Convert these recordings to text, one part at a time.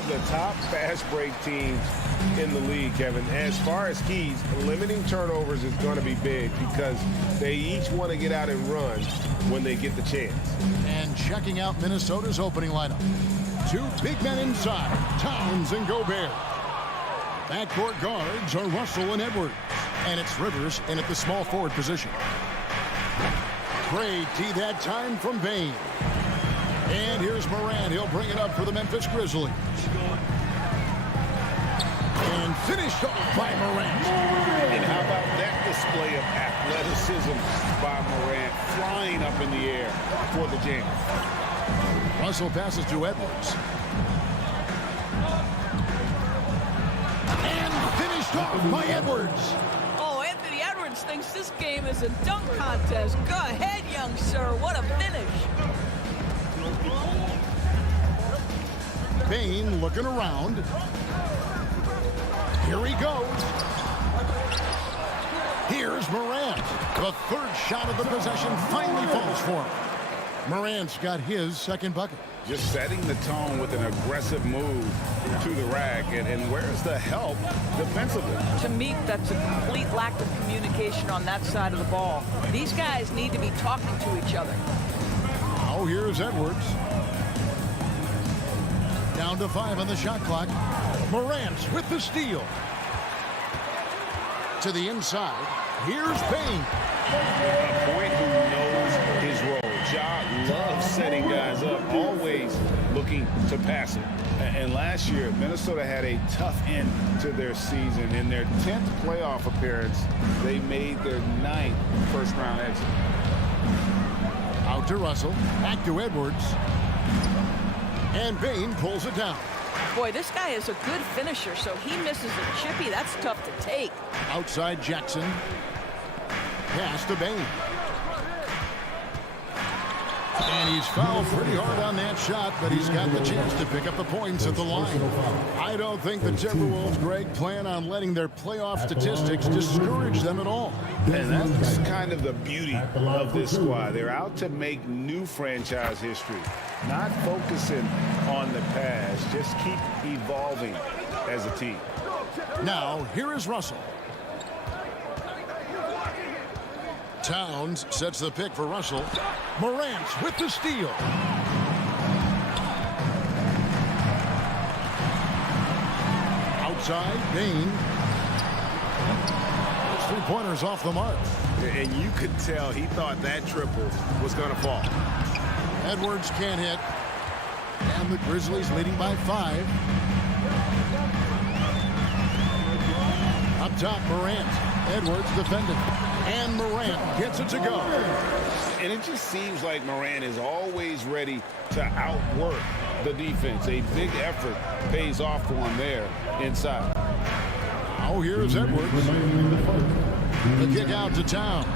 of the top fast break teams in the league, Kevin. As far as keys, limiting turnovers is going to be big because they each want to get out and run when they get the chance. And checking out Minnesota's opening lineup. Two big men inside, Towns and Gobert. Backcourt guards are Russell and Edwards. And it's Rivers in at the small forward position. Great D that time from Bane. And here's Morant. He'll bring it up for the Memphis Grizzlies. And finished off by Morant. And how about that display of athleticism by Morant, flying up in the air for the jam. Russell passes to Edwards. And finished off by Edwards. Oh, Anthony Edwards thinks this game is a dunk contest. Go ahead, young sir. What a finish. Bane looking around. Here he goes. Here's Morant. The third shot of the possession finally falls for him. Morant's got his second bucket. Just setting the tone with an aggressive move to the rack. And where's the help defensively? To me, that's a complete lack of communication on that side of the ball. These guys need to be talking to each other. Now here's Edwards. Down to 5 on the shot clock. Morant with the steal. To the inside. Here's Bane. A point who knows his role. Ja loves setting guys up, always looking to pass it. And last year, Minnesota had a tough end to their season. In their 10th playoff appearance, they made their 9th first-round exit. Out to Russell. Back to Edwards. And Bane pulls it down. Boy, this guy is a good finisher, so he misses a chippy. That's tough to take. Outside Jackson. Pass to Bane. And he's fouled pretty hard on that shot, but he's got the chance to pick up the points at the line. I don't think the Timberwolves, Greg, plan on letting their playoff statistics discourage them at all. And that's kind of the beauty of this squad. They're out to make new franchise history, not focusing on the past, just keep evolving as a team. Now, here is Russell. Towns sets the pick for Russell. Morant with the steal. Outside, Bane. Those three-pointers off the mark. And you could tell he thought that triple was going to fall. Edwards can't hit. And the Grizzlies leading by 5. Up top, Morant. Edwards defending. And Morant gets it to go. And it just seems like Morant is always ready to outwork the defense. A big effort pays off for him there inside. Oh, here's Edwards. The kick out to Towns.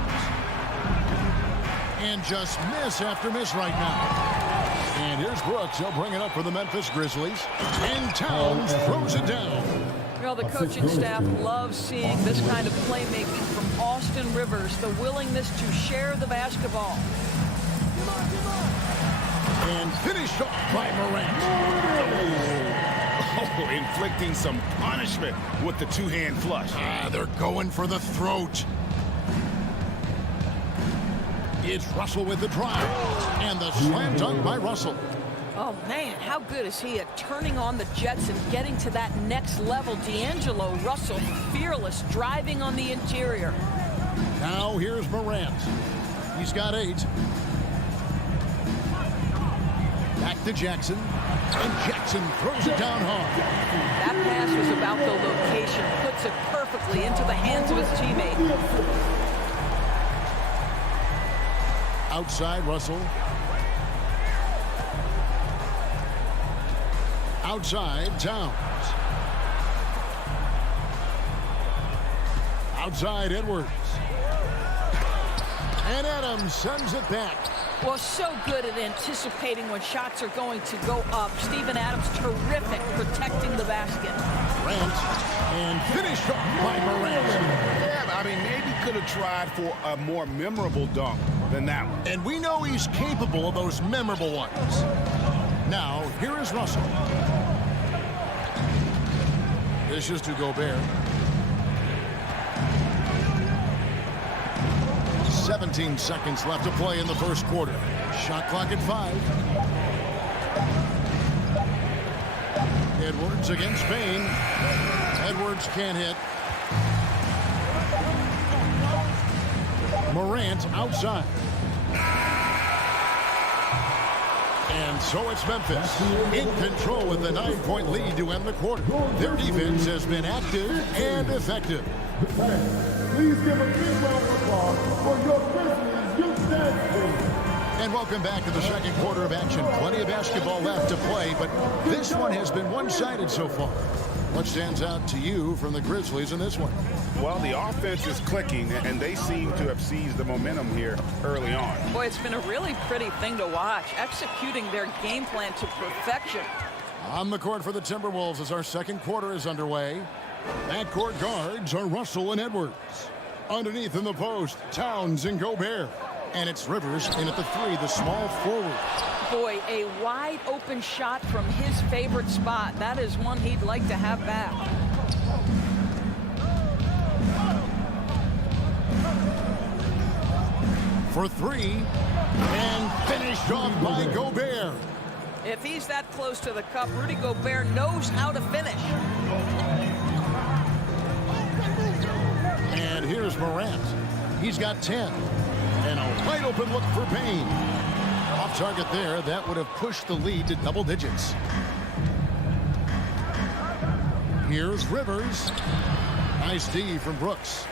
And just miss after miss right now. And here's Brooks. He'll bring it up for the Memphis Grizzlies. And Towns throws it down. You know, the coaching staff loves seeing this kind of playmaking from Austin Rivers, the willingness to share the basketball. And finished off by Morant. Oh, inflicting some punishment with the two-hand flush. They're going for the throat. It's Russell with the drive. And the slam dunk by Russell. Oh, man, how good is he at turning on the Jets and getting to that next level? D'Angelo Russell, fearless, driving on the interior. Now here's Morant. He's got 8. Back to Jackson. And Jackson throws it down hard. That pass was about the location. Puts it perfectly into the hands of his teammate. Outside Russell. Outside Towns. Outside Edwards. And Adams sends it back. Well, so good at anticipating when shots are going to go up. Steven Adams, terrific protecting the basket. Morant. And finished off by Morant. Yeah, I mean, maybe could have tried for a more memorable dunk than that one. And we know he's capable of those memorable ones. Now, here is Russell. Dishes to Gobert. 17 seconds left to play in the first quarter. Shot clock at 5. Edwards against Payne. Edwards can't hit. Morant outside. And so it's Memphis in control with a 9-point lead to end the quarter. Their defense has been active and effective. Please give a big round of applause for your Grizzlies youth dance team. And welcome back to the second quarter of action. Plenty of basketball left to play, but this one has been one-sided so far. What stands out to you from the Grizzlies in this one? Well, the offense is clicking, and they seem to have seized the momentum here early on. Boy, it's been a really pretty thing to watch, executing their game plan to perfection. On the court for the Timberwolves as our second quarter is underway. Backcourt guards are Russell and Edwards. Underneath in the post, Towns and Gobert. And it's Rivers in at the 3, the small forward. Boy, a wide open shot from his favorite spot. That is one he'd like to have back. For 3, and finished off by Gobert. If he's that close to the cup, Rudy Gobert knows how to finish. And here's Morant. He's got 10. And a wide open look for Payne. Off target there. That would have pushed the lead to double digits. Here's Rivers. Nice D from Brooks.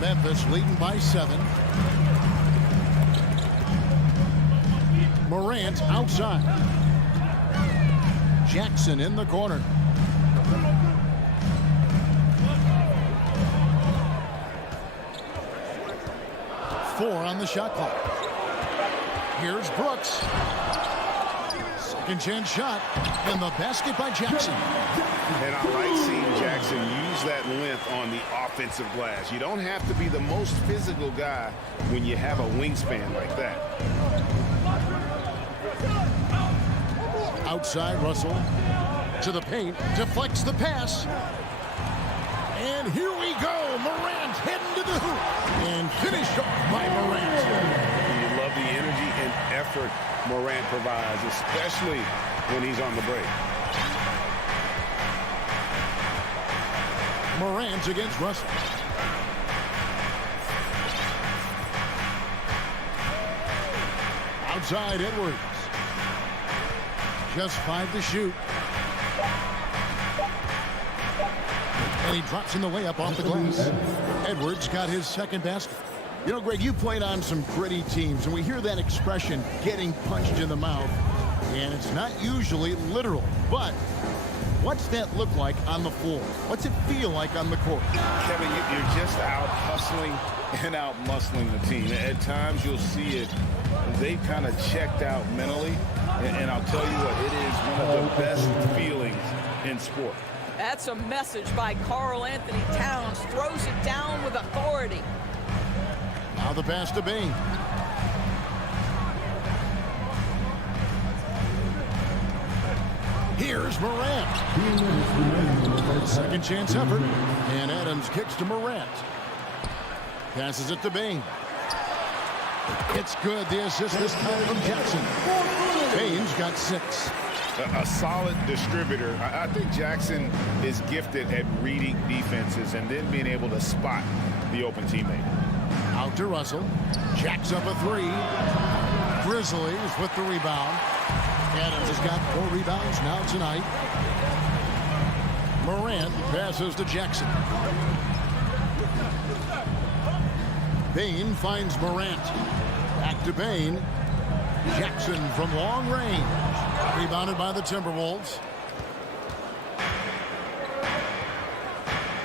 Memphis leading by 7. Morant outside. Jackson in the corner. Four on the shot clock. Here's Brooks. Second chance shot. And the basket by Jackson. And I like seeing Jackson use that length on the offensive glass. You don't have to be the most physical guy when you have a wingspan like that. Outside, Russell to the paint, deflects the pass. And here we go. Morant heading to the hoop. And finished off by Morant. You love the energy and effort Morant provides, especially when he's on the break. Morant against Russell. Outside, Edwards. Just 5 to shoot. And he drops in the way up off the glass. Edwards got his second basket. You know, Greg, you played on some gritty teams, and we hear that expression, getting punched in the mouth. And it's not usually literal, but what's that look like on the floor? What's it feel like on the court? Kevin, you're just out hustling and out muscling the team. At times you'll see it. They kind of checked out mentally. And I'll tell you what, it is one of the best feelings in sport. That's a message by Karl Anthony Towns. Throws it down with authority. Now the pass to Bing. Here's Morant. Second chance effort. And Adams kicks to Morant. Passes it to Bing. It's good. The assist this time from Jackson. Baines got 6. A solid distributor. I think Jackson is gifted at reading defenses and then being able to spot the open teammate. Out to Russell. Jacks up a 3. Grizzlies with the rebound. Adams has got 4 rebounds now tonight. Morant passes to Jackson. Bain finds Morant. Back to Bain. Jackson from long range. Rebounded by the Timberwolves.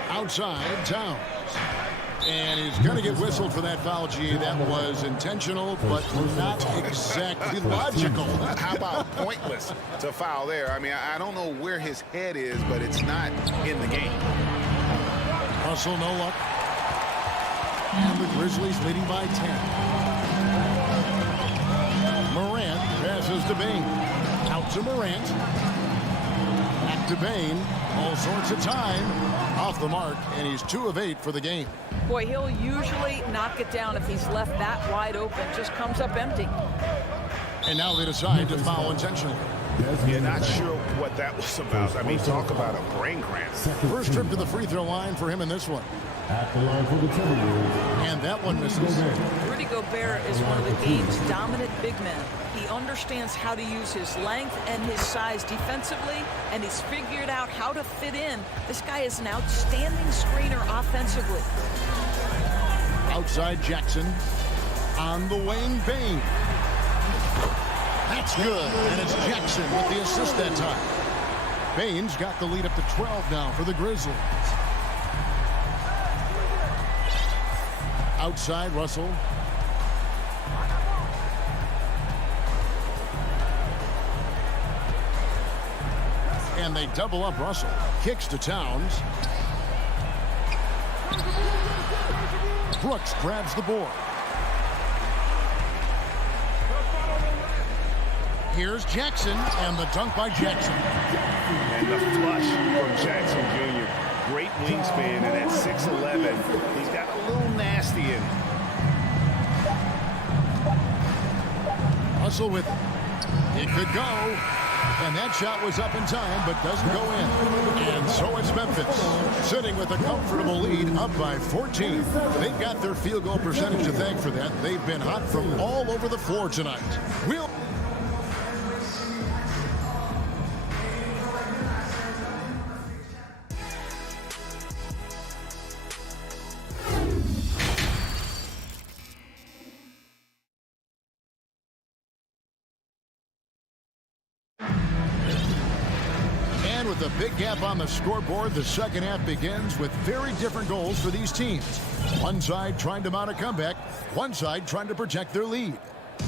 Outside, Towns. And he's going to get whistled for that foul, G. That was intentional, but not exactly logical. How about pointless to foul there? I mean, I don't know where his head is, but it's not in the game. Russell, no luck. And the Grizzlies leading by 10. Morant passes to Bing. Out to Morant. Back to Bain. All sorts of time. Off the mark, and he's 2 of 8 for the game. Boy, he'll usually knock it down if he's left that wide open. Just comes up empty. And now they decide to foul intentionally. You're not sure what that was about. I mean, talk about a brain cramp. First trip to the free throw line for him in this one. At the line for the Timberwolves. And that one misses. Rudy Gobert is one of the game's dominant big men. He understands how to use his length and his size defensively, and he's figured out how to fit in. This guy is an outstanding screener offensively. Outside Jackson. On the wing, Bain. That's good, and it's Jackson with the assist that time. Bain's got the lead up to 12 now for the Grizzlies. Outside, Russell. And they double up Russell. Kicks to Towns. Brooks grabs the board. Here's Jackson, and the dunk by Jackson. And the flush from Jackson Jr. Great wingspan, and at 6'11", he's got a little nasty in him. Russell with it. It could go. And that shot was up in time, but doesn't go in. And so it's Memphis, sitting with a comfortable lead, up by 14. They've got their field goal percentage to thank for that. They've been hot from all over the floor tonight. With a big gap on the scoreboard, the second half begins with very different goals for these teams. One side trying to mount a comeback, one side trying to protect their lead.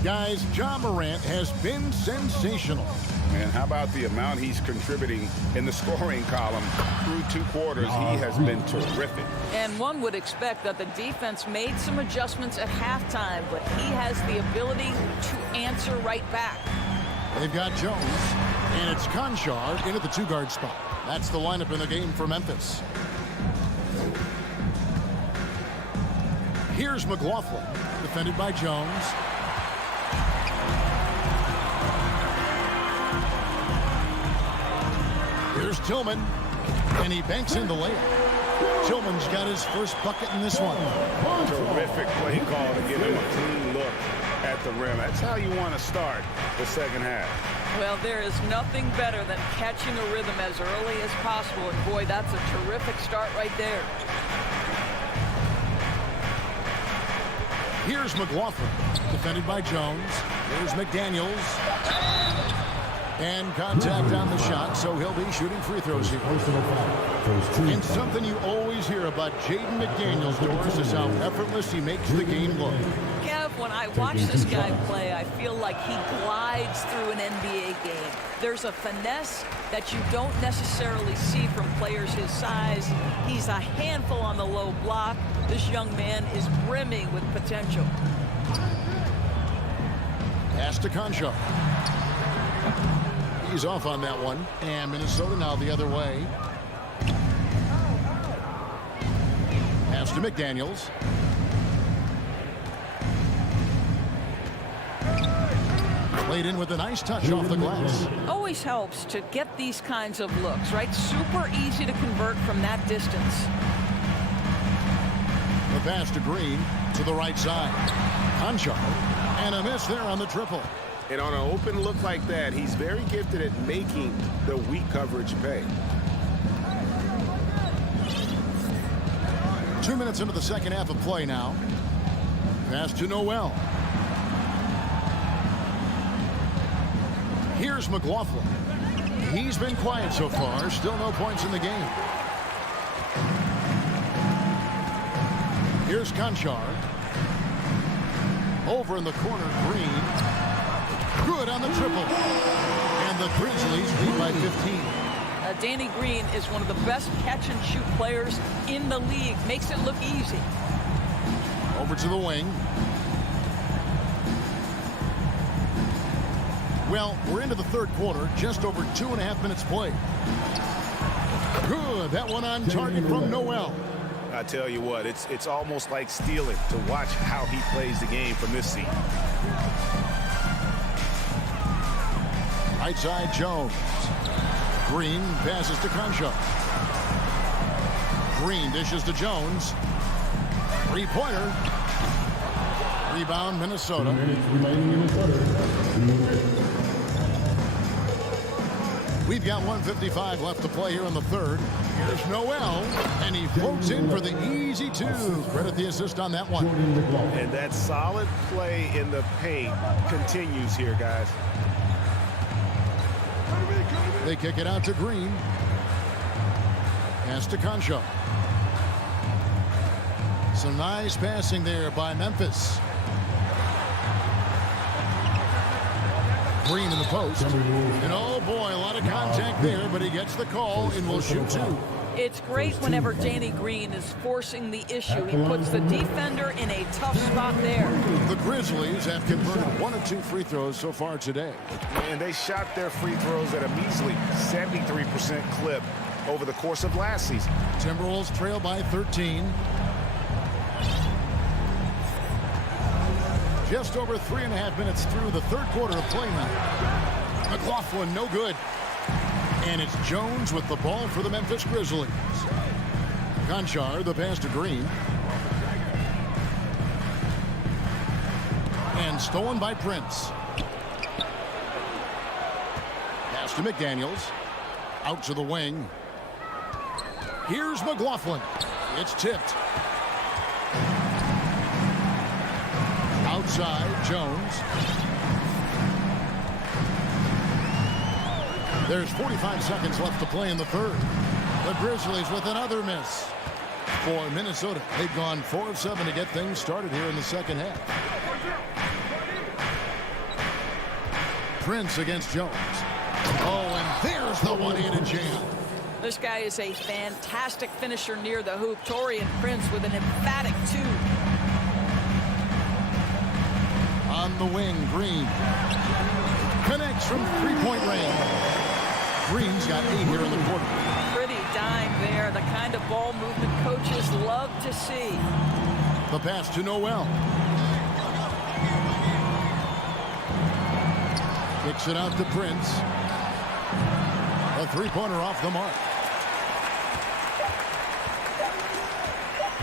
Guys, Ja Morant has been sensational. Man, how about the amount he's contributing in the scoring column through 2 quarters? He has been terrific. And one would expect that the defense made some adjustments at halftime, but he has the ability to answer right back. They've got Jones, and it's Conchar in at the 2-guard spot. That's the lineup in the game for Memphis. Here's McLaughlin, defended by Jones. Here's Tillman, and he banks in the layup. Tillman's got his first bucket in this one. Terrific play call to give him a clean look at the rim. That's how you want to start the second half. Well, there is nothing better than catching a rhythm as early as possible. And boy, that's a terrific start right there. Here's McLaughlin, defended by Jones. There's McDaniels. And contact on the shot, so he'll be shooting free throws here. And something you always hear about Jaden McDaniels, Doris, is how effortless he makes the game look. Kev, when I watch this guy play, I feel like he glides through an NBA game. There's a finesse that you don't necessarily see from players his size. He's a handful on the low block. This young man is brimming with potential. Pass to Conchar. He's off on that one. And Minnesota now the other way. Pass to McDaniels. Played in with a nice touch off the glass. Always helps to get these kinds of looks, right? Super easy to convert from that distance. The pass to Green to the right side. Conchar. And a miss there on the triple. And on an open look like that, he's very gifted at making the weak coverage pay. 2 minutes into the second half of play now. Pass to Noel. Here's McLaughlin. He's been quiet so far. Still no points in the game. Here's Conchar. Over in the corner, Green. Good on the triple. And the Grizzlies lead by 15. Danny Green is one of the best catch-and-shoot players in the league. Makes it look easy. Over to the wing. Well, we're into the third quarter. Just over 2.5 minutes played. Good. That one on target from Noel. I tell you what, it's almost like stealing to watch how he plays the game from this seat. Right side, Jones. Green passes to Concho. Green dishes to Jones. Three-pointer. Rebound, Minnesota. 2 minutes remaining in the quarter. We've got 1:55 left to play here in the third. Here's Noel, and he floats in for the easy two. Credit the assist on that one. And that solid play in the paint continues here, guys. They kick it out to Green. Pass to Concho. Some nice passing there by Memphis. Green in the post. And oh boy, a lot of contact there, but he gets the call and will shoot two. It's great whenever Danny Green is forcing the issue. He puts the defender in a tough spot there. The Grizzlies have converted 1 of 2 free throws so far today. And they shot their free throws at a measly 73% clip over the course of last season. Timberwolves trail by 13. Just over 3.5 minutes through the third quarter of play now. McLaughlin, no good. And it's Jones with the ball for the Memphis Grizzlies. Conchar, the pass to Green. And stolen by Prince. Pass to McDaniels. Out to the wing. Here's McLaughlin. It's tipped. Outside, Jones. There's 45 seconds left to play in the third. The Grizzlies with another miss. For Minnesota, they've gone 4 of 7 to get things started here in the second half. Prince against Jones. Oh, and there's the one-handed jam. This guy is a fantastic finisher near the hoop. Taurean Prince with an emphatic 2. On the wing, Green. Connects from three-point range. Green's got 8 here in the quarter. Pretty dime there. The kind of ball movement coaches love to see. The pass to Noel. Kicks it out to Prince. A three-pointer off the mark.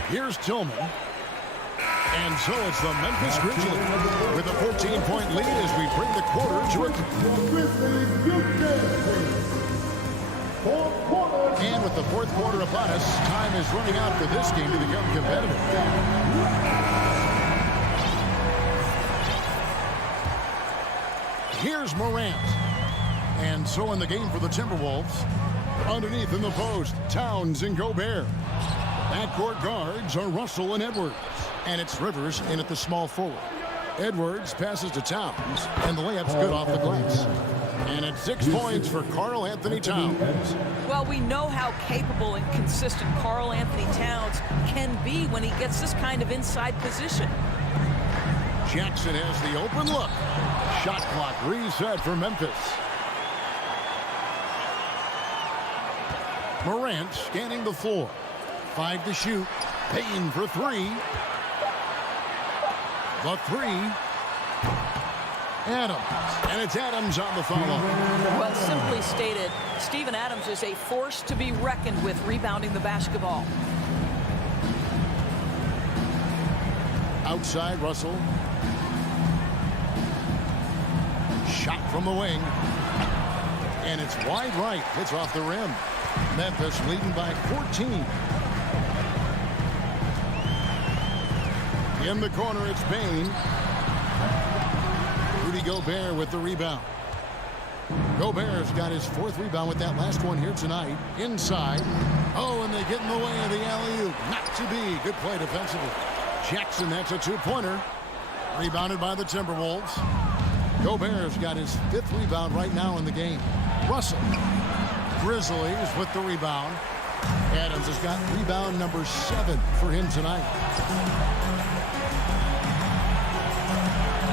Here's Tillman. And so it's the Memphis Grizzlies with a 14-point lead as we bring the quarter to a... And with the fourth quarter upon us, time is running out for this game to become competitive. Here's Morant. And so in the game for the Timberwolves, underneath in the post, Towns and Gobert. Backcourt guards are Russell and Edwards. And it's Rivers in at the small forward. Edwards passes to Towns, and the layup's good off the glass. And it's 6 points for Karl Anthony Towns. Well, we know how capable and consistent Karl Anthony Towns can be when he gets this kind of inside position. Jackson has the open look. Shot clock reset for Memphis. Morant scanning the floor. 5 to shoot. Payne for 3. The 3. Adams. And it's Adams on the follow. Well, simply stated, Steven Adams is a force to be reckoned with rebounding the basketball. Outside, Russell. Shot from the wing. And it's wide right. It's off the rim. Memphis leading by 14. In the corner, it's Payne. Rudy Gobert with the rebound. Gobert's got his 4th rebound with that last one here tonight. Inside. Oh, and they get in the way of the alley-oop. Not to be. Good play defensively. Jackson, that's a 2-pointer. Rebounded by the Timberwolves. Gobert's got his 5th rebound right now in the game. Russell. Grizzlies with the rebound. Adams has got rebound number 7 for him tonight.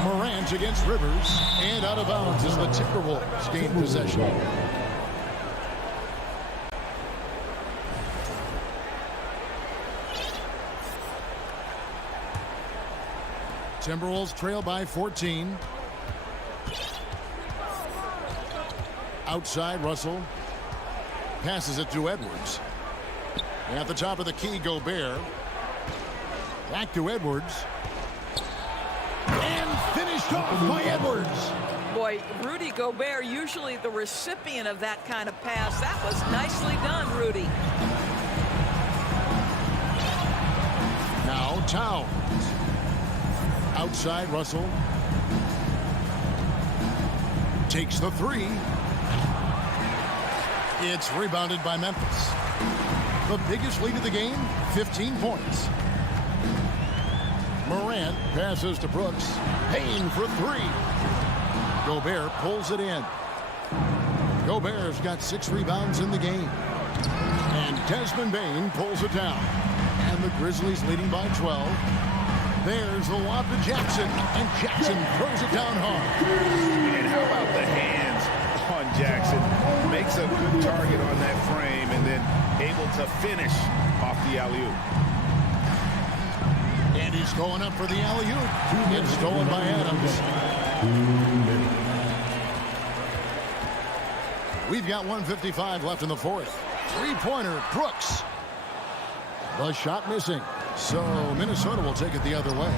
Morant against Rivers, and out of bounds as the Timberwolves gain possession. Timberwolves trail by 14. Outside, Russell passes it to Edwards. At the top of the key, Gobert. Back to Edwards. And finished off by Edwards. Boy, Rudy Gobert, usually the recipient of that kind of pass. That was nicely done, Rudy. Now Towns. Outside, Russell. Takes the three. It's rebounded by Memphis. The biggest lead of the game, 15 points. Morant passes to Brooks. Payne for three. Gobert pulls it in. Gobert's got 6 rebounds in the game. And Desmond Bane pulls it down. And the Grizzlies leading by 12. There's the lob to Jackson. And Jackson throws it down hard. And how about the hands on Jackson? Makes a good target on that frame and then able to finish off the alley-oop. And he's going up for the alley-oop. It's stolen by Adams. We've got 1:55 left in the fourth. Three-pointer, Brooks. The shot missing. So Minnesota will take it the other way.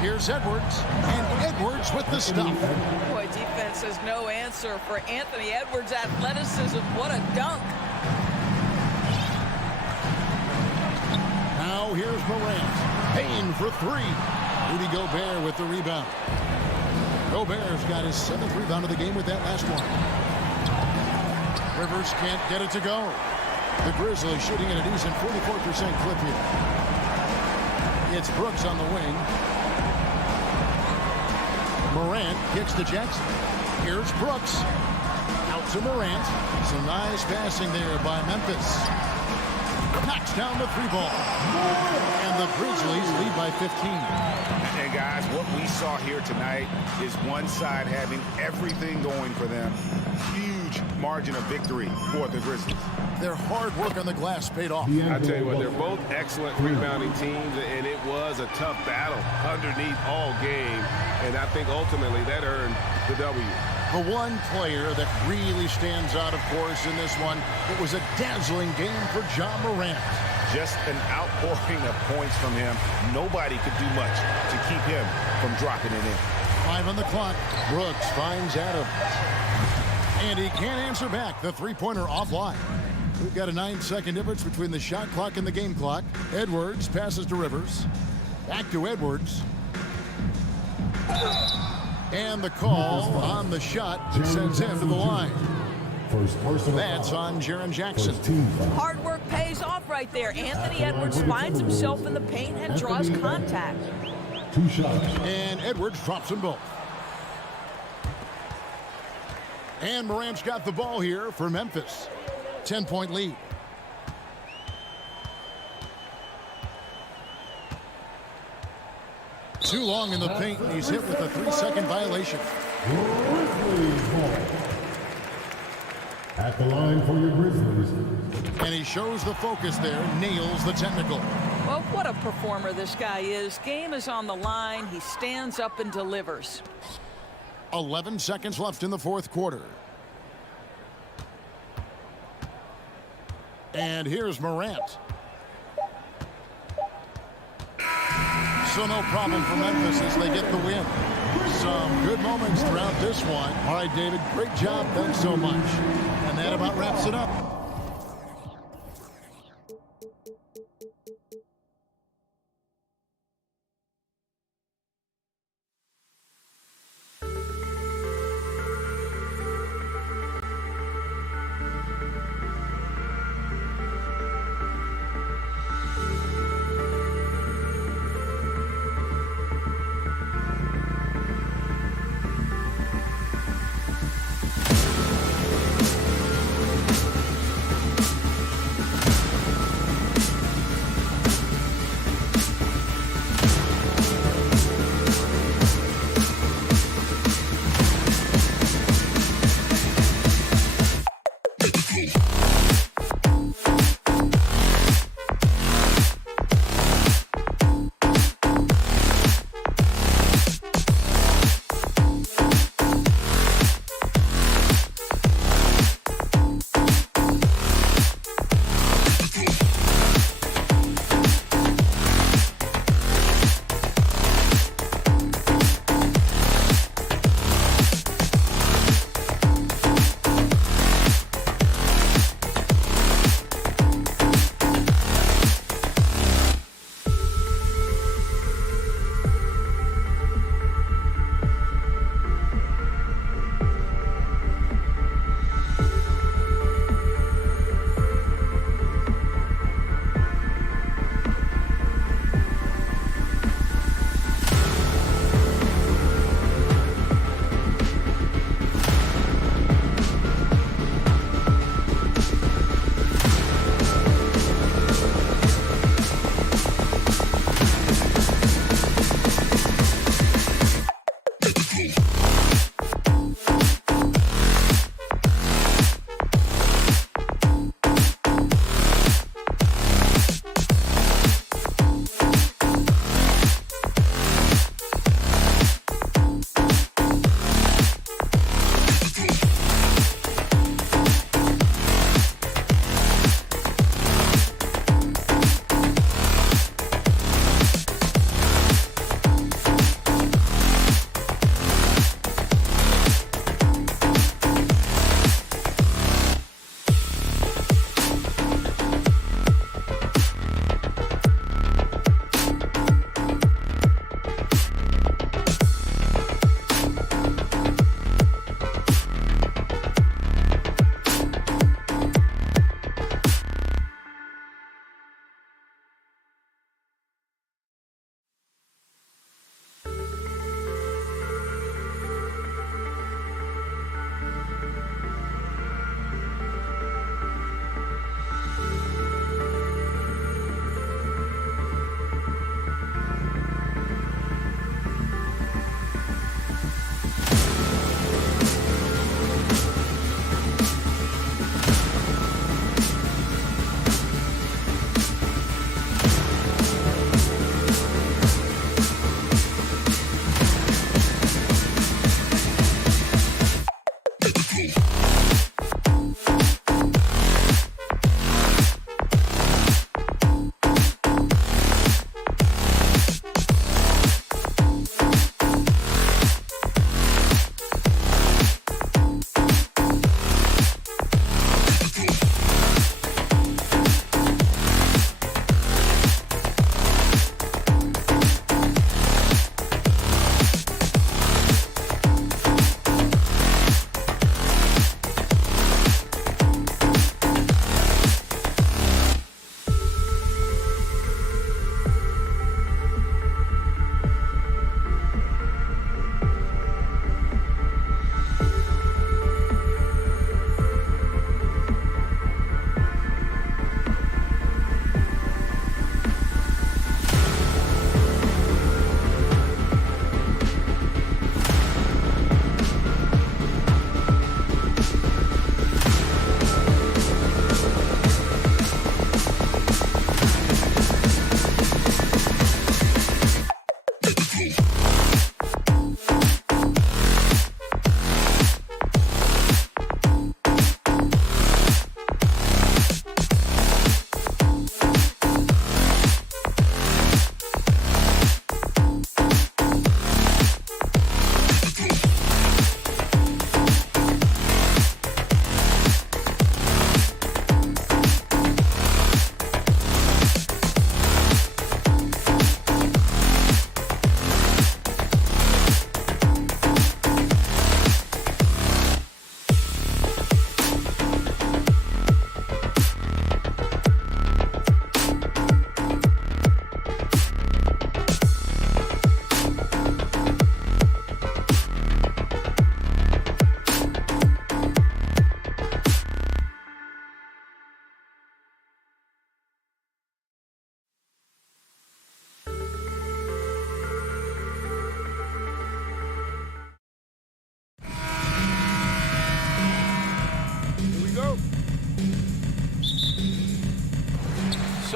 Here's Edwards. And Edwards with the stop. Boy, defense has no answer for Anthony Edwards' athleticism. What a dunk. Now here's Morant. Payne for three. Rudy Gobert with the rebound. Gobert's got his 7th rebound of the game with that last one. Rivers can't get it to go. The Grizzlies shooting at a decent 44% clip here. It's Brooks on the wing. Morant kicks to Jackson. Here's Brooks. Out to Morant. Some nice passing there by Memphis. Knocks down the 3-ball. And the Grizzlies lead by 15. And guys, what we saw here tonight is one side having everything going for them. Huge margin of victory for the Grizzlies. Their hard work on the glass paid off. I tell you what, they're both excellent rebounding teams, and it was a tough battle underneath all game. And I think ultimately that earned the W. The one player that really stands out, of course, in this one, it was a dazzling game for Ja Morant. Just an outpouring of points from him. Nobody could do much to keep him from dropping it in. 5 on the clock. Brooks finds Adams. And he can't answer back. The three-pointer offline. We've got a 9-second difference between the shot clock and the game clock. Edwards passes to Rivers. Back to Edwards. And the call on the shot sends him to the line. That's on Jaren Jackson. Hard work pays off right there. Anthony Edwards finds himself in the paint and draws contact. 2 shots. And Edwards drops them both. And Morant's got the ball here for Memphis. 10-point lead. Too long in the paint, and he's hit with a 3-second violation. Grizzlies ball. At the line for your Grizzlies. And he shows the focus there, nails the technical. Well, what a performer this guy is. Game is on the line. He stands up and delivers. 11 seconds left in the fourth quarter. And here's Morant. So no problem for Memphis as they get the win. Some good moments throughout this one. All right, David, great job. Thanks so much. And that about wraps it up.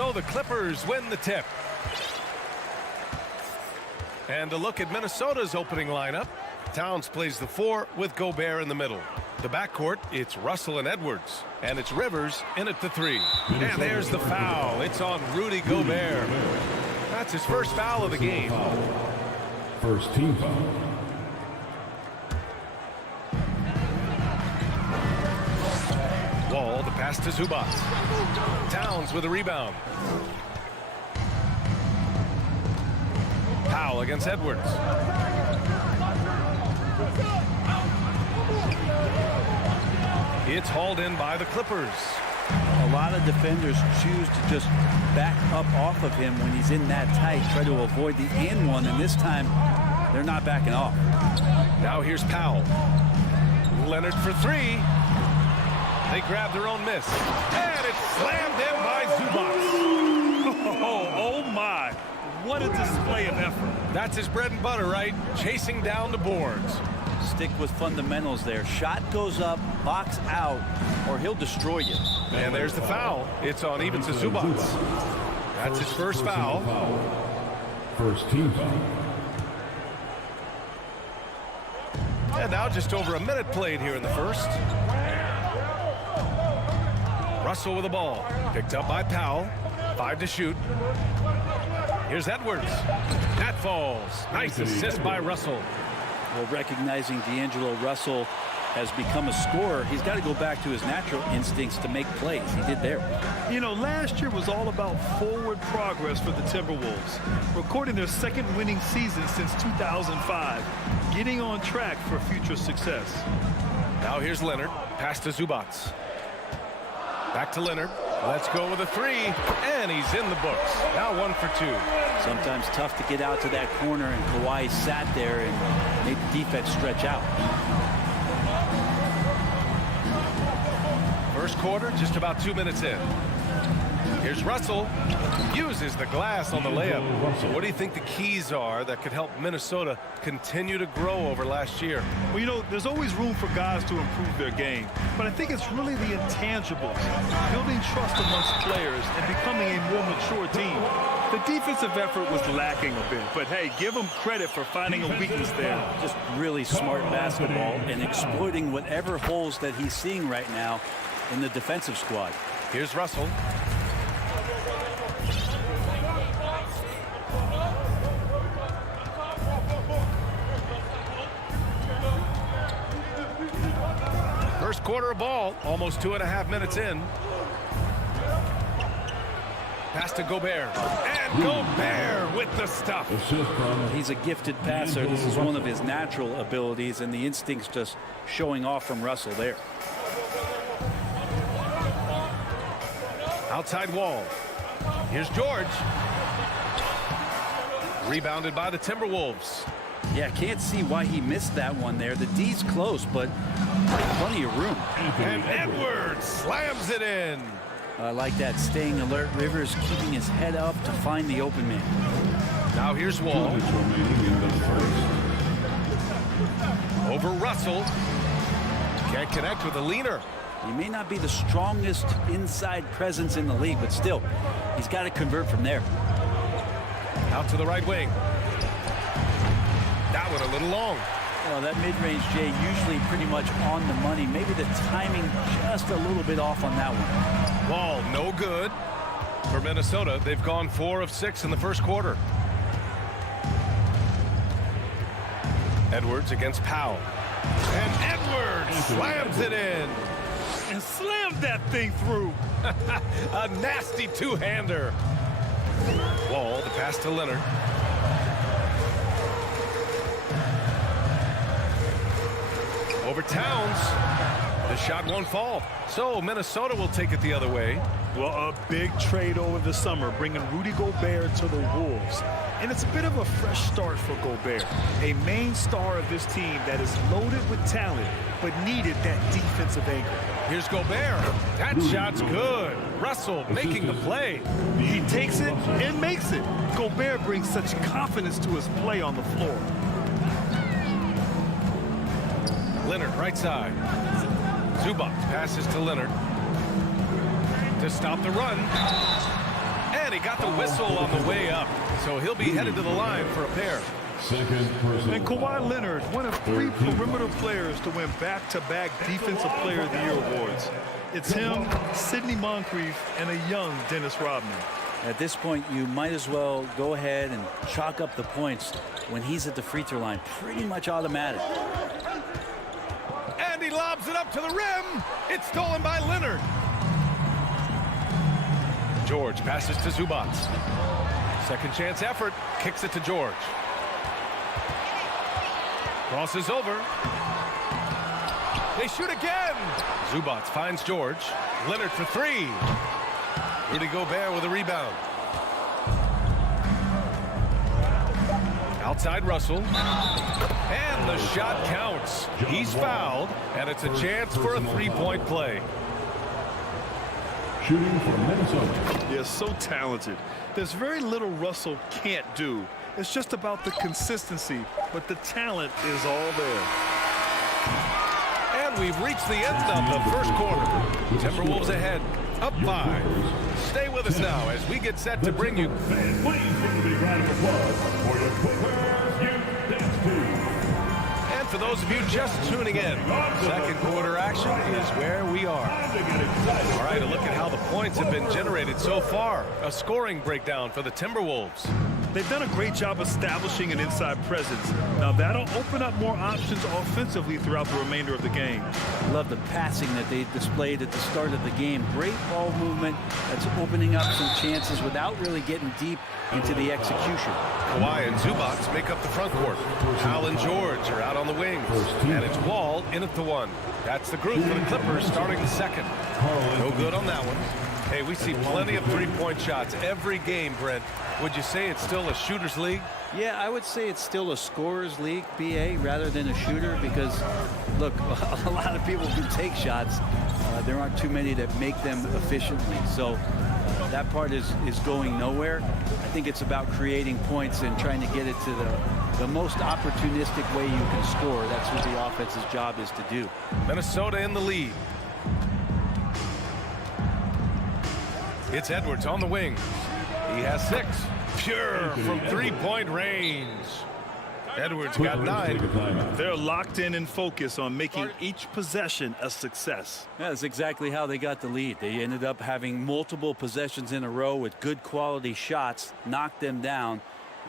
So the Clippers win the tip. And a look at Minnesota's opening lineup. Towns plays the 4 with Gobert in the middle. The backcourt, it's Russell and Edwards. And it's Rivers in at the 3. And there's the foul. It's on Rudy Gobert. That's his first foul of the game. First team foul. Wall, the pass to Zubac. Towns with a rebound. Powell against Edwards. It's hauled in by the Clippers. A lot of defenders choose to just back up off of him when he's in that tight, try to avoid the and one, and this time they're not backing off. Now here's Powell. Leonard for 3. They grab their own miss. And it's slammed in by Zubac. Oh my. What a display of effort. That's his bread and butter, right? Chasing down the boards. Stick with fundamentals there. Shot goes up, box out, or he'll destroy you. And there's the foul. It's on even to Zubac. That's his first foul. First team foul. And now just over a minute played here in the first. Russell with the ball. Picked up by Powell. 5 to shoot. Here's Edwards. That falls. Nice assist by Russell. Well, recognizing D'Angelo Russell has become a scorer, he's got to go back to his natural instincts to make plays. He did there. You know, last year was all about forward progress for the Timberwolves, recording their second winning season since 2005, getting on track for future success. Now here's Leonard. Pass to Zubac. Back to Leonard. Let's go with a 3, and he's in the books. Now 1 for 2. Sometimes tough to get out to that corner, and Kawhi sat there and made the defense stretch out. First quarter, just about 2 minutes in. Here's Russell. Uses the glass on the layup. So what do you think the keys are that could help Minnesota continue to grow over last year? Well, you know, there's always room for guys to improve their game, but I think it's really the intangibles, building trust amongst players and becoming a more mature team. The defensive effort was lacking a bit, but hey, give them credit for finding a weakness there. Just really smart basketball and exploiting whatever holes that he's seeing right now in the defensive squad. Here's Russell. First quarter of ball, almost 2.5 minutes in. Pass to Gobert. And Gobert with the stuff. He's a gifted passer. This is one of his natural abilities, and the instincts just showing off from Russell there. Outside Wall. Here's George. Rebounded by the Timberwolves. Yeah, can't see why he missed that one there. The D's close, but plenty of room. And Edwards slams it in. I like that, staying alert. Rivers keeping his head up to find the open man. Now here's Wall. Over Russell. Can't connect with the leaner. He may not be the strongest inside presence in the league, but still, he's got to convert from there. Out to the right wing. That one a little long. Well, that mid-range, Jay, usually pretty much on the money. Maybe the timing just a little bit off on that one. Ball no good for Minnesota. They've gone 4 of 6 in the first quarter. Edwards against Powell. And Edwards slams it in. And slammed that thing through. A nasty two-hander. Wall, the pass to Leonard. Over Towns. The shot won't fall. So Minnesota will take it the other way. Well, a big trade over the summer, bringing Rudy Gobert to the Wolves. And it's a bit of a fresh start for Gobert, a main star of this team that is loaded with talent, but needed that defensive anchor. Here's Gobert. That shot's good. Russell making the play. He takes it and makes it. Gobert brings such confidence to his play on the floor. Leonard, right side. Zubac passes to Leonard to stop the run. got the whistle on the way up, so he'll be headed to the line for a pair. Second personal And Kawhi foul. Leonard, one of 3 perimeter players to win back-to-back Defensive Player of the Year awards. It's him, Sidney Moncrief, and a young Dennis Rodman. At this point, you might as well go ahead and chalk up the points when he's at the free throw line. Pretty much automatic. And he lobs it up to the rim. It's stolen by Leonard. George passes to Zubac. Second chance effort. Kicks it to George. Crosses over. They shoot again. Zubac finds George. Leonard for 3. Rudy Gobert with a rebound. Outside Russell. And the shot counts. He's fouled, and it's a chance for a 3-point play. Shooting for Minnesota. He is so talented. There's very little Russell can't do. It's just about the consistency, but the talent is all there. And we've reached the end of the first quarter. Timberwolves ahead, up 5. Stay with us now as we get set to bring you. Fans, please give a big round of applause for your Clippers Youth Dance Team. And for those of you just tuning in, second quarter action is where we are. All right, a look at how the points have been generated so far. A scoring breakdown for the Timberwolves. They've done a great job establishing an inside presence. Now that'll open up more options offensively throughout the remainder of the game. Love the passing that they displayed at the start of the game. Great ball movement that's opening up some chances without really getting deep into the execution. Kawhi and Zubac make up the front court. Hal and George are out on the wings. And it's Wall in at the 1. That's the group for the Clippers starting the second. No good on that one. Hey, we see plenty of three-point shots every game, Brent. Would you say it's still a shooter's league? Yeah, I would say it's still a scorer's league, BA, rather than a shooter because, look, a lot of people can take shots. There aren't too many that make them efficiently. So that part is going nowhere. I think it's about creating points and trying to get it to the most opportunistic way you can score. That's what the offense's job is to do. Minnesota in the lead. It's Edwards on the wing. He has 6. Pure from 3-point range. Edwards got 9. They're locked in and focused on making each possession a success. Yeah, that's exactly how they got the lead. They ended up having multiple possessions in a row with good quality shots, knocked them down,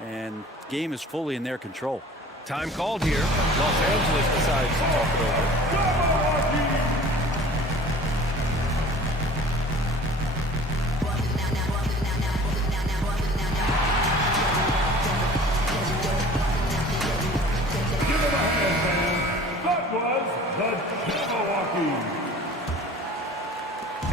and game is fully in their control. Time called here. Los Angeles decides to talk it over.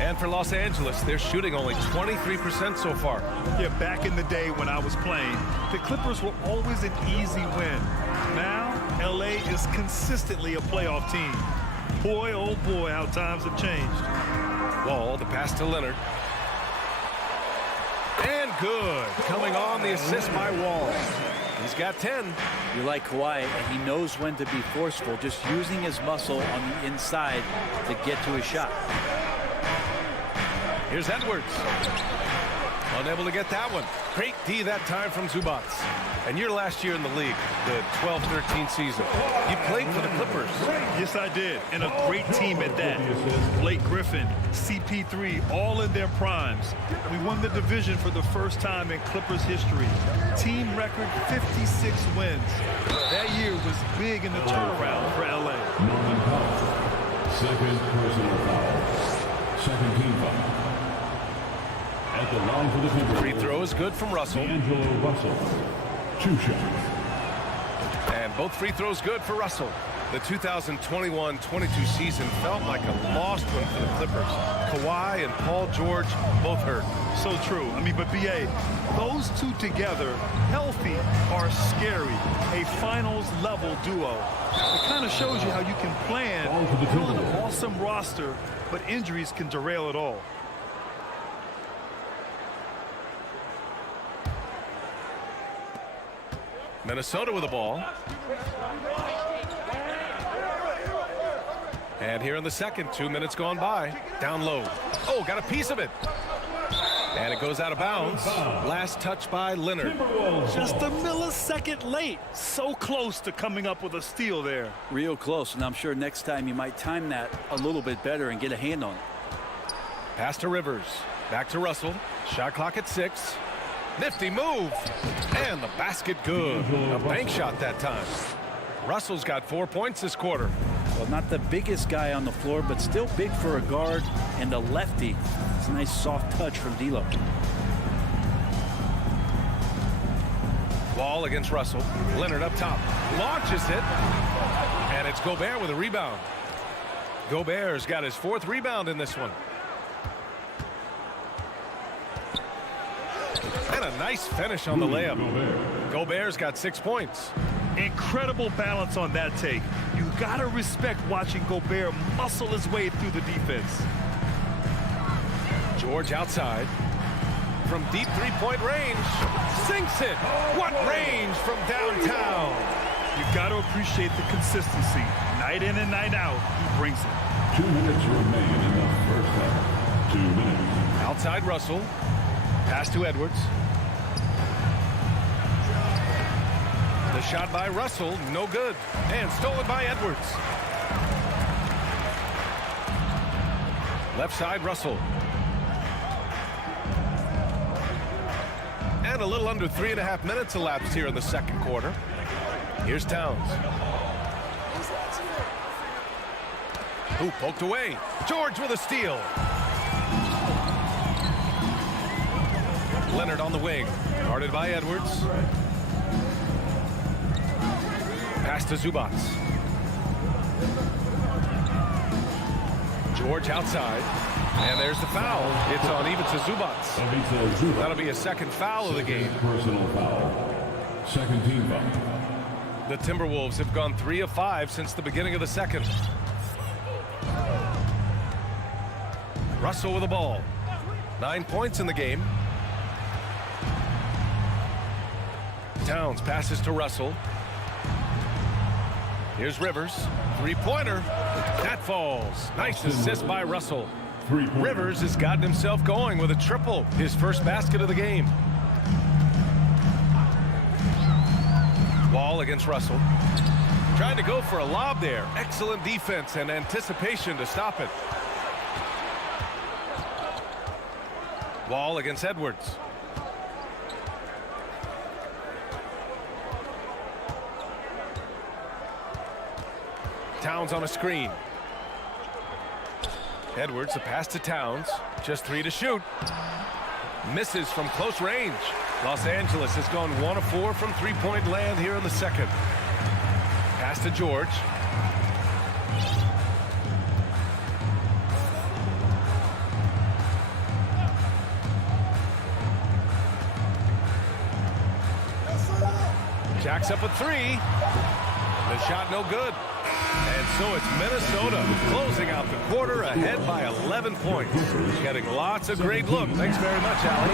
And for Los Angeles, they're shooting only 23% so far. Yeah, back in the day when I was playing, the Clippers were always an easy win. Now, LA is consistently a playoff team. Boy, oh boy, how times have changed. Wall, the pass to Leonard. And good. Coming on the assist by Wall. He's got 10. You like Kawhi, and he knows when to be forceful, just using his muscle on the inside to get to his shot. Here's Edwards. Unable to get that one. Great D that time from Zubac. And your last year in the league, the 12-13 season, you played for the Clippers. Yes, I did. And a great team at that. Blake Griffin, CP3, all in their primes. We won the division for the first time in Clippers history. Team record 56 wins. That year was big in the turnaround for LA. Second personal foul. Second team foul. At the line for the Timberwolves. Free throw is good from Russell. D'Angelo Russell. 2 shots. And both free throws good for Russell. The 2021-22 season felt like a lost one for the Clippers. Kawhi and Paul George both hurt. So true. I mean, but BA, those two together, healthy, are scary. A finals-level duo. It kind of shows you how you can plan, build an awesome roster, but injuries can derail it all. Minnesota with the ball. And here in the second, 2 minutes gone by. Down low. Oh, got a piece of it. And it goes out of bounds. Last touch by Leonard. Just a millisecond late. So close to coming up with a steal there. Real close, and I'm sure next time you might time that a little bit better and get a hand on it. Pass to Rivers. Back to Russell. Shot clock at 6. Nifty move. And the basket good. A bank shot that time. Russell's got 4 points this quarter. Well, not the biggest guy on the floor, but still big for a guard and a lefty. It's a nice soft touch from D'Lo. Ball against Russell. Leonard up top. Launches it. And it's Gobert with a rebound. Gobert's got his 4th rebound in this one. And a nice finish on the layup. Gobert's got 6 points. Incredible balance on that take. You got to respect watching Gobert muscle his way through the defense. George outside. From deep three-point range. Sinks it. What range from downtown. You got to appreciate the consistency. Night in and night out, he brings it. 2 minutes remain in the first half. 2 minutes. Outside Russell. Pass to Edwards. The shot by Russell, no good. And stolen by Edwards. Left side, Russell. And a little under 3.5 minutes elapsed here in the second quarter. Here's Towns. Who poked away. George with a steal. Leonard on the wing. Guarded by Edwards. Pass to Zubac. George outside. And there's the foul. It's on Ivica Zubac. That'll be a second foul of the game. Personal foul. Second team foul. The Timberwolves have gone 3 of 5 since the beginning of the second. Russell with the ball. 9 points in the game. Towns passes to Russell. Here's Rivers. Three-pointer. That falls. Nice assist by Russell. Rivers has gotten himself going with a triple. His first basket of the game. Wall against Russell. Trying to go for a lob there. Excellent defense and anticipation to stop it. Wall against Edwards. Towns on a screen. Edwards, a pass to Towns. Just 3 to shoot. Misses from close range. Los Angeles has gone 1 of 4 from three-point land here in the second. Pass to George. Jacks up a 3. The shot no good. And so it's Minnesota closing out the quarter ahead by 11 points. Getting lots of great looks. Thanks very much, Allie.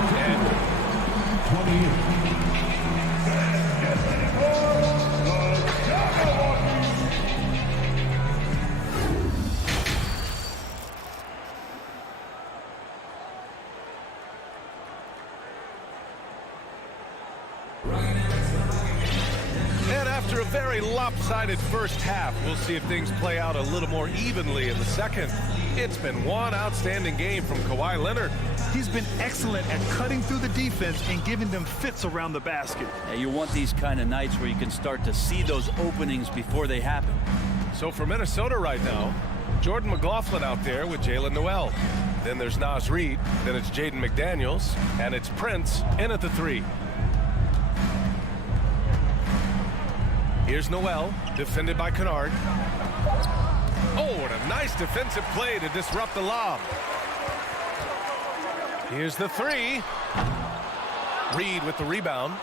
And after a very lopsided first half, we'll see if things play out a little more evenly in the second. It's been one outstanding game from Kawhi Leonard. He's been excellent at cutting through the defense and giving them fits around the basket. Yeah, you want these kind of nights where you can start to see those openings before they happen. So for Minnesota right now, Jordan McLaughlin out there with Jalen Noel. Then there's Naz Reid. Then it's Jaden McDaniels. And it's Prince in at the 3. Here's Noel, defended by Kennard. Oh, what a nice defensive play to disrupt the lob. Here's the 3. Reid with the rebound.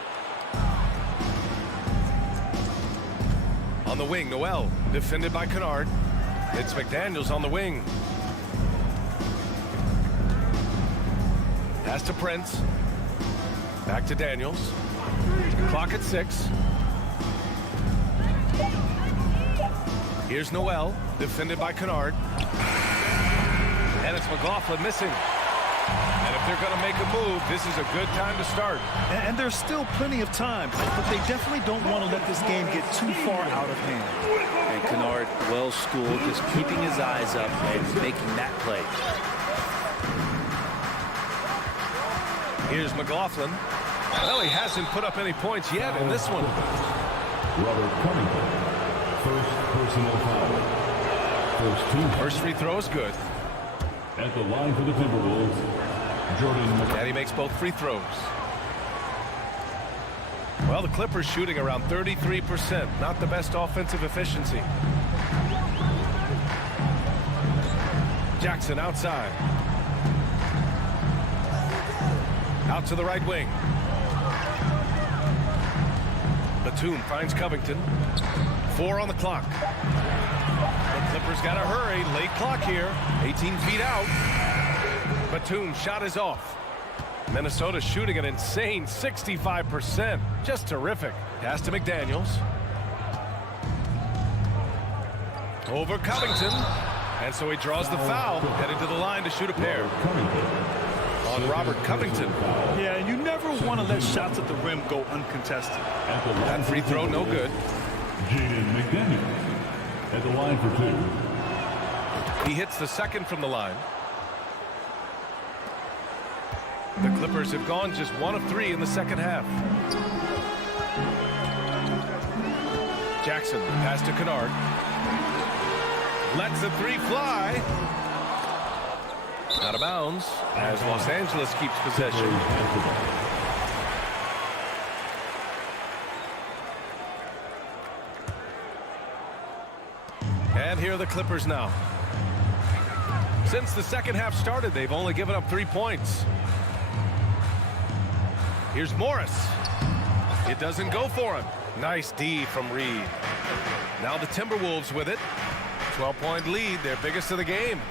On the wing, Noel, defended by Kennard. It's McDaniels on the wing. Pass to Prince. Back to Daniels. Clock at 6. Here's Noel, defended by Kennard. And it's McLaughlin missing. And a If they're going to make a move, this is a good time to start. And there's still plenty of time, but they definitely don't want to let this game get too far out of hand. And Kennard, well schooled, just keeping his eyes up and making that play. Here's McLaughlin. Well, he hasn't put up any points yet in this one. Robert Covington, first personal foul. First team. First free throw is good. At the line for the Timberwolves, Jordan. And he makes both free throws. Well, the Clippers shooting around 33%. Not the best offensive efficiency. Jackson outside. Out to the right wing. Batum finds Covington. 4 on the clock. The Clippers got to hurry. Late clock here. 18 feet out. Batum's shot is off. Minnesota shooting an insane 65%. Just terrific. Pass to McDaniels. Over Covington. And so he draws the foul. Headed to the line to shoot a pair. On Robert Covington. Yeah, and you never want to let shots at the rim go uncontested. That free throw no good. Jaden McDaniels at the line for 2. He hits the second from the line. The Clippers have gone just 1 of 3 in the second half. Jackson pass to Kennard. Lets the 3 fly. Out of bounds as Los Angeles keeps possession. And here are the Clippers now. Since the second half started, they've only given up 3 points. Here's Morris. It doesn't go for him. Nice D from Reed. Now the Timberwolves with it. 12-point lead, their biggest of the game.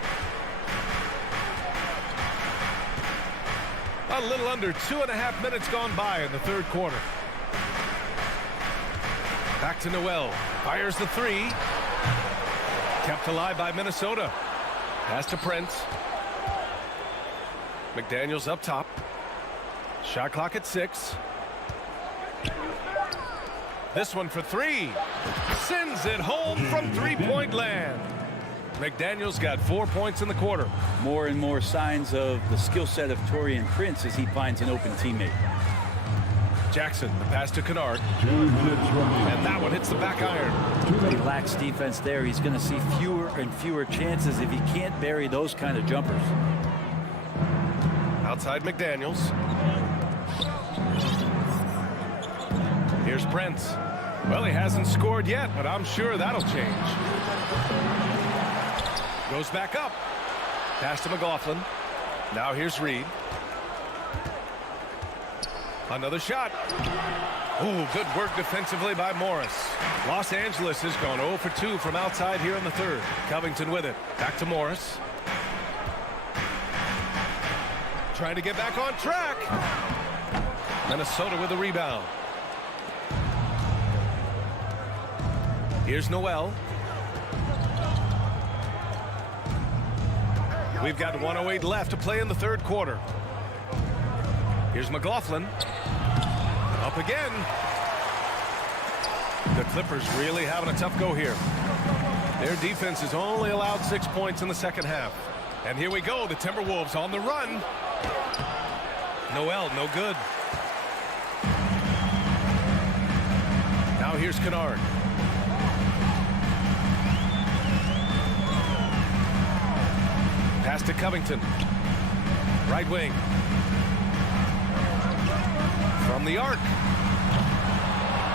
A little under 2.5 minutes gone by in the third quarter. Back to Noel. Fires the 3. Kept alive by Minnesota. Pass to Prince. McDaniels up top. Shot clock at 6. This one for 3. Sends it home from three-point land. McDaniels got 4 points in the quarter. More and more signs of the skill set of Taurean Prince as he finds an open teammate. Jackson, the pass to Kennard. And that one hits the back iron. He lacks defense there. He's going to see fewer and fewer chances if he can't bury those kind of jumpers. Outside McDaniels. Here's Prince. Well, he hasn't scored yet, but I'm sure that'll change. Goes back up. Pass to McLaughlin. Now here's Reed. Another shot. Ooh, good work defensively by Morris. Los Angeles has gone 0 for 2 from outside here in the third. Covington with it. Back to Morris. Trying to get back on track. Minnesota with a rebound. Here's Noel. We've got 1:08 left to play in the third quarter. Here's McLaughlin. Up again. The Clippers really having a tough go here. Their defense has only allowed 6 points in the second half. And here we go, the Timberwolves on the run. Noel, no good. Now here's Kennard. Pass to Covington. Right wing. From the arc.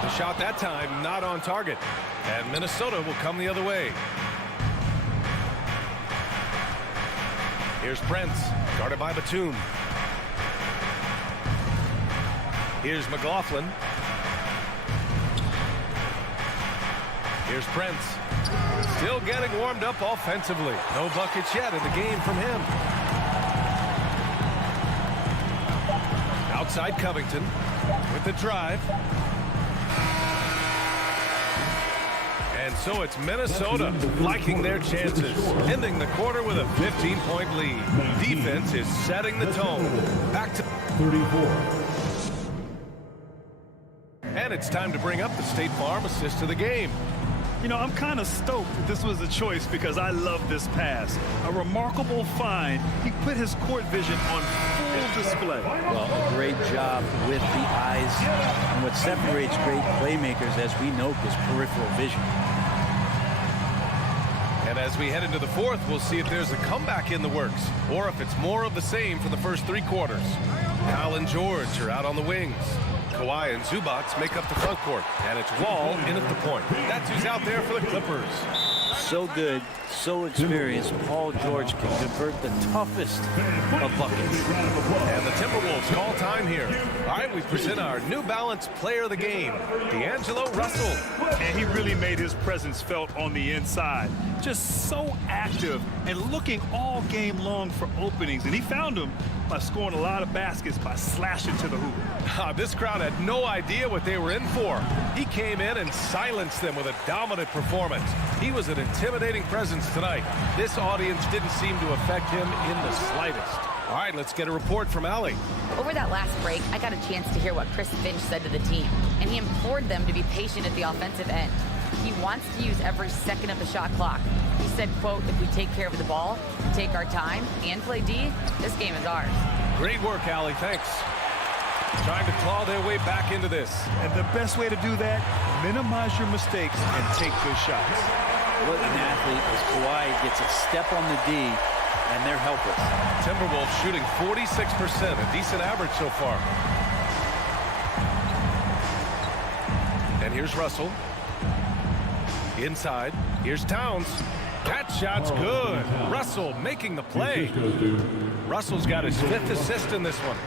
The shot that time not on target. And Minnesota will come the other way. Here's Prince. Guarded by Batum. Here's McLaughlin. Here's Prince. Still getting warmed up offensively. No buckets yet in the game from him. Outside Covington with the drive. And And so it's Minnesota liking their chances, ending the quarter with a 15-point lead. Defense is setting the tone. Back to 34. And it's time to bring up the State Farm assist of the game. You know, I'm kind of stoked that this was a choice because I love this pass. A remarkable find. He put his court vision on full display. Well, a great job with the eyes. And what separates great playmakers, as we know, is peripheral vision. And as we head into the fourth, we'll see if there's a comeback in the works or if it's more of the same for the first three quarters. Kyle and George are out on the wings. Kawhi and Zubac make up the front court, and it's Wall in at the point. That's who's out there for the Clippers. So good, so experienced. Paul George can convert the toughest of buckets. And the Timberwolves call time here. All right, we present our New Balance player of the game, D'Angelo Russell. And he really made his presence felt on the inside. Just so active and looking all game long for openings. And he found them by scoring a lot of baskets by slashing to the hoop. This crowd had no idea what they were in for. He came in and silenced them with a dominant performance. He was an intimidating presence tonight. This audience didn't seem to affect him in the slightest. All right, let's get a report from Allie. Over that last break, I got a chance to hear what Chris Finch said to the team, and he implored them to be patient at the offensive end. He wants to use every second of the shot clock. He said, quote, if we take care of the ball, take our time, and play D, this game is ours. Great work, Allie. Thanks. Trying to claw their way back into this. And the best way to do that, minimize your mistakes and take good shots. What an athlete as Kawhi gets a step on the D, and they're helpless. Timberwolves shooting 46%, a decent average so far. And here's Russell. Inside. Here's Towns. That shot's good. Russell making the play. Russell's got his fifth assist in this one.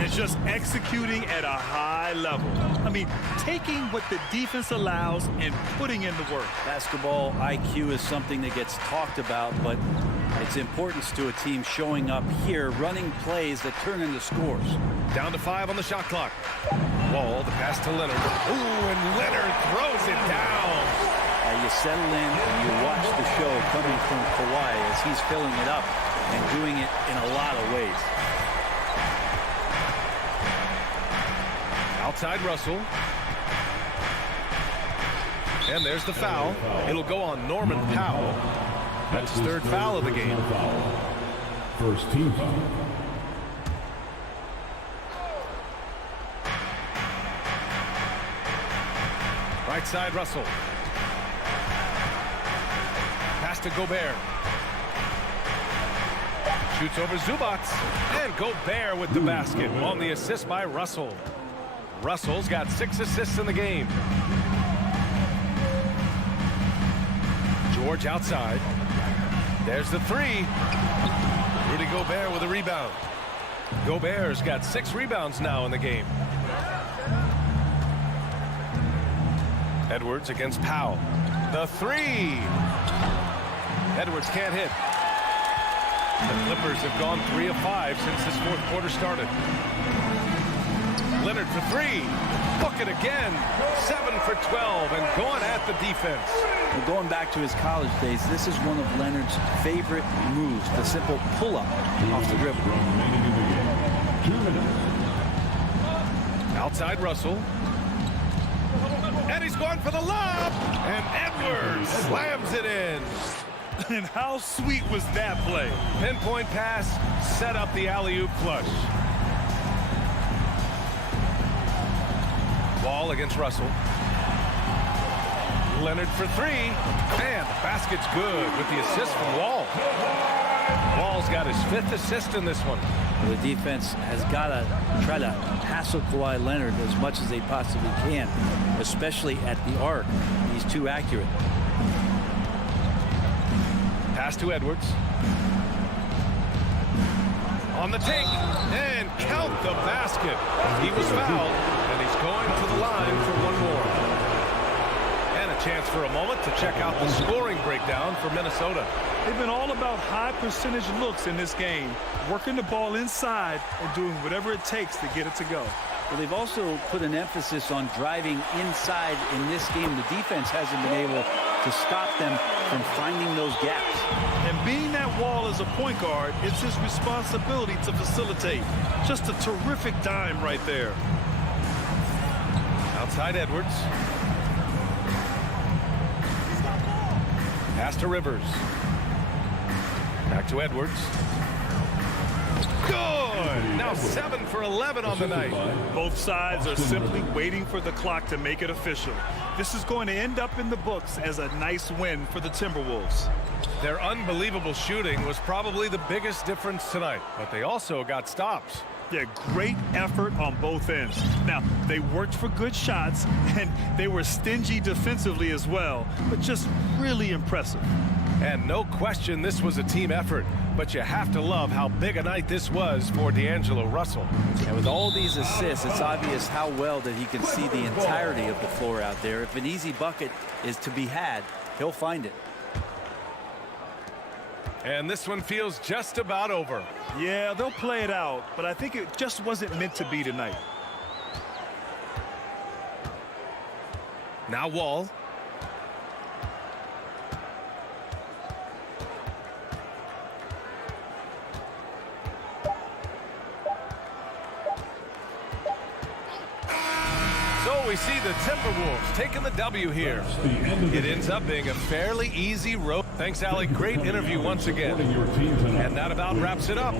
And just executing at a high level. I mean, taking what the defense allows and putting in the work. Basketball IQ is something that gets talked about, but its importance to a team showing up here, running plays that turn into scores. Down to 5 on the shot clock. Wall, the pass to Leonard. Ooh, and Leonard throws it down. You settle in and you watch the show coming from Kawhi as he's filling it up and doing it in a lot of ways. Outside Russell. And there's the foul. It'll go on Norman Powell. That's his third foul of the game. First team foul. Right side Russell. Pass to Gobert. Shoots over Zubac. And Gobert with the basket on the assist by Russell. Russell's got 6 assists in the game. George outside. There's the 3. Rudy Gobert with a rebound. Gobert's got 6 rebounds now in the game. Edwards against Powell. The 3. Edwards can't hit. The Clippers have gone 3 of 5 since this fourth quarter started. Leonard for 3. Book it again. 7 for 12 and going at the defense. Well, going back to his college days, this is one of Leonard's favorite moves, the simple pull-up off the dribble. 2 minutes. Outside Russell. And he's going for the lob. And Edwards slams it in. And how sweet was that play? Pinpoint pass, set up the alley-oop flush. Wall against Russell. Leonard for 3. And the basket's good with the assist from Wall. Wall's got his 5th assist in this one. The defense has got to try to hassle Kawhi Leonard as much as they possibly can, especially at the arc. He's too accurate. Pass to Edwards. On the take. And count the basket. He was fouled, and he's going to the line for one more. And a chance for a moment to check out the scoring breakdown for Minnesota. They've been all about high percentage looks in this game, working the ball inside and doing whatever it takes to get it to go. Well, they've also put an emphasis on driving inside in this game. The defense hasn't been able to to stop them from finding those gaps. And being that wall as a point guard, it's his responsibility to facilitate. Just a terrific dime right there. Outside Edwards. Pass to Rivers. Back to Edwards. Good! Now 7 for 11 on the night. Both sides are simply waiting for the clock to make it official. This is going to end up in the books as a nice win for the Timberwolves. Their unbelievable shooting was probably the biggest difference tonight, but they also got stops. Yeah, great effort on both ends. Now, they worked for good shots, and they were stingy defensively as well, but just really impressive. And no question this was a team effort, but you have to love how big a night this was for D'Angelo Russell. And with all these assists, it's obvious how well that he can see the entirety of the floor out there. If an easy bucket is to be had, he'll find it. And this one feels just about over. Yeah, they'll play it out, but I think it just wasn't meant to be tonight. Now Wall. So we see the Timberwolves taking the W here. It ends up being a fairly easy road. Thanks, Allie. Great interview once again. And that about wraps it up.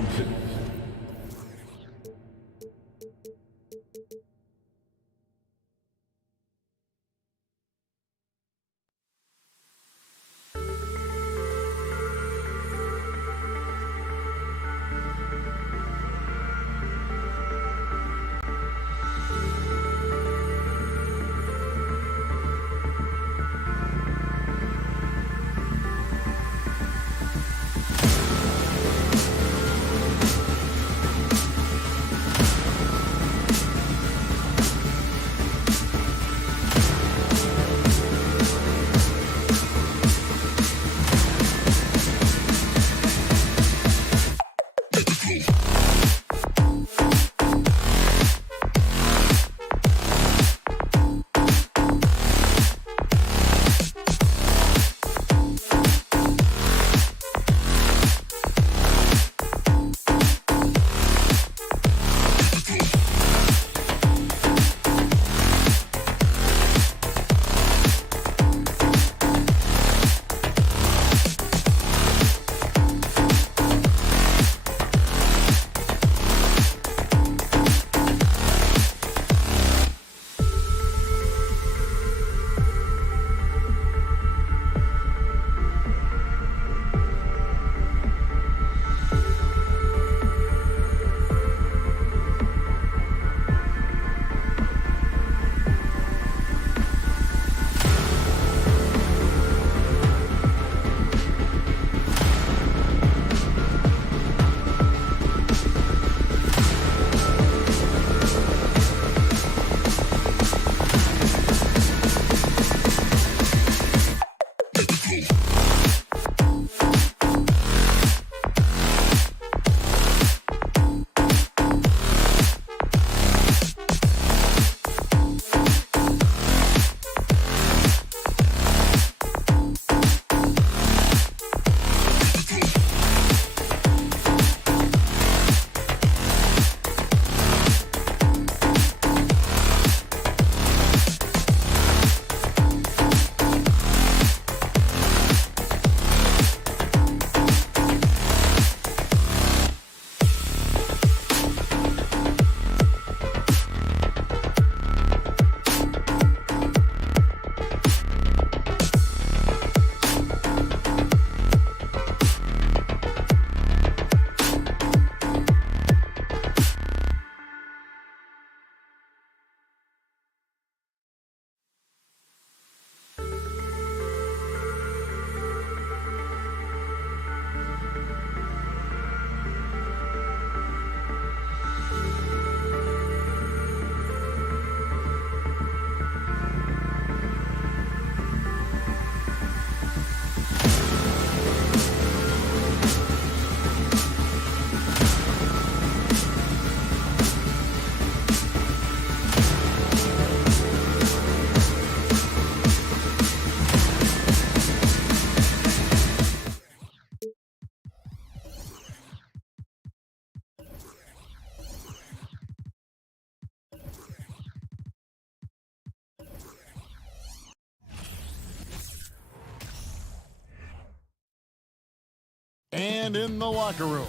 And in the locker room,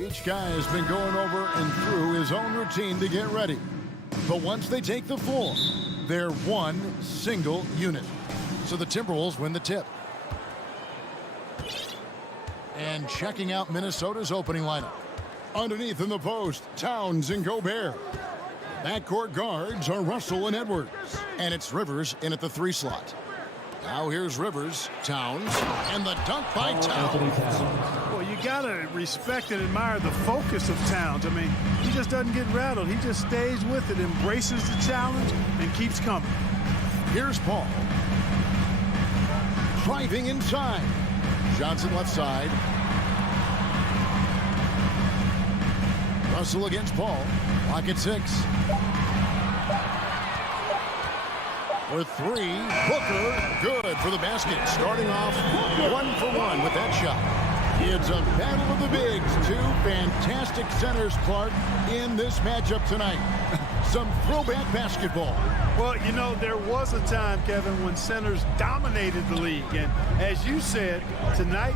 each guy has been going over and through his own routine to get ready. But once they take the floor, they're one single unit. So the Timberwolves win the tip. And checking out Minnesota's opening lineup. Underneath in the post, Towns and Gobert. Backcourt guards are Russell and Edwards. And it's Rivers in at the 3 slot. Now here's Rivers, Towns, and the dunk by Towns. Well, you got to respect and admire the focus of Towns. I mean, he just doesn't get rattled. He just stays with it, embraces the challenge, and keeps coming. Here's Paul. Driving inside. Johnson left side. Russell against Paul. Clock at 6. For 3, Booker, good for the basket. Starting off 1 for 1 with that shot. It's a battle of the bigs. 2 fantastic centers, Clark, in this matchup tonight. Some throwback basketball. Well, you know, there was a time, Kevin, when centers dominated the league. And as you said, tonight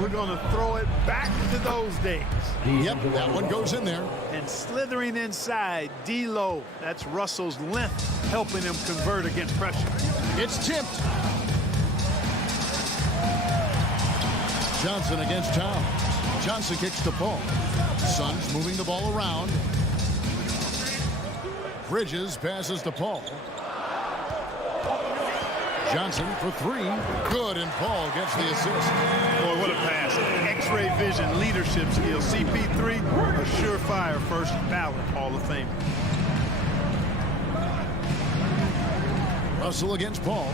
we're going to throw it back to those days. Yep, that one goes in there. And slithering inside, D-Lo. That's Russell's length helping him convert against pressure. It's tipped. Johnson against Towns. Johnson kicks to Paul. Suns moving the ball around. Bridges passes to Paul. Johnson for 3. Good, and Paul gets the assist. Boy, what a pass. X-ray vision, leadership skills. CP3, a surefire first ballot Hall of Famer. Russell against Paul.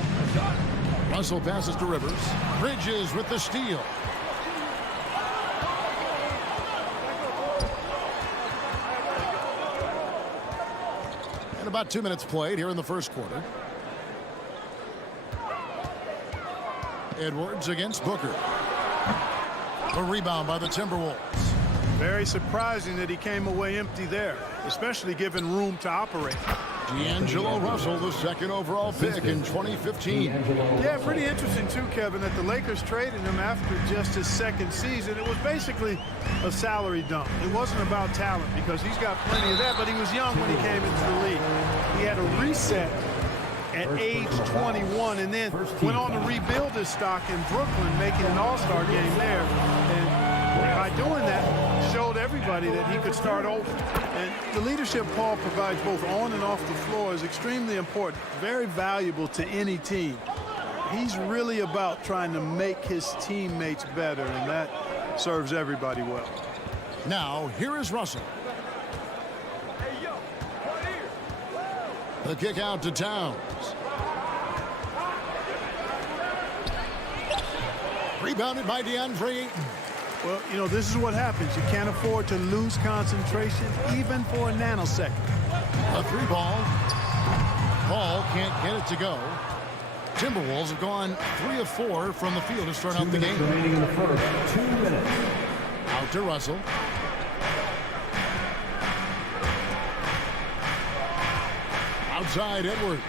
Russell passes to Rivers. Bridges with the steal. And about 2 minutes played here in the first quarter. Edwards against Booker. A rebound by the Timberwolves. Very surprising that he came away empty there, especially given room to operate. D'Angelo Russell, the 2nd overall pick in 2015. Yeah, pretty interesting too, Kevin, that the Lakers traded him after just his 2nd season. It was basically a salary dump. It wasn't about talent because he's got plenty of that, but he was young when he came into the league. He had a reset at age 21 and then went on to rebuild his stock in Brooklyn, making an all-star game there. And by doing that, showed everybody that he could start over. And the leadership Paul provides both on and off the floor is extremely important, very valuable to any team. He's really about trying to make his teammates better, and that serves everybody well. Now, here is Russell. The kick out to Towns. Rebounded by DeAndre Ayton. Well, you know, this is what happens. You can't afford to lose concentration, even for a nanosecond. A 3 ball. Paul can't get it to go. Timberwolves have gone 3 of 4 from the field to start out the game. Remaining in the first. 2 minutes. Out to Russell. Outside Edwards.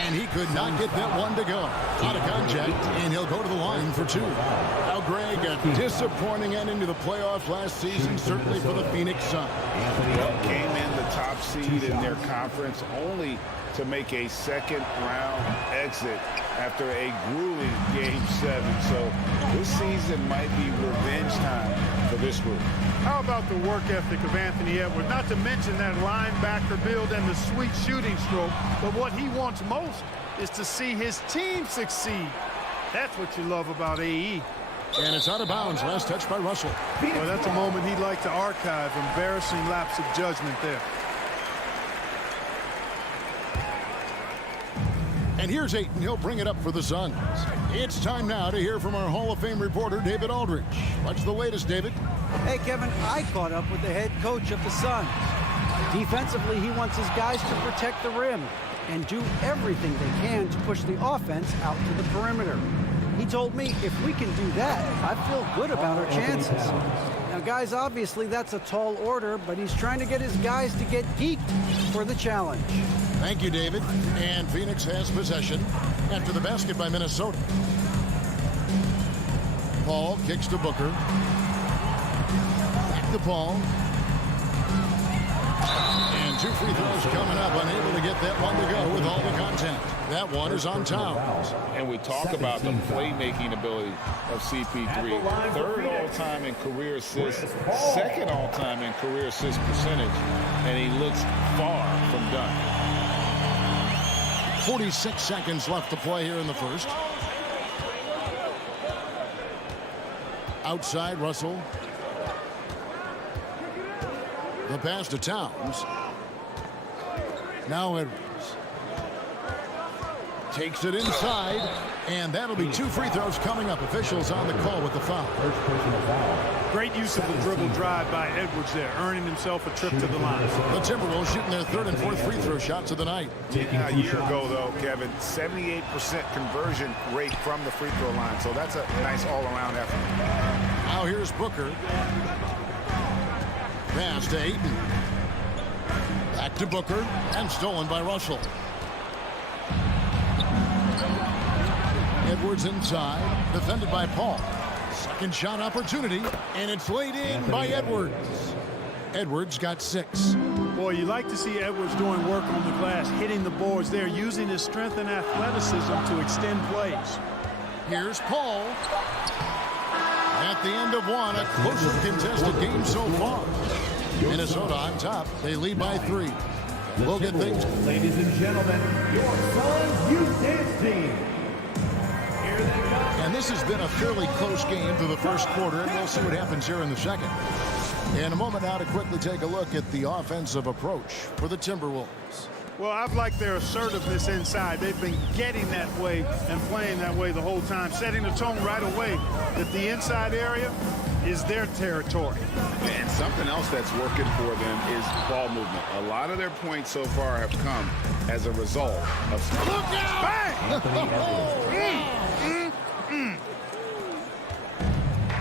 And he could not get that one to go. Out of contact, and he'll go to the line for 2. Now, Greg, a disappointing ending to the playoffs last season, certainly for the Phoenix Suns. Came in the top seed in their conference only to make a 2nd-round exit after a grueling Game 7. So this season might be revenge time for this group. How about the work ethic of Anthony Edwards? Not to mention that linebacker build and the sweet shooting stroke. But what he wants most is to see his team succeed. That's what you love about AE. And it's out of bounds. Last touch by Russell. Well, that's a moment he'd like to archive. Embarrassing lapse of judgment there. And here's Ayton. He'll bring it up for the Suns. It's time now to hear from our Hall of Fame reporter, David Aldridge. What's the latest, David? Hey, Kevin, I caught up with the head coach of the Suns. Defensively, he wants his guys to protect the rim and do everything they can to push the offense out to the perimeter. He told me if we can do that, I feel good about our chances. Now, guys, obviously that's a tall order, but he's trying to get his guys to get geeked for the challenge. Thank you, David. And Phoenix has possession after the basket by Minnesota. Paul kicks to Booker. Back to Paul. And 2 free throws coming up. Unable to get that one to go with all the contact. That one is on Towns. And we talk about the playmaking ability of CP3. 3rd all-time in career assists, 2nd all-time in career assist percentage, and he looks far from done. 46 seconds left to play here in the first. Outside, Russell. The pass to Towns. Now Edwards takes it inside, and that'll be 2 free throws coming up. Officials on the call with the foul. Great use of the dribble drive by Edwards there, earning himself a trip to the line. The Timberwolves shooting their 3rd and 4th free throw shots of the night. A year ago, though, Kevin, 78% conversion rate from the free throw line, so that's a nice all-around effort. Now here's Booker. Pass to Ayton. Back to Booker, and stolen by Russell. Edwards inside, defended by Paul. Second shot opportunity, and it's laid in by Edwards. Edwards got 6. Boy, you like to see Edwards doing work on the glass, hitting the boards there, using his strength and athleticism to extend plays. Here's Paul. At the end of one, a closer contested game so far. Minnesota on top. They lead by 3. We'll get things. Ladies and gentlemen, your Suns Youth Dance Team. And this has been a fairly close game through the first quarter, and we'll see what happens here in the second. In a moment now to quickly take a look at the offensive approach for the Timberwolves. Well, I've liked their assertiveness inside. They've been getting that way and playing that way the whole time, setting the tone right away that the inside area is their territory. And something else that's working for them is ball movement. A lot of their points so far have come as a result of... Look out! Bang!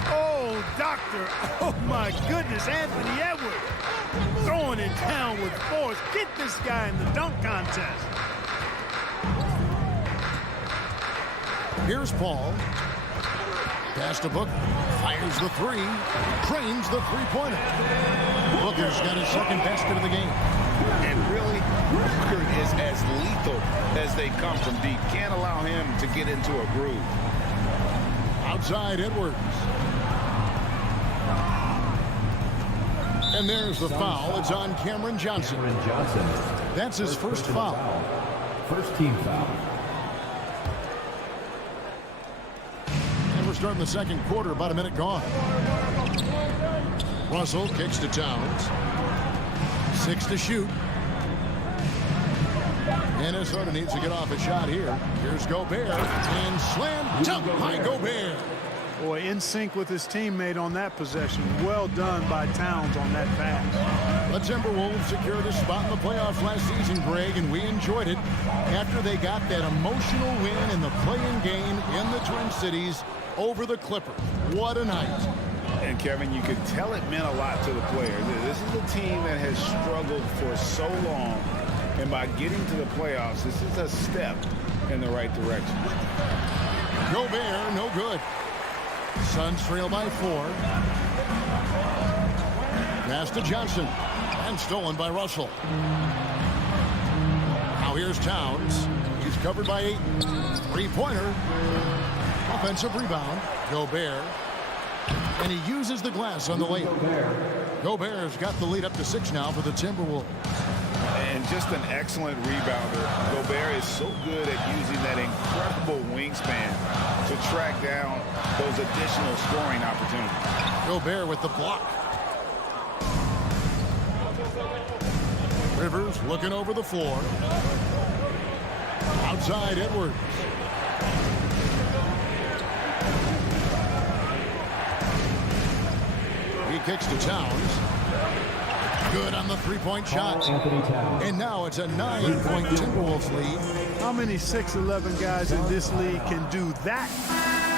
Oh, doctor. Oh, my goodness. Anthony Edwards throwing it down with force. Get this guy in the dunk contest. Here's Paul. Pass to Booker. Fires the 3. Trains the three-pointer. Booker's got his 2nd basket of the game. And really, Booker is as lethal as they come from deep. Can't allow him to get into a groove. Outside Edwards. And there's the foul. It's on Cameron Johnson. That's his first foul. First team foul. And we're starting the second quarter, about a minute gone. Russell kicks to Towns. 6 to shoot. Minnesota needs to get off a shot here. Here's Gobert. And slam dunk by Gobert. Boy, in sync with his teammate on that possession. Well done by Towns on that pass. The Timberwolves secured a spot in the playoffs last season, Greg, and we enjoyed it after they got that emotional win in the play-in game in the Twin Cities over the Clippers. What a night. And, Kevin, you could tell it meant a lot to the players. This is a team that has struggled for so long, and by getting to the playoffs, this is a step in the right direction. Gobert, no good. Suns trail by 4. Pass to Johnson. And stolen by Russell. Now here's Towns. He's covered by 8. Three-pointer. Offensive rebound. Gobert. And he uses the glass on the layup. Gobert's got the lead up to 6 now for the Timberwolves. And just an excellent rebounder. Gobert is so good at using that incredible wingspan to track down those additional scoring opportunities. Gobert with the block. Rivers looking over the floor. Outside Edwards. He kicks to Towns. Good on the three-point shot. And now it's a 9-point Timberwolves lead. How many 6'11" guys in this league can do that?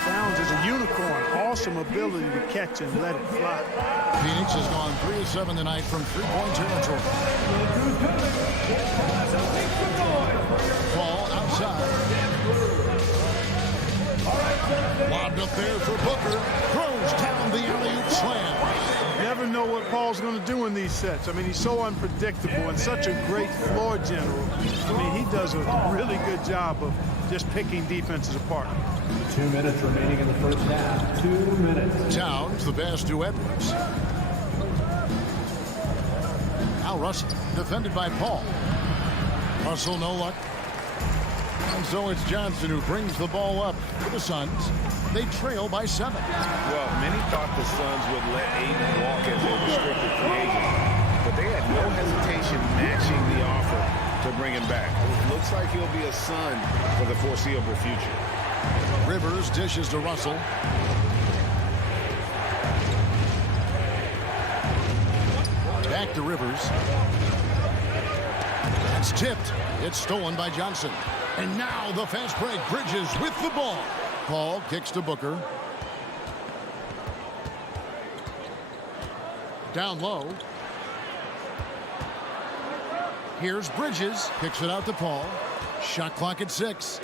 Towns is a unicorn. Awesome ability to catch and let it fly. Phoenix has gone 3 of 7 tonight from three-point territory. Ball outside. Lobbed up there for Booker. Throws down the alley-oop slam. Never know what Paul's going to do in these sets. I mean, he's so unpredictable and such a great floor general. I mean, he does a really good job of just picking defenses apart. 2 minutes remaining in the first half. 2 minutes. Towns, the pass to Edwards. Now Russell, defended by Paul. Russell, no luck. And so it's Johnson who brings the ball up for the Suns. They trail by 7. Well, many thought the Suns would let Aiden walk as a restricted free agent, but they had no hesitation matching the offer to bring him back. It looks like he'll be a Sun for the foreseeable future. Rivers dishes to Russell. Back to Rivers. It's tipped. It's stolen by Johnson. And now the fast break. Bridges with the ball. Paul kicks to Booker. Down low. Here's Bridges. Kicks it out to Paul. Shot clock at 6.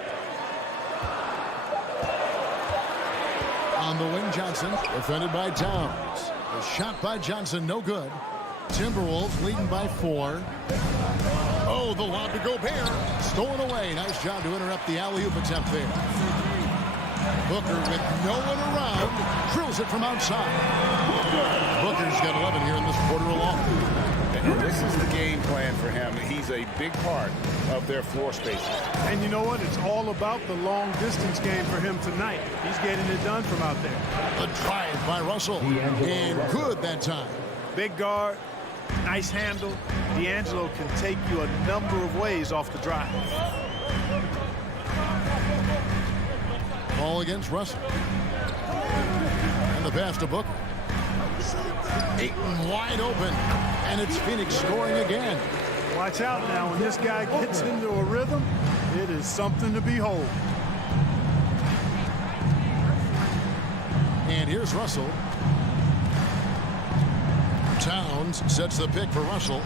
On the wing, Johnson. Defended by Towns. The shot by Johnson, no good. Timberwolves leading by 4. Oh, the lob to Gobert. Stolen away. Nice job to interrupt the alley-oop attempt there. Booker with no one around. Drills it from outside. Booker's got 11 here in this quarter alone. And this is the game plan for him. He's a big part of their floor spacing. And you know what? It's all about the long-distance game for him tonight. He's getting it done from out there. A drive by Russell. And good that time. Big guard, nice handle. D'Angelo can take you a number of ways off the drive. Ball against Russell. And the pass to Booker. Ayton wide open. And it's Phoenix scoring again. Watch out now. When this guy gets into a rhythm, it is something to behold. And here's Russell. Towns sets the pick for Russell.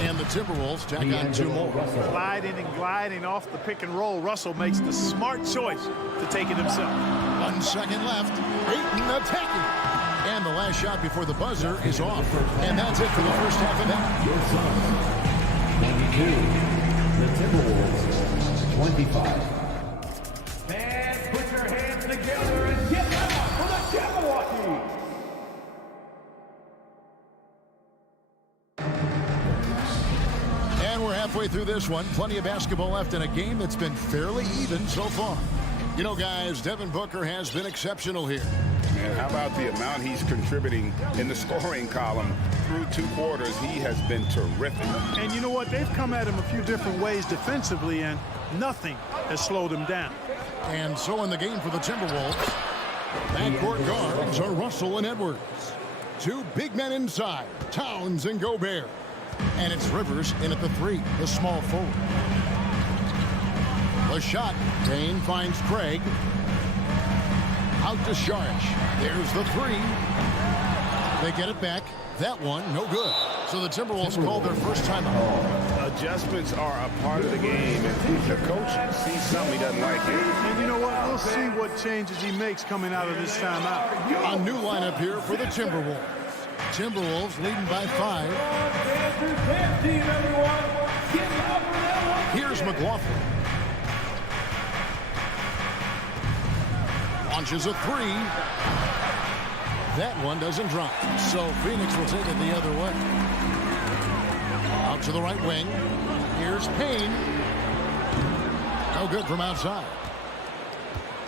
And the Timberwolves tack on 2 more. Gliding and gliding off the pick and roll. Russell makes the smart choice to take it himself. 1 second left. Ayton attacking. And the last shot before the buzzer is off. And that's it for the first half of that. Your Suns, 22. The Timberwolves, 25. Fans, put your hands together and get out for the Timberwolves. And we're halfway through this one. Plenty of basketball left in a game that's been fairly even so far. You know, guys, Devin Booker has been exceptional here. And how about the amount he's contributing in the scoring column through 2 quarters? He has been terrific. And you know what? They've come at him a few different ways defensively, and nothing has slowed him down. And so in the game for the Timberwolves, backcourt guards are Russell and Edwards. 2 big men inside, Towns and Gobert. And it's Rivers in at the 3, the small forward. The shot. Payne finds Craig. Out to Saric. There's the 3. They get it back. That one, no good. So the Timberwolves called their first timeout. Adjustments are a part of the game, and the coach sees something he doesn't like here. And you know what? We'll see what changes he makes coming out of this timeout. A new lineup here for the Timberwolves. Timberwolves leading by 5. Here's McLaughlin. Launches a 3. That one doesn't drop. So Phoenix will take it the other way. Out to the right wing. Here's Payne. No good from outside.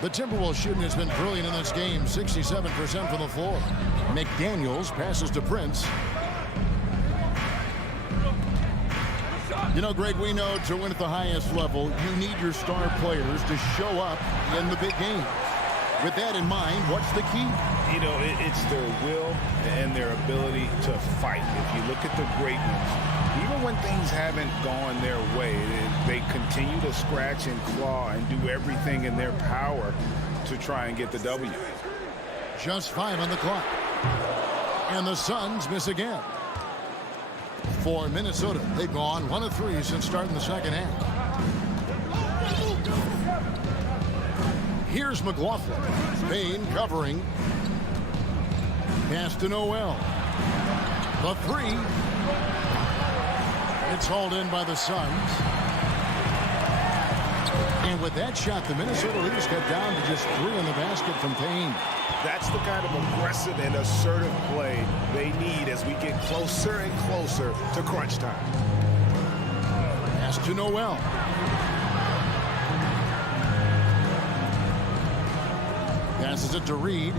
The Timberwolves shooting has been brilliant in this game. 67% from the floor. McDaniels passes to Prince. You know, Greg, we know to win at the highest level, you need your star players to show up in the big game. With that in mind, what's the key? You know, it's their will and their ability to fight. If you look at the great ones, even when things haven't gone their way, they continue to scratch and claw and do everything in their power to try and get the W. Just 5 on the clock. And the Suns miss again. For Minnesota, they've gone 1 of 3 since starting the second half. Here's McLaughlin. Payne covering. Pass to Noel. The three. It's hauled in by the Suns. And with that shot, the Minnesota Leafs got down to just 3 in the basket from Payne. That's the kind of aggressive and assertive play they need as we get closer and closer to crunch time. Pass to Noel. Passes it to Reed.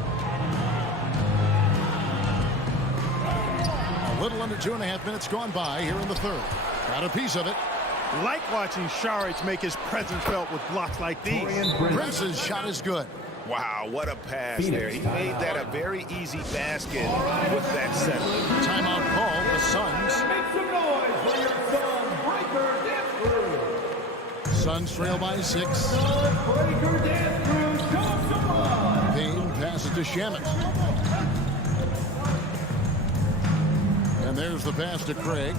A little under 2.5 minutes gone by here in the third. Got a piece of it. Like watching Šarić make his presence felt with blocks like these. Prince's shot is good. Wow, what a pass there. He made that a very easy basket with that set. Timeout call, the Suns. Make some noise for your Sunbreaker Dance Crew. Suns trail by 6. Sunbreaker Dance Crew, show them some love. Payne passes to Shamet. And there's the pass to Craig.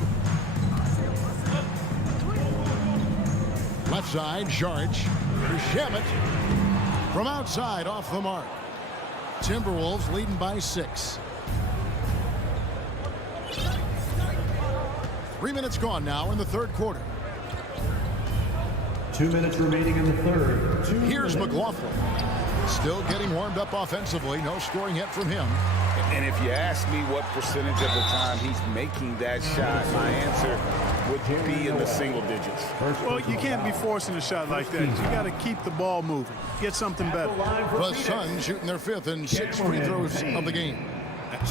Left side, Šarić. Shamet. From outside, off the mark. Timberwolves leading by 6. 3 minutes gone now in the third quarter. 2 minutes remaining in the third. Here's McLaughlin. Still getting warmed up offensively. No scoring hit from him. And if you ask me what percentage of the time he's making that shot, my answer would be in the single digits. Well, you can't be forcing a shot like that. You got to keep the ball moving. Get something better. The Suns shooting their 5th and 6 free throws of the game.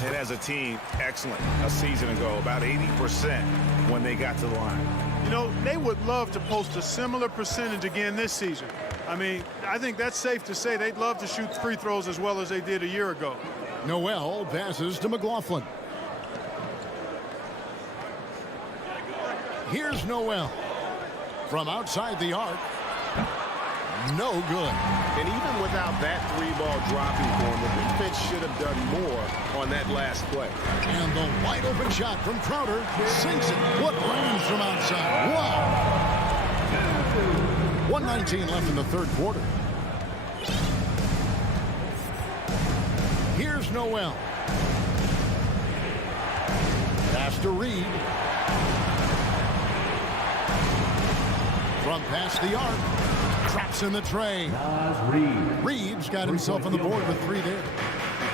And as a team, excellent. A season ago, about 80% when they got to the line. You know, they would love to post a similar percentage again this season. I mean, I think that's safe to say they'd love to shoot free throws as well as they did a year ago. Noel passes to McLaughlin. Here's Noel. From outside the arc. No good. And even without that 3-ball dropping for him, the defense should have done more on that last play. And the wide open shot from Crowder sinks it. What range from outside. Wow. 1:19 left in the third quarter. Here's Noel. Pass to Reed. From past the arc. Traps in the tray. Reed's got himself on the board with 3 there.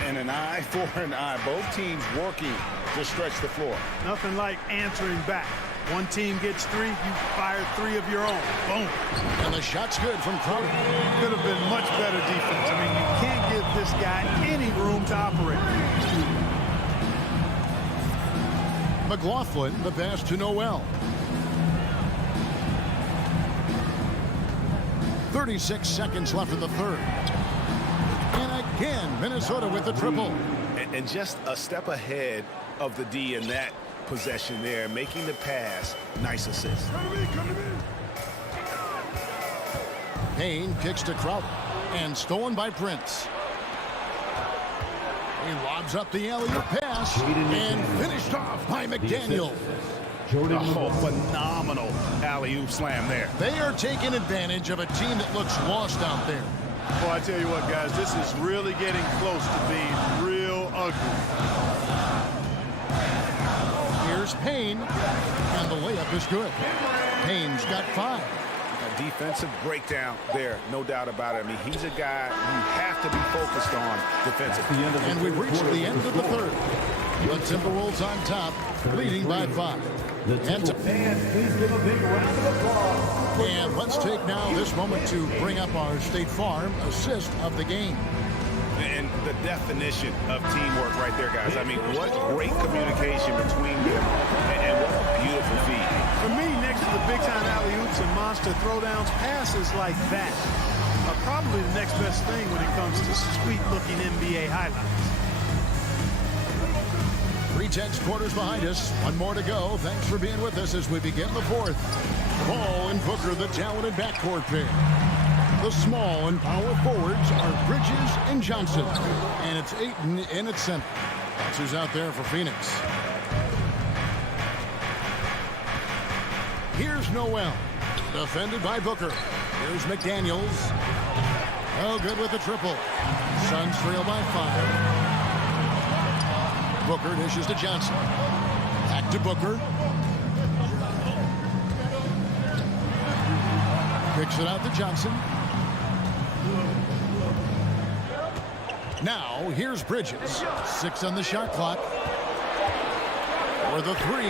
And an eye for an eye. Both teams working to stretch the floor. Nothing like answering back. One team gets 3, you fire 3 of your own. Boom. And the shot's good from Crowder. Could have been much better defense. I mean, you can't give this guy any room to operate. McLaughlin, the pass to Noel. 36 seconds left in the third. And again, Minnesota with the triple. And just a step ahead of the D in that possession there, making the pass. Nice assist. Payne kicks to Crowder and stolen by Prince. He lobs up the alley-oop pass and finished off by McDaniel. Oh, phenomenal alley-oop slam there. They are taking advantage of a team that looks lost out there. Well, I tell you what, guys, this is really getting close to being real ugly. Here's Payne, and the layup is good. Payne's got 5. A defensive breakdown there, no doubt about it. I mean, he's a guy you have to be focused on defensively. And we've reached the end of the third. The Timberwolves on top, leading by 5. And please give a big round of applause. And let's take now this moment to bring up our State Farm assist of the game. And the definition of teamwork right there, guys. I mean, what great communication between them, and what a beautiful feed. For me, next to the big-time alley-oops and monster throwdowns, passes like that are probably the next best thing when it comes to sweet-looking NBA highlights. 3/10 quarters behind us. One more to go. Thanks for being with us as we begin the fourth. Ball and Booker, the talented backcourt pair. The small and power forwards are Bridges and Johnson. And it's Ayton in its center. That's who's out there for Phoenix. Here's Noel. Defended by Booker. Here's McDaniels. Oh, good with the triple. Suns trail by 5. Booker dishes to Johnson. Back to Booker. Kicks it out to Johnson. Now, here's Bridges. 6 on the shot clock. For the 3.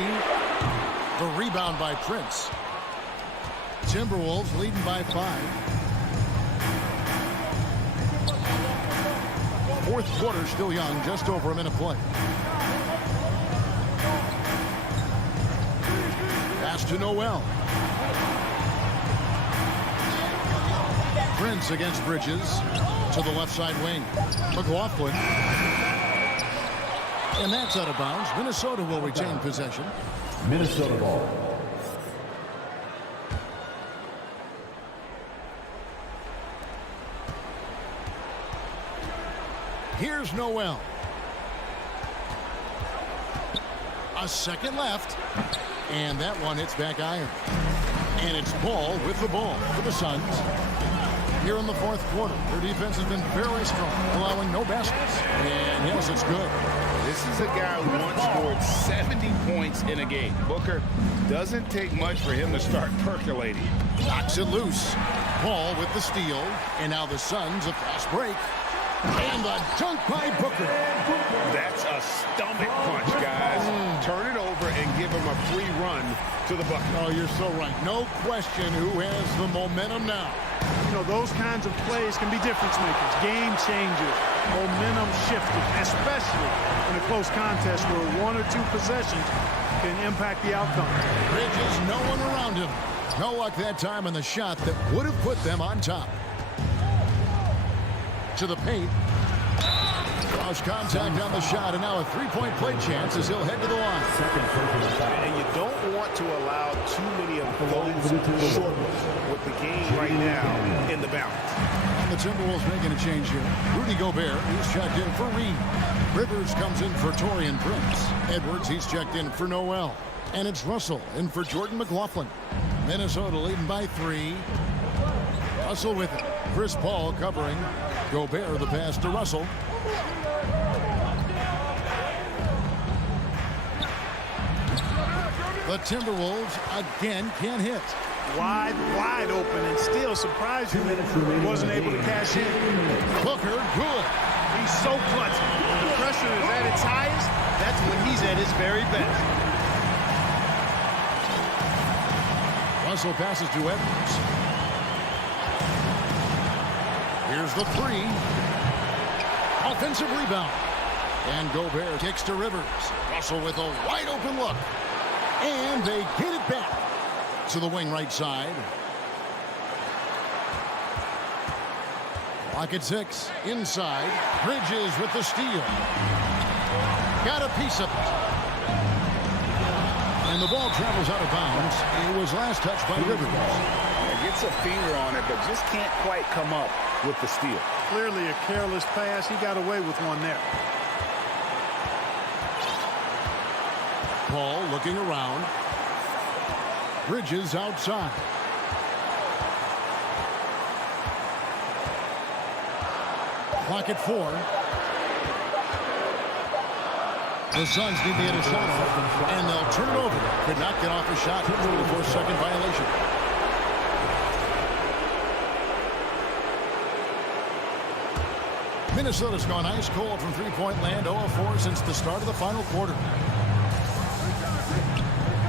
The rebound by Prince. Timberwolves leading by 5. Fourth quarter still young, just over a minute play. Pass to Noel. Prince against Bridges to the left side wing. McLaughlin. And that's out of bounds. Minnesota will retain possession. Minnesota ball. Here's Noel. A second left. And that one hits back iron. And it's Paul with the ball for the Suns. Here in the fourth quarter, their defense has been very strong, allowing no baskets. And yes, it's good. This is a guy who once scored 70 points in a game. Booker, doesn't take much for him to start percolating. Knocks it loose. Paul with the steal. And now the Suns a fast break. And the dunk by Booker. That's a stomach punch, guys. Turn it over and give him a free run to the bucket. Oh, you're so right. No question who has the momentum now. You know, those kinds of plays can be difference makers, game changers, momentum shifters, especially in a close contest where 1 or 2 possessions can impact the outcome. Bridges, no one around him. No luck that time on the shot that would have put them on top. To the paint. Draws contact on the shot, and now a three-point play chance as he'll head to the line. And you don't want to allow too many of those short ones with the game right now in the balance. And the Timberwolves making a change here. Rudy Gobert, he's checked in for Reed. Rivers comes in for Taurean Prince. Edwards, he's checked in for Noel. And it's Russell in for Jordan McLaughlin. Minnesota leading by 3. Russell with it. Chris Paul covering. Gobert the pass to Russell. The Timberwolves again can't hit. Wide open, and still surprisingly wasn't able to cash in. Booker, good. He's so clutch. When the pressure is at its highest, that's when he's at his very best. Russell passes to Edwards. Here's the 3. Offensive rebound. And Gobert kicks to Rivers. Russell with a wide open look. And they get it back to the wing right side. Clock at 6. Inside. Bridges with the steal. Got a piece of it. And the ball travels out of bounds. It was last touched by Rivers. Gets a finger on it, but just can't quite come up with the steal. Clearly a careless pass. He got away with one there. Paul looking around. Bridges outside. Clock at 4. The Suns need to get a shot off, and they'll turn it over. Could not get off a shot. 4-second violation. Minnesota's gone ice cold from three-point land, 0-4 since the start of the final quarter.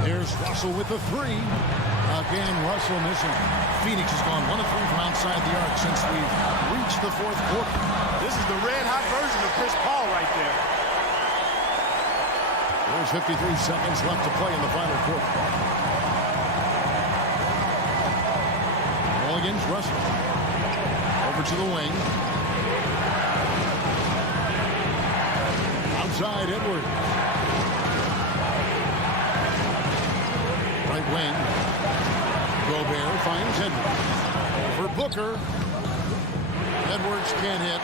There's Russell with the 3. Again, Russell missing. Phoenix has gone 1 of 3 from outside the arc since we've reached the fourth quarter. This is the red-hot version of Chris Paul right there. There's 53 seconds left to play in the final quarter. Ball against Russell. Over to the wing. Outside Edwards. Right wing. Gobert finds Edwards. For Booker. Edwards can't hit.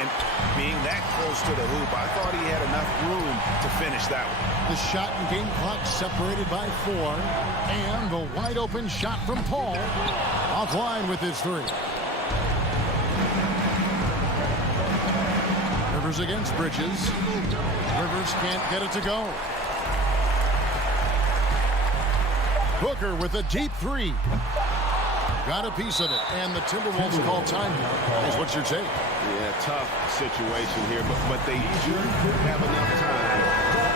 And being that close to the hoop, I thought he had enough room to finish that one. The shot and game clock separated by 4. And the wide open shot from Paul. Offline with his 3. Rivers against Bridges. Rivers can't get it to go. Booker with a deep three. Got a piece of it, and the Timberwolves call timeout. What's your take? Yeah, tough situation here, but they should have enough time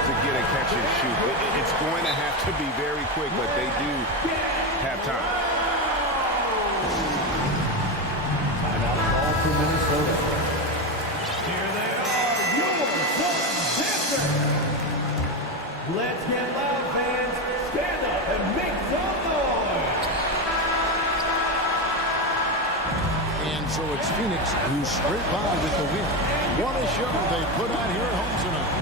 to get a catch and shoot. It's going to have to be very quick, but they do have time. Timeout call for Minnesota. Here they are, your Dancers. Let's get loud, fans. Stand up and make some noise. And so it's Phoenix who scraped by with the win. What a show they put on here at home tonight.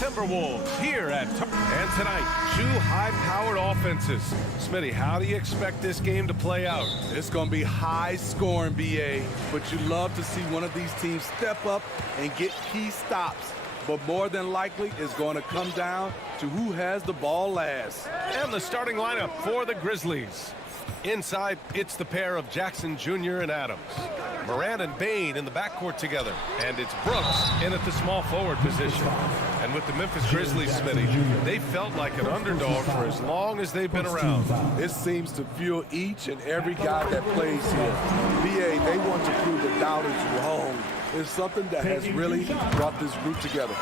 Timberwolves here at and tonight, two high-powered offenses. Smitty, how do you expect this game to play out? It's going to be high-scoring, BA, but you love to see one of these teams step up and get key stops. but more than likely it's going to come down to who has the ball last. And the starting lineup for the Grizzlies. Inside, it's the pair of Jackson Jr. and Adams. Morant and Bane in the backcourt together. And it's Brooks in at the small forward position. And with the Memphis Grizzlies, Smitty, they felt like an underdog for as long as they've been around. It seems to fuel each and every guy that plays here. BA, they want to prove the doubters wrong. It's something that has really brought this group together.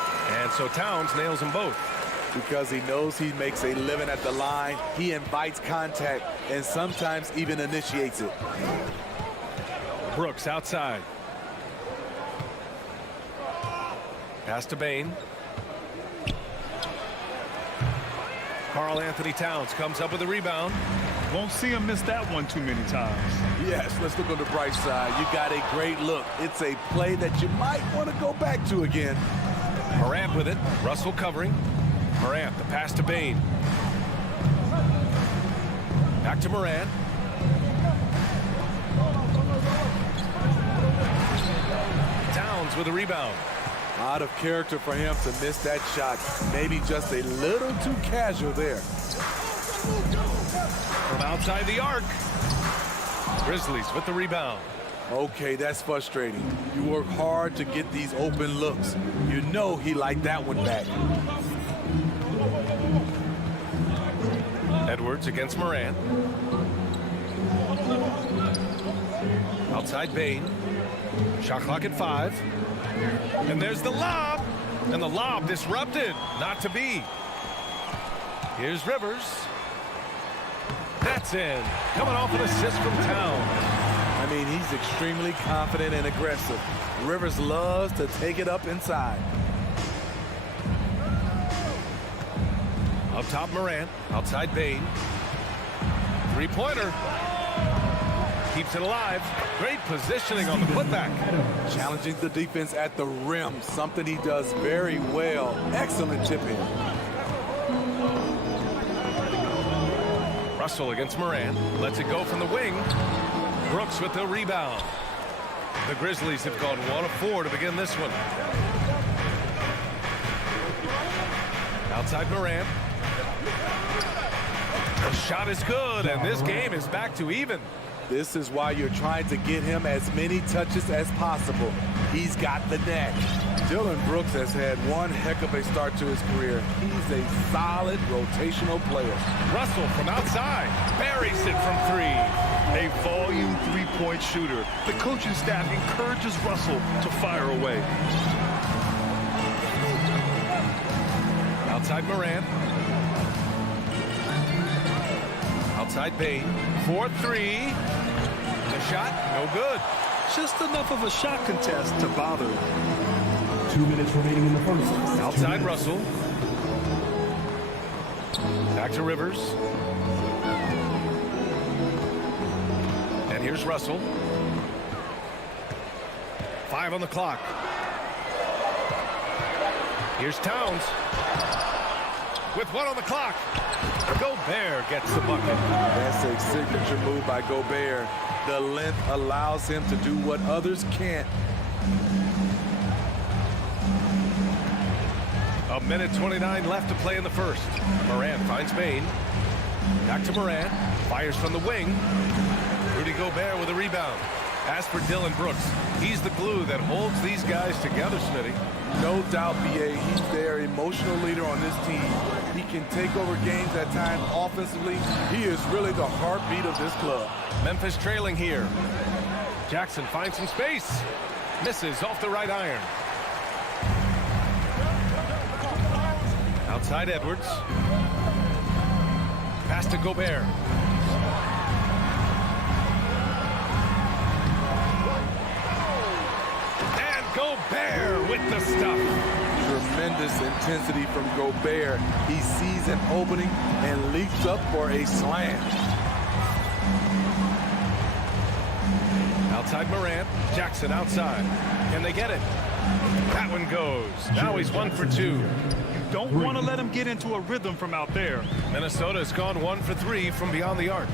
And so Towns nails them both. Because he knows he makes a living at the line, he invites contact and sometimes even initiates it. Brooks outside. Pass to Bane. Karl Anthony Towns comes up with a rebound. Won't see him miss that one too many times. Yes, let's look on the bright side. You got a great look. It's a play that you might want to go back to again. Morant with it. Russell covering. Morant, the pass to Bane. Back to Morant. Towns with a rebound. Out of character for him to miss that shot. Maybe just a little too casual there. From outside the arc. Grizzlies with the rebound. Okay, that's frustrating. You work hard to get these open looks. You know he liked that one back. Edwards against Morant. Outside Bane. Shot clock at 5. And there's the lob. And the lob disrupted. Not to be. Here's Rivers. That's in. Coming off an assist from Towns. I mean, he's extremely confident and aggressive. Rivers loves to take it up inside. Up top, Morant. Outside Bane. Three-pointer. Keeps it alive. Great positioning on the putback. Challenging the defense at the rim. Something he does very well. Excellent tip in. Russell against Morant. Lets it go from the wing. Brooks with the rebound. The Grizzlies have gone 1 of 4 to begin this one. Outside Morant. The shot is good, and this game is back to even. This is why you're trying to get him as many touches as possible. He's got the knack. Dylan Brooks has had one heck of a start to his career. He's a solid rotational player. Russell from outside. Buries it from 3. A volume three-point shooter. The coaching staff encourages Russell to fire away. Outside Morant. Outside Bane. 4-3. The shot, no good. Just enough of a shot contest to bother him. 2 minutes remaining in the first. Outside Russell. Back to Rivers. And here's Russell. 5 on the clock. Here's Towns. With 1 on the clock. Gobert gets the bucket. That's a signature move by Gobert. The length allows him to do what others can't. A minute 29 left to play in the first. Morant finds Bane. Back to Morant. Fires from the wing. Rudy Gobert with a rebound. As for Dylan Brooks, he's the glue that holds these guys together, Smitty. No doubt, BA, he's their emotional leader on this team. He can take over games at times offensively. He is really the heartbeat of this club. Memphis trailing here. Jackson finds some space. Misses off the right iron. Outside Edwards. Pass to Gobert. And Gobert with the stuff. Tremendous intensity from Gobert. He sees an opening and leaps up for a slam. Outside Morant. Jackson outside. Can they get it? That one goes. Now he's 1 for 2. Don't want to let him get into a rhythm from out there. Minnesota's gone 1 for 3 from beyond the arc.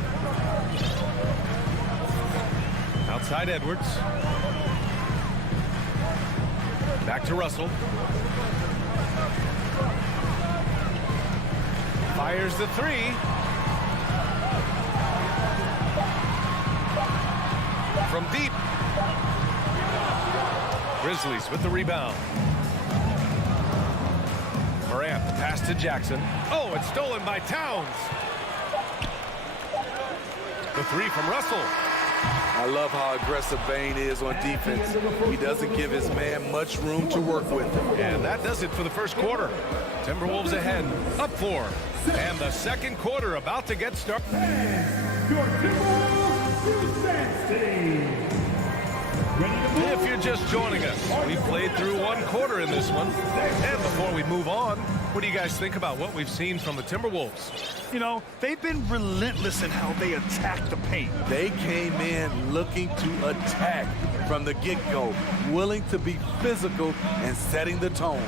Outside Edwards. Back to Russell. Fires the three. From deep. Grizzlies with the rebound. Morant, the pass to Jackson. Oh, it's stolen by Towns. The three from Russell. I love how aggressive Bane is on defense. He doesn't give his man much room to work with. And that does it for the first quarter. Timberwolves ahead, up 4. And the second quarter about to get started. Your Timberwolves defense team. If you're just joining us, we played through one quarter in this one. And before we move on, what do you guys think about what we've seen from the Timberwolves? You know, they've been relentless in how they attack the paint. They came in looking to attack from the get-go, willing to be physical and setting the tone.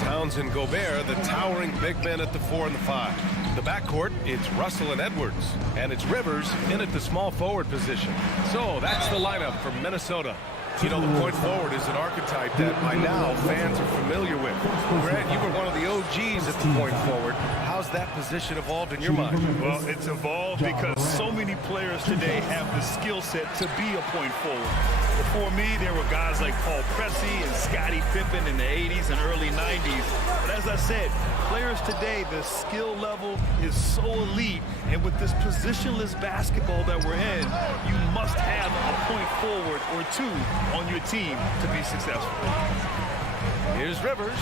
Towns and Gobert, the towering big men at the 4 and the 5. The backcourt, it's Russell and Edwards. And it's Rivers in at the small forward position. So that's the lineup for Minnesota. You know, the point forward is an archetype that by now fans are familiar with. Grant, you were one of the OGs at the point forward. How's that position evolved in your mind? Well, it's evolved because so many players today have the skill set to be a point forward. Before me, there were guys like Paul Pressey and Scottie Pippen in the 80s and early 90s. But as I said, players today, the skill level is so elite. And with this positionless basketball that we're in, you must have a point forward or two on your team to be successful. Here's Rivers.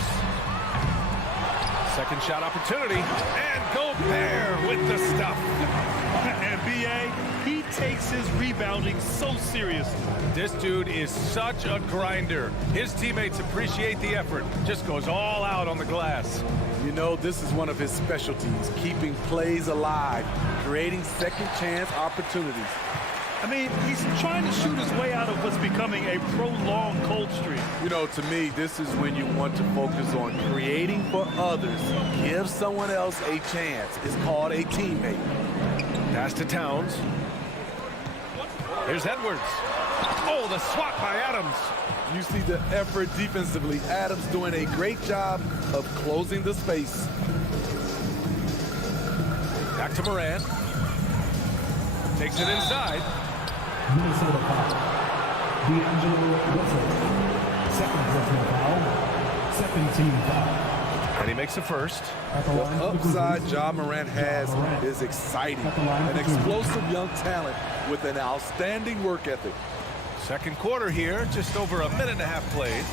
Second shot opportunity. And Gobert with the stuff. And B.A., he takes his rebounding so seriously. This dude is such a grinder. His teammates appreciate the effort. Just goes all out on the glass. You know, this is one of his specialties, keeping plays alive, creating second chance opportunities. I mean, he's trying to shoot his way out of what's becoming a prolonged cold streak. You know, to me, this is when you want to focus on creating for others. Give someone else a chance. It's called a teammate. Pass to Towns. Here's Edwards. Oh, the swat by Adams. You see the effort defensively. Adams doing a great job of closing the space. Back to Morant. Takes it inside. Minnesota foul. D'Angelo Russell. Second personal foul. Second team foul. And he makes the first. The upside Ja Morant has is exciting. An explosive young talent with an outstanding work ethic. Second quarter here, just over a minute and a half played.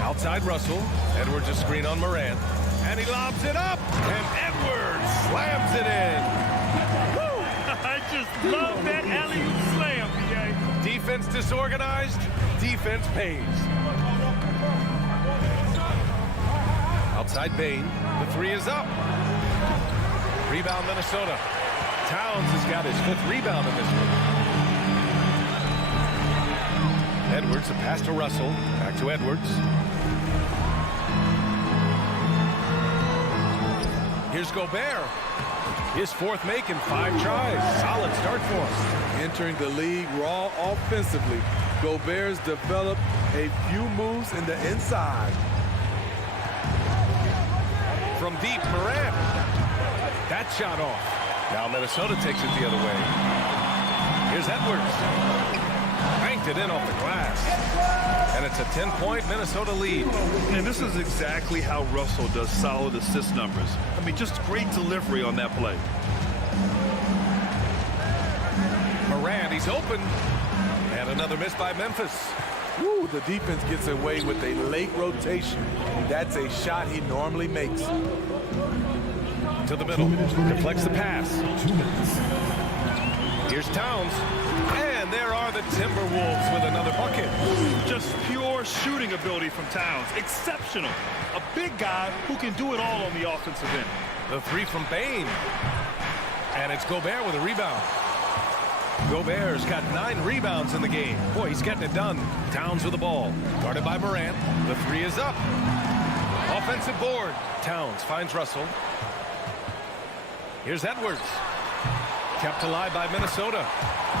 Outside Russell. Edwards a screen on Morant. And he lobs it up. And Edwards slams it in. Woo! I just love that alley-oop slam, B.A. Defense disorganized. Defense pays. Outside Bane. The three is up. Rebound Minnesota. Towns has got his 5th rebound in this one. Edwards, a pass to Russell. Back to Edwards. Here's Gobert. His 4th make in 5 tries. Solid start for him. Entering the league raw offensively, Gobert's developed a few moves in the inside. From deep, Morant. That shot off. Now Minnesota takes it the other way. Here's Edwards. Banked it in off the glass. And it's a 10-point Minnesota lead. And this is exactly how Russell does solid assist numbers. I mean, just great delivery on that play. Morant, he's open. And another miss by Memphis. Ooh, the defense gets away with a late rotation. That's a shot he normally makes. To the middle. Deflects the pass. Here's Towns. And there are the Timberwolves with another bucket. Just pure shooting ability from Towns. Exceptional. A big guy who can do it all on the offensive end. The three from Bane. And it's Gobert with a rebound. Gobert's got 9 rebounds in the game. Boy, he's getting it done. Towns with the ball. Guarded by Morant. The three is up. Offensive board. Towns finds Russell. Here's Edwards. Kept alive by Minnesota.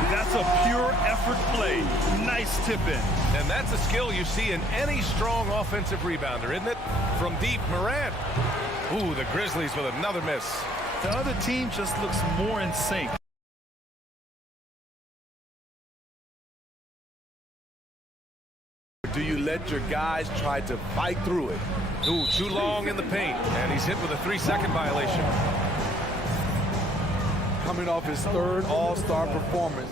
That's a pure effort play. Nice tip in. And that's a skill you see in any strong offensive rebounder, isn't it? From deep, Morant. Ooh, the Grizzlies with another miss. The other team just looks more in sync. Do you let your guys try to fight through it? Ooh, too long in the paint. And he's hit with a 3-second violation. Coming off his third All-Star performance.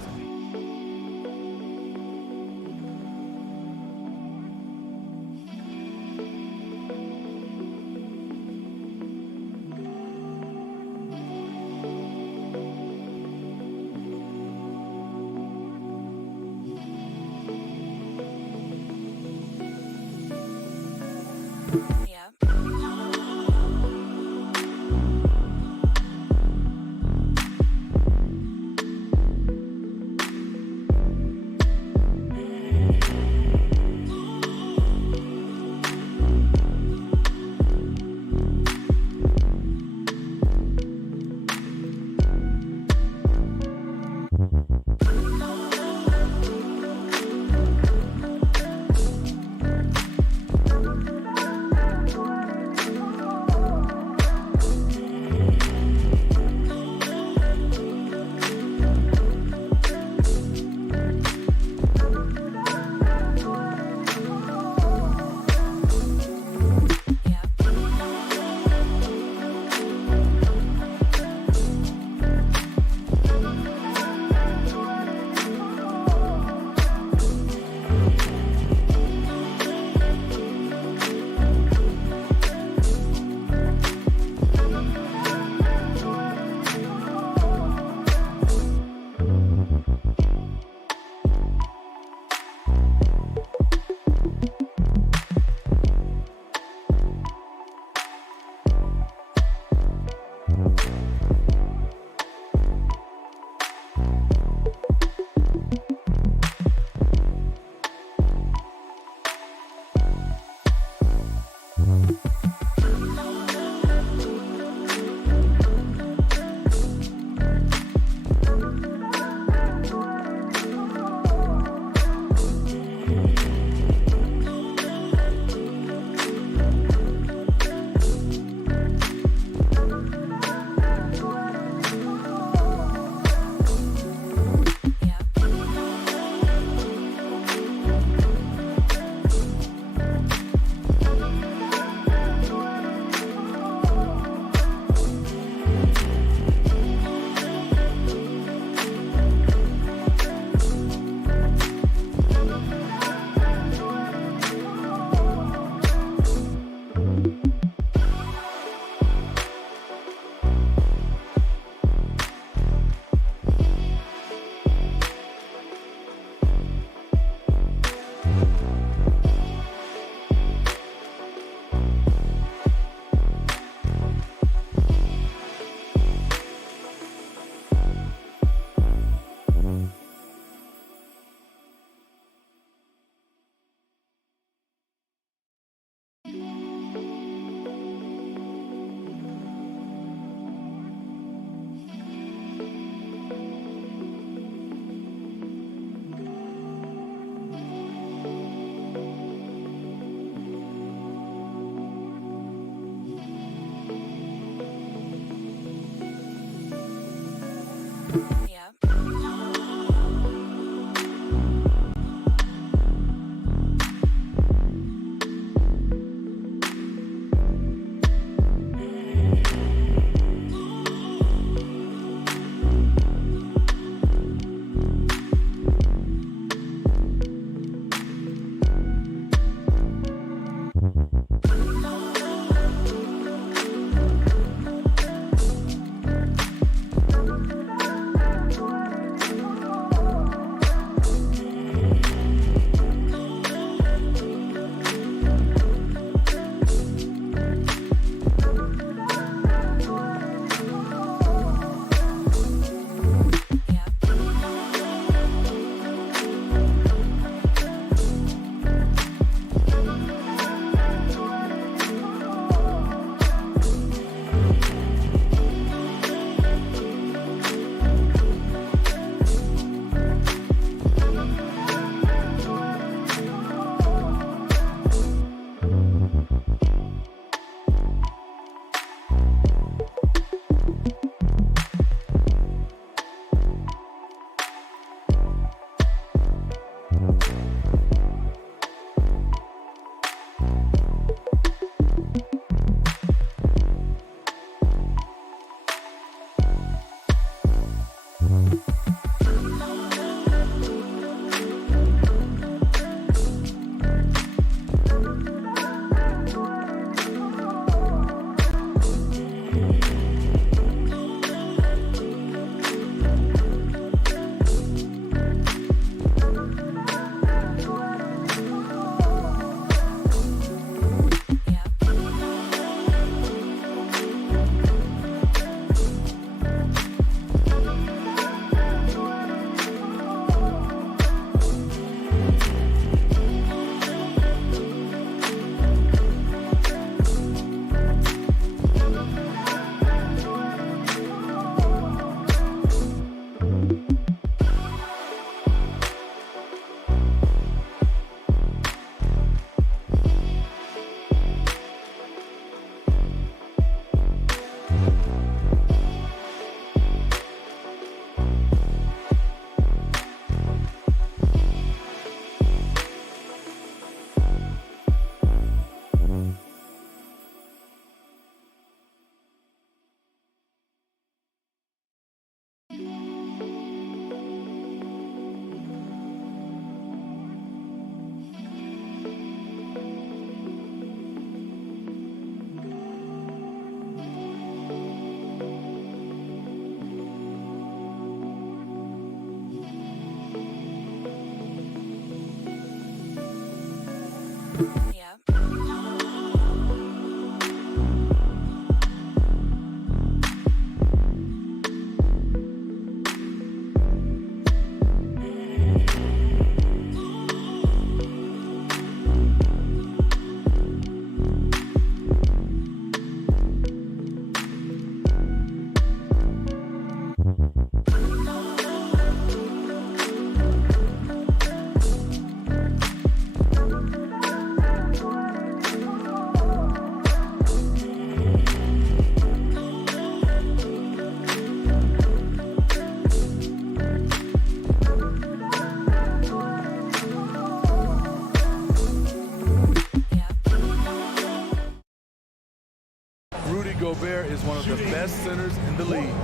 Gobert is one of the best centers in the league.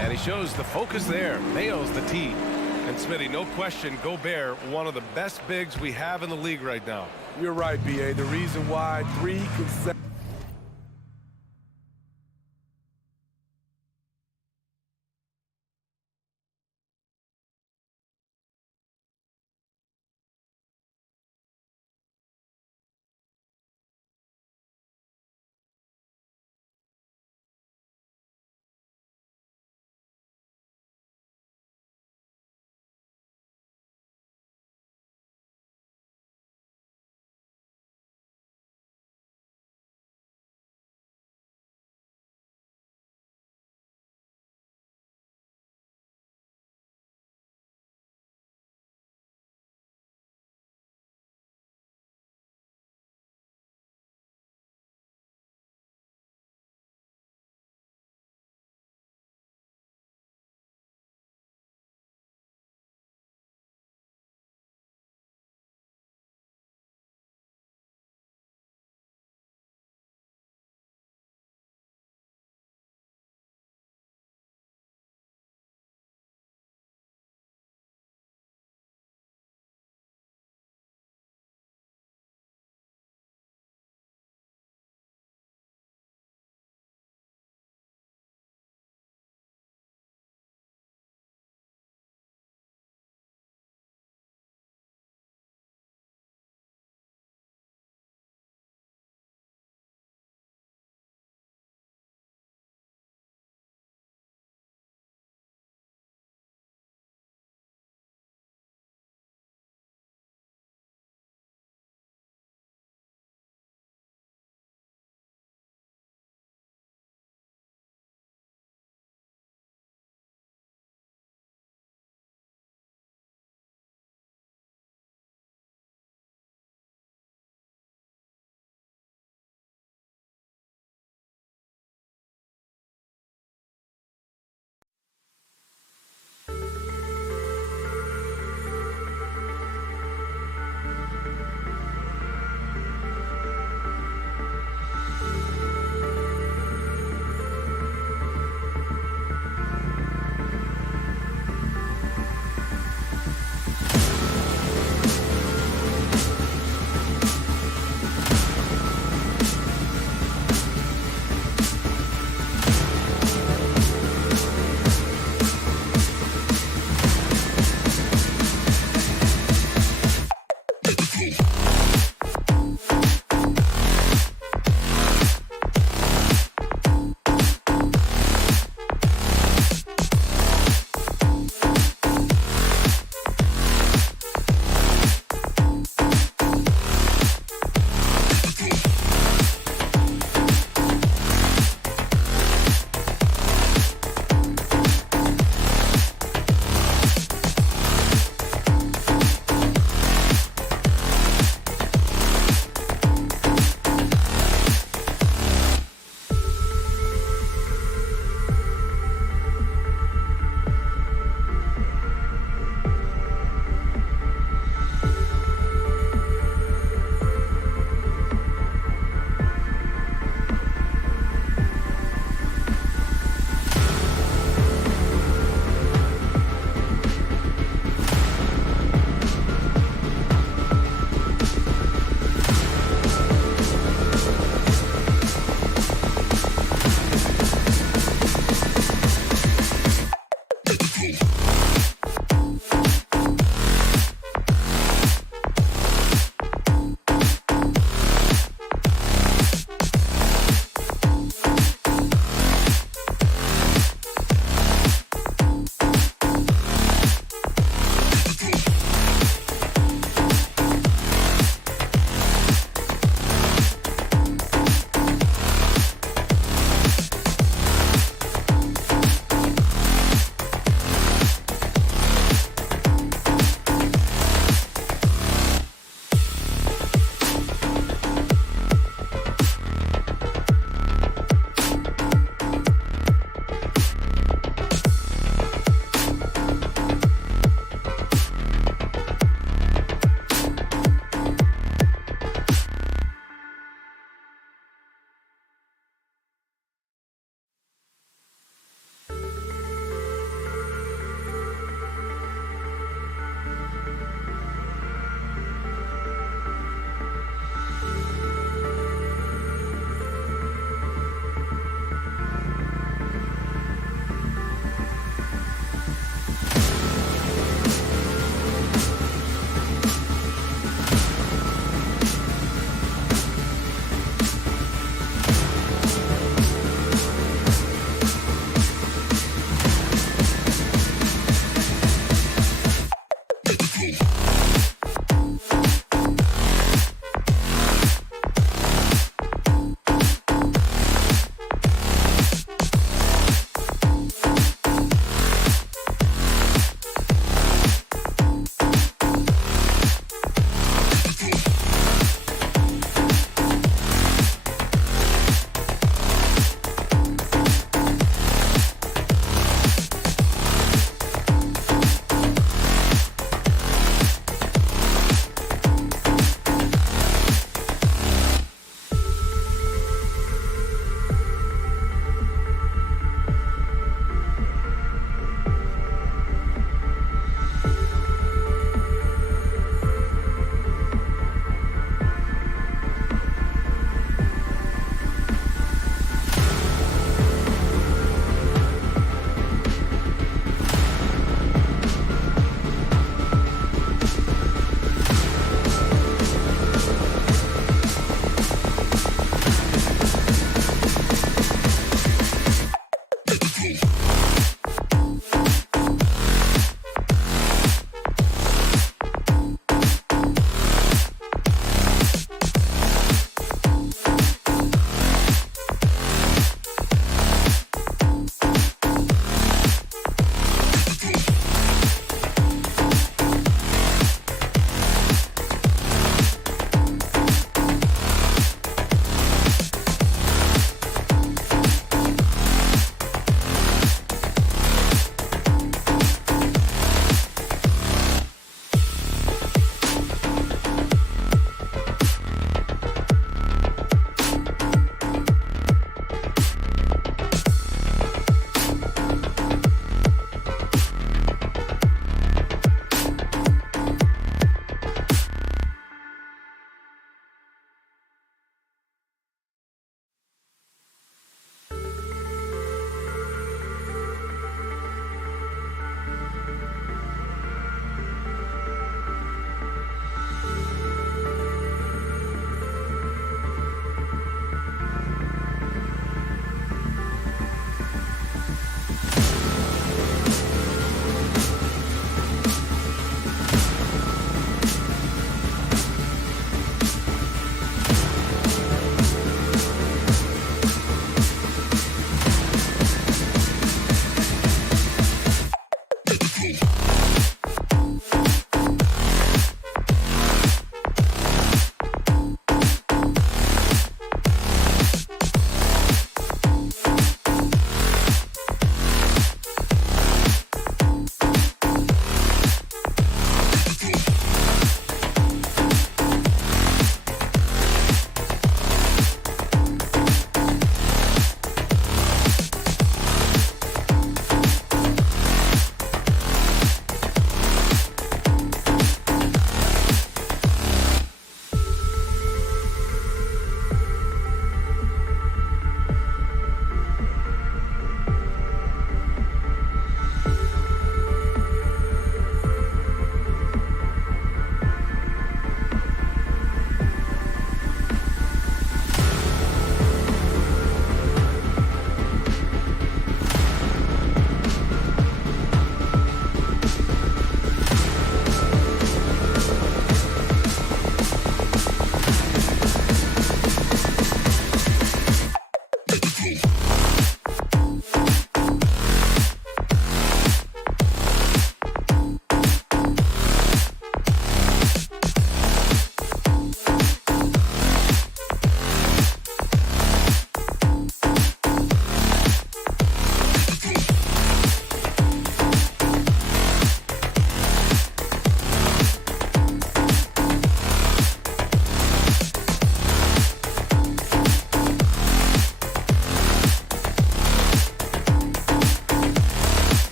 And he shows the focus there, nails the tee. And Smitty, no question, Gobert, one of the best bigs we have in the league right now. You're right, B.A. The reason why 3 consecutive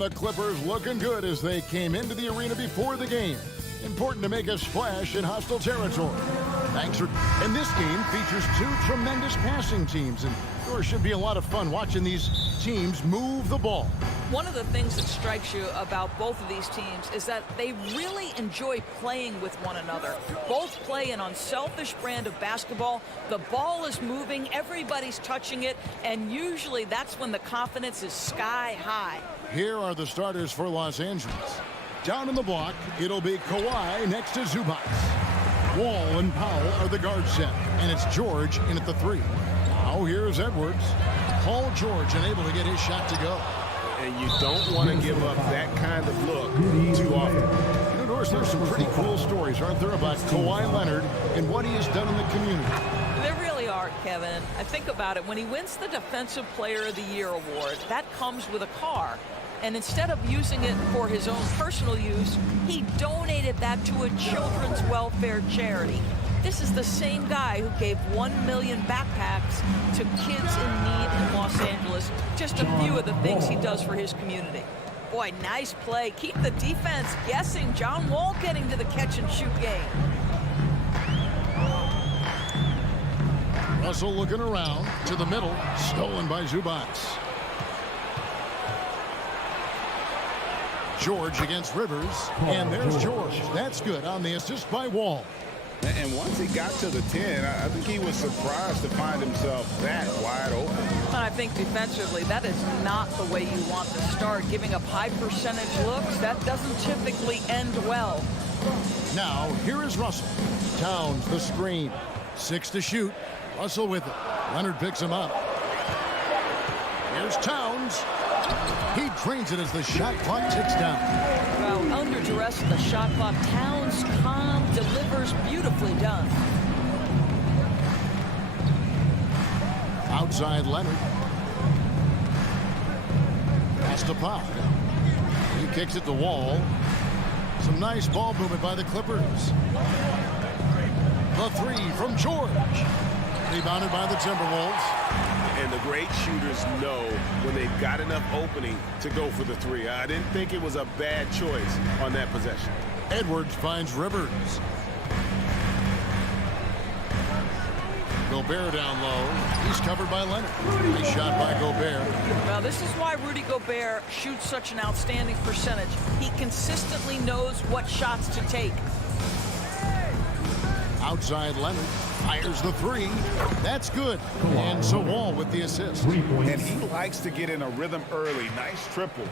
And the Clippers looking good as they came into the arena before the game. Important to make a splash in hostile territory. And this game features two tremendous passing teams, and there should be a lot of fun watching these teams move the ball. One of the things that strikes you about both of these teams is that they really enjoy playing with one another. Both play an unselfish brand of basketball. The ball is moving, everybody's touching it, and usually that's when the confidence is sky high. Here are the starters for Los Angeles. Down in the block, it'll be Kawhi next to Zubac. Wall and Powell are the guard set, and it's George in at the 3. Now here's Edwards. Paul George unable to get his shot to go. And you don't want to give up that kind of look too often. You know, Doris, there's some pretty cool stories, aren't there, about Kawhi Leonard and what he has done in the community. There really are, Kevin. I think about it. When he wins the Defensive Player of the Year award, that comes with a car. And instead of using it for his own personal use, he donated that to a children's welfare charity. This is the same guy who gave 1 million backpacks to kids in need in Los Angeles. Just a few of the things he does for his community. Boy, nice play. Keep the defense guessing. John Wall getting to the catch-and-shoot game. Russell looking around to the middle. Stolen by Zubac. George against Rivers, and there's George. That's good on the assist by Wall. And once he got to the 10, I think he was surprised to find himself that wide open. And I think defensively, that is not the way you want to start. Giving up high percentage looks, that doesn't typically end well. Now, here is Russell. Towns, the screen. 6 to shoot. Russell with it. Leonard picks him up. Here's Towns. He drains it as the shot clock ticks down. Well, under duress of the shot clock, Towns calm, delivers, beautifully done. Outside Leonard. Pass to Pop. He kicks it to Wall. Some nice ball movement by the Clippers. The 3 from George. Rebounded by the Timberwolves. And the great shooters know when they've got enough opening to go for the 3. I didn't think it was a bad choice on that possession. Edwards finds Rivers. Gobert down low. He's covered by Leonard. Nice shot by Gobert. Well, this is why Rudy Gobert shoots such an outstanding percentage. He consistently knows what shots to take. Outside Leonard. Fires the 3. That's good. And so Wall with the assist. And he likes to get in a rhythm early. Nice triple.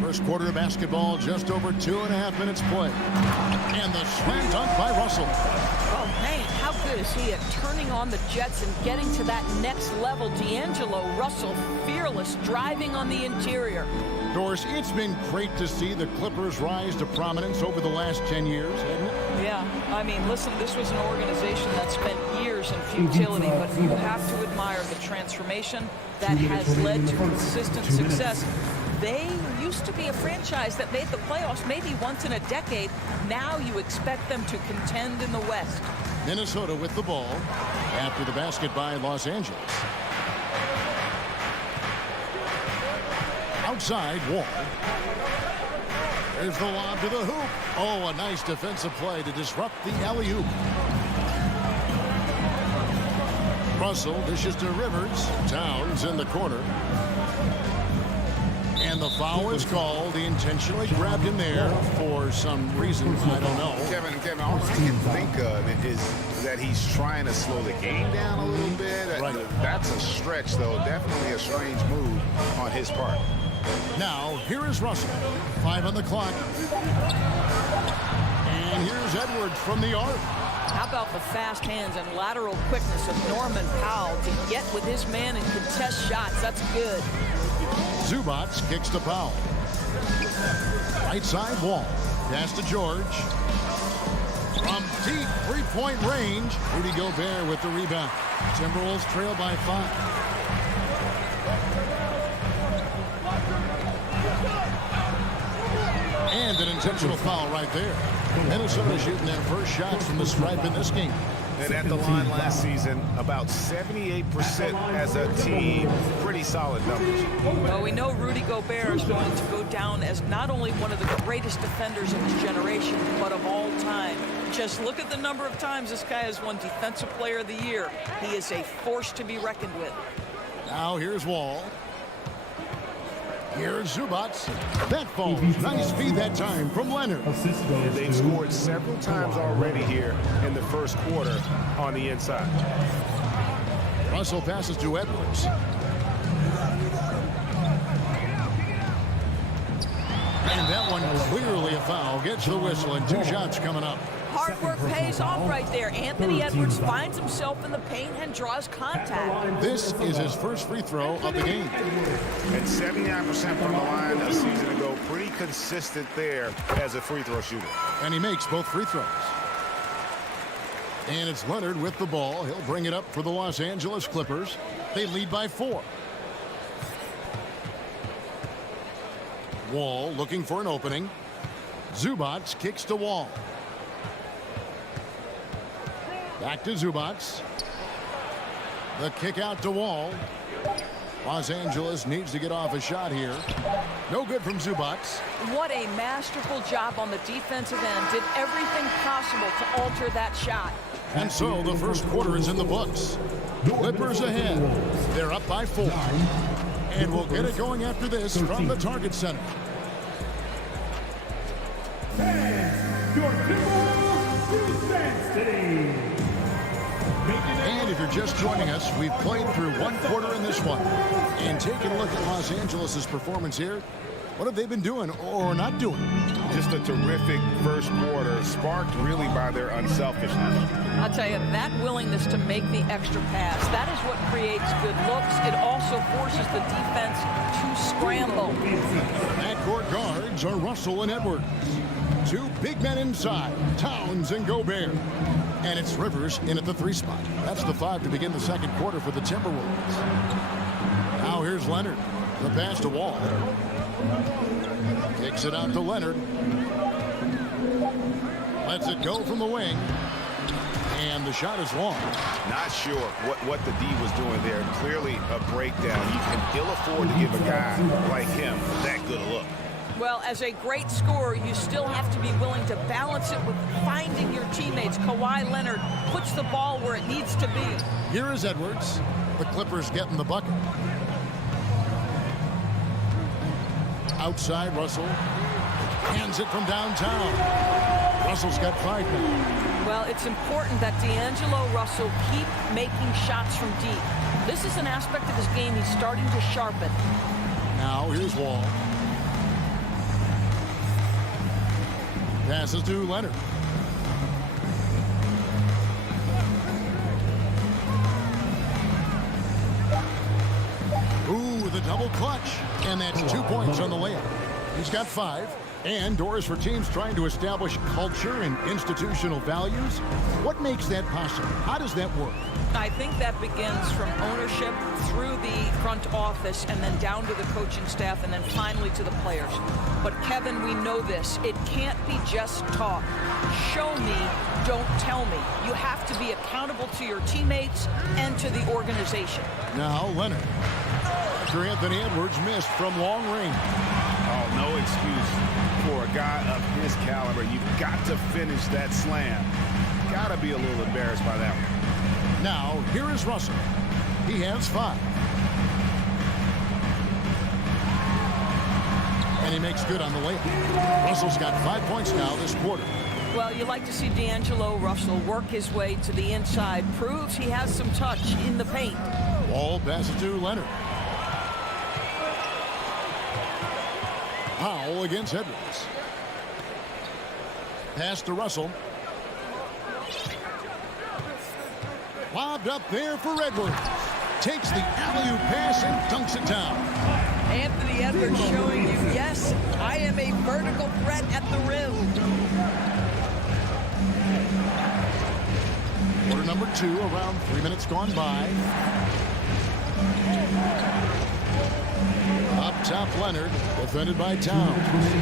First quarter of basketball, just over 2.5 minutes play. And the slam dunk by Russell. Oh, man, how good is he at turning on the Jets and getting to that next level? D'Angelo Russell, fearless, driving on the interior. Doris, it's been great to see the Clippers rise to prominence over the last 10 years, hasn't it? Yeah, I mean, listen, this was an organization that spent years in futility, but you have to admire the transformation that has led to consistent success. They used to be a franchise that made the playoffs maybe once in a decade. Now you expect them to contend in the West. Minnesota with the ball after the basket by Los Angeles. Outside, Wall. There's the lob to the hoop. Oh, a nice defensive play to disrupt the alley-oop. Russell dishes to Rivers. Towns in the corner. And the foul is called. He intentionally grabbed him there for some reason. I don't know. Kevin, all I can think of is that he's trying to slow the game down a little bit. Right. That's a stretch, though. Definitely a strange move on his part. Now, here is Russell. 5 on the clock. And here's Edwards from the arc. How about the fast hands and lateral quickness of Norman Powell to get with his man and contest shots? That's good. Zubac kicks to Powell. Right side, Wall. Pass to George. From deep three-point range, Rudy Gobert with the rebound. Timberwolves trail by 5. And an intentional foul right there. Minnesota shooting their first shots from the stripe in this game. And at the line last season, about 78% as a team. Pretty solid numbers. Well, we know Rudy Gobert is going to go down as not only one of the greatest defenders of his generation, but of all time. Just look at the number of times this guy has won Defensive Player of the Year. He is a force to be reckoned with. Now here's Wall. Here's Zubac. That falls. Nice feed that time from Leonard. They've scored several times already here in the first quarter on the inside. Russell passes to Edwards. And that one clearly a foul. Gets the whistle and 2 shots coming up. Hard work pays off right there. Anthony Edwards finds himself in the paint and draws contact. This is his first free throw of the game. And 79% from the line a season ago. Pretty consistent there as a free throw shooter. And he makes both free throws. And it's Leonard with the ball. He'll bring it up for the Los Angeles Clippers. They lead by 4. Wall looking for an opening. Zubac kicks to Wall. Back to Zubac. The kick out to Wall. Los Angeles needs to get off a shot here. No good from Zubac. What a masterful job on the defensive end. Did everything possible to alter that shot. And so the first quarter is in the books. Clippers ahead. They're up by 4. And we'll get it going after this from the Target Center. Your Timberwolves defense today. And if you're just joining us, we've played through one quarter in this one. And taking a look at Los Angeles' performance here, what have they been doing or not doing? Just a terrific first quarter, sparked really by their unselfishness. I'll tell you, that willingness to make the extra pass, that is what creates good looks. It also forces the defense to scramble. Backcourt guards are Russell and Edwards. 2 big men inside, Towns and Gobert. And it's Rivers in at the 3 spot. That's the 5 to begin the second quarter for the Timberwolves. Now here's Leonard. The pass to Wall. Kicks it out to Leonard. Lets it go from the wing. And the shot is long. Not sure what the D was doing there. Clearly a breakdown. You can ill afford to give a guy like him that good a look. Well, as a great scorer, you still have to be willing to balance it with finding your teammates. Kawhi Leonard puts the ball where it needs to be. Here is Edwards. The Clippers getting the bucket. Outside, Russell. Hands it from downtown. Russell's got 5 now. Well, it's important that D'Angelo Russell keep making shots from deep. This is an aspect of his game he's starting to sharpen. Now, here's Wall. Passes to Leonard. Ooh, the double clutch. And that's 2 points on the layup. He's got 5. And doors for teams trying to establish culture and institutional values. What makes that possible? How does that work? I think that begins from ownership through the front office and then down to the coaching staff and then finally to the players. But Kevin, we know this. It can't be just talk. Show me, don't tell me. You have to be accountable to your teammates and to the organization. Now Leonard. After Anthony Edwards missed from long range. Oh, no excuse for a guy of his caliber. You've got to finish that slam. Got to be a little embarrassed by that one. Now, here is Russell. He has 5. And he makes good on the layup. Russell's got 5 points now this quarter. Well, you like to see D'Angelo Russell work his way to the inside. Proves he has some touch in the paint. Wall passes to Leonard. Powell against Edwards. Pass to Russell. Lobbed up there for Edwards. Takes the alley-oop pass and dunks it down. Anthony Edwards showing you, yes, I am a vertical threat at the rim. Quarter number 2, around 3 minutes gone by. Up top, Leonard, defended by Towns.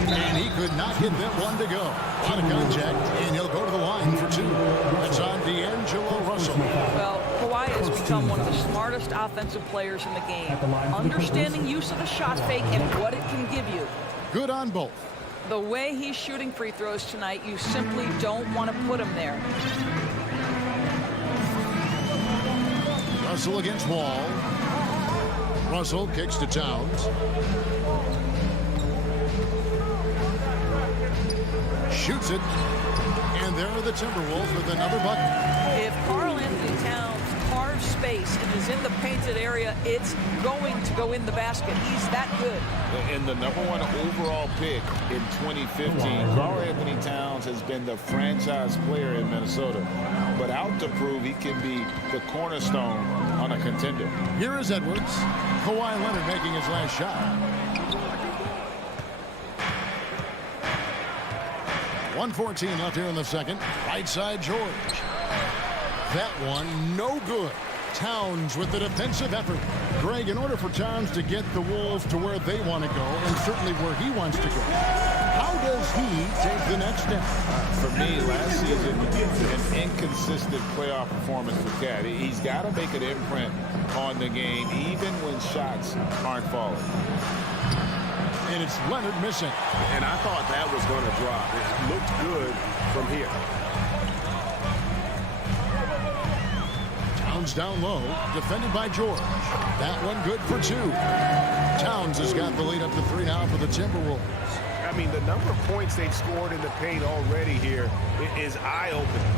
And he could not get that one to go. A lot of contact, and he'll go to the line for 2. That's on D'Angelo Russell. become one of the smartest offensive players in the game. Understanding use of the shot fake and what it can give you. Good on both. The way he's shooting free throws tonight, you simply don't want to put him there. Russell against Wall. Russell kicks to Towns. Shoots it. And there are the Timberwolves with another bucket. If Karl-Anthony Towns carves space and is in the painted area, it's going to go in the basket. He's that good. And the #1 overall pick in 2015, Karl-Anthony Towns has been the franchise player in Minnesota, but out to prove he can be the cornerstone on a contender. Here is Edwards. Kawhi Leonard making his last shot. 1:14 left here in the second. Right side, George. That one, no good. Towns with the defensive effort. Greg, in order for Towns to get the Wolves to where they want to go, and certainly where he wants to go, how does he take the next step? For me, last season, an inconsistent playoff performance for Cat. He's got to make an imprint on the game, even when shots aren't falling. And it's Leonard missing. And I thought that was going to drop. It looked good from here. Towns down low, defended by George. That one good for 2. Towns has got the lead up to 3 now for the Timberwolves. I mean, the number of points they've scored in the paint already here is eye-opening.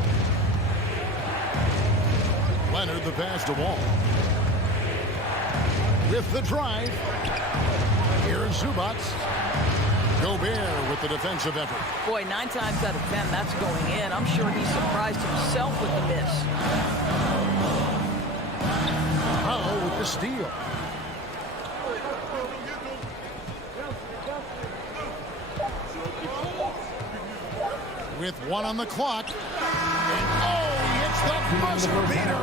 Leonard the pass to Wall. With the drive. Here's Zubac. Gobert with the defensive effort. Boy, 9 times out of 10, that's going in. I'm sure he surprised himself with the miss. Powell with the steal. With 1 on the clock. And he hits the buzzer beater.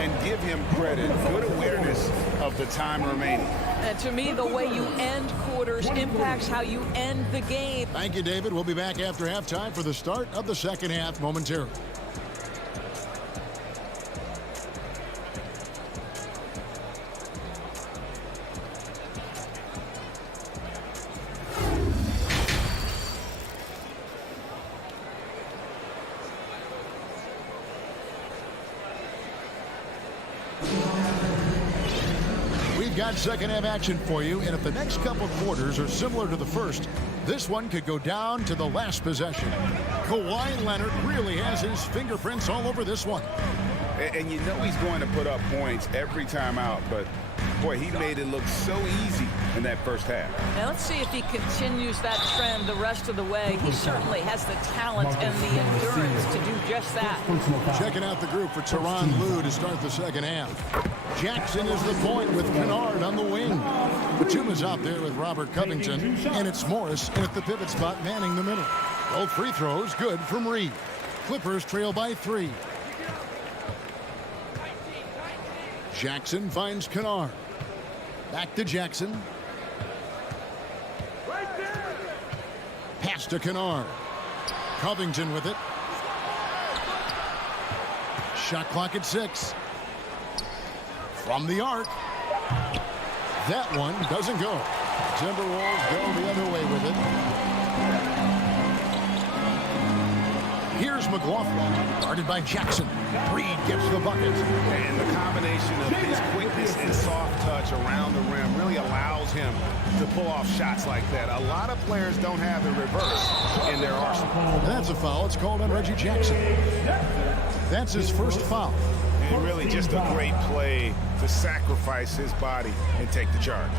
And give him credit. Good awareness of the time remaining. And to me, the way you end quarters impacts how you end the game. Thank you, David. We'll be back after halftime for the start of the second half momentarily. We've got second half action for you, and if the next couple quarters are similar to the first, this one could go down to the last possession. Kawhi Leonard really has his fingerprints all over this one. And you know he's going to put up points every time out, but boy, he made it look so easy in that first half. Now let's see if he continues that trend the rest of the way. He certainly has the talent and the endurance to do just that. Checking out the group for Tyronn Lue to start the second half. Jackson is the point with Kennard on the wing. Batuma's out there with Robert Covington, and it's Morris in at the pivot spot manning the middle. Both free throws good from Reed. Clippers trail by 3. Jackson finds Kennard. Back to Jackson. Pass to Kennard. Covington with it. Shot clock at 6. From the arc. That one doesn't go. Timberwolves go the other way with it. Here's McLaughlin, guarded by Jackson. Reed gets the bucket. And the combination of his quickness and soft touch around the rim really allows him to pull off shots like that. A lot of players don't have the reverse in their arsenal. That's a foul. It's called on Reggie Jackson. That's his first foul. And really just a great play to sacrifice his body and take the charge.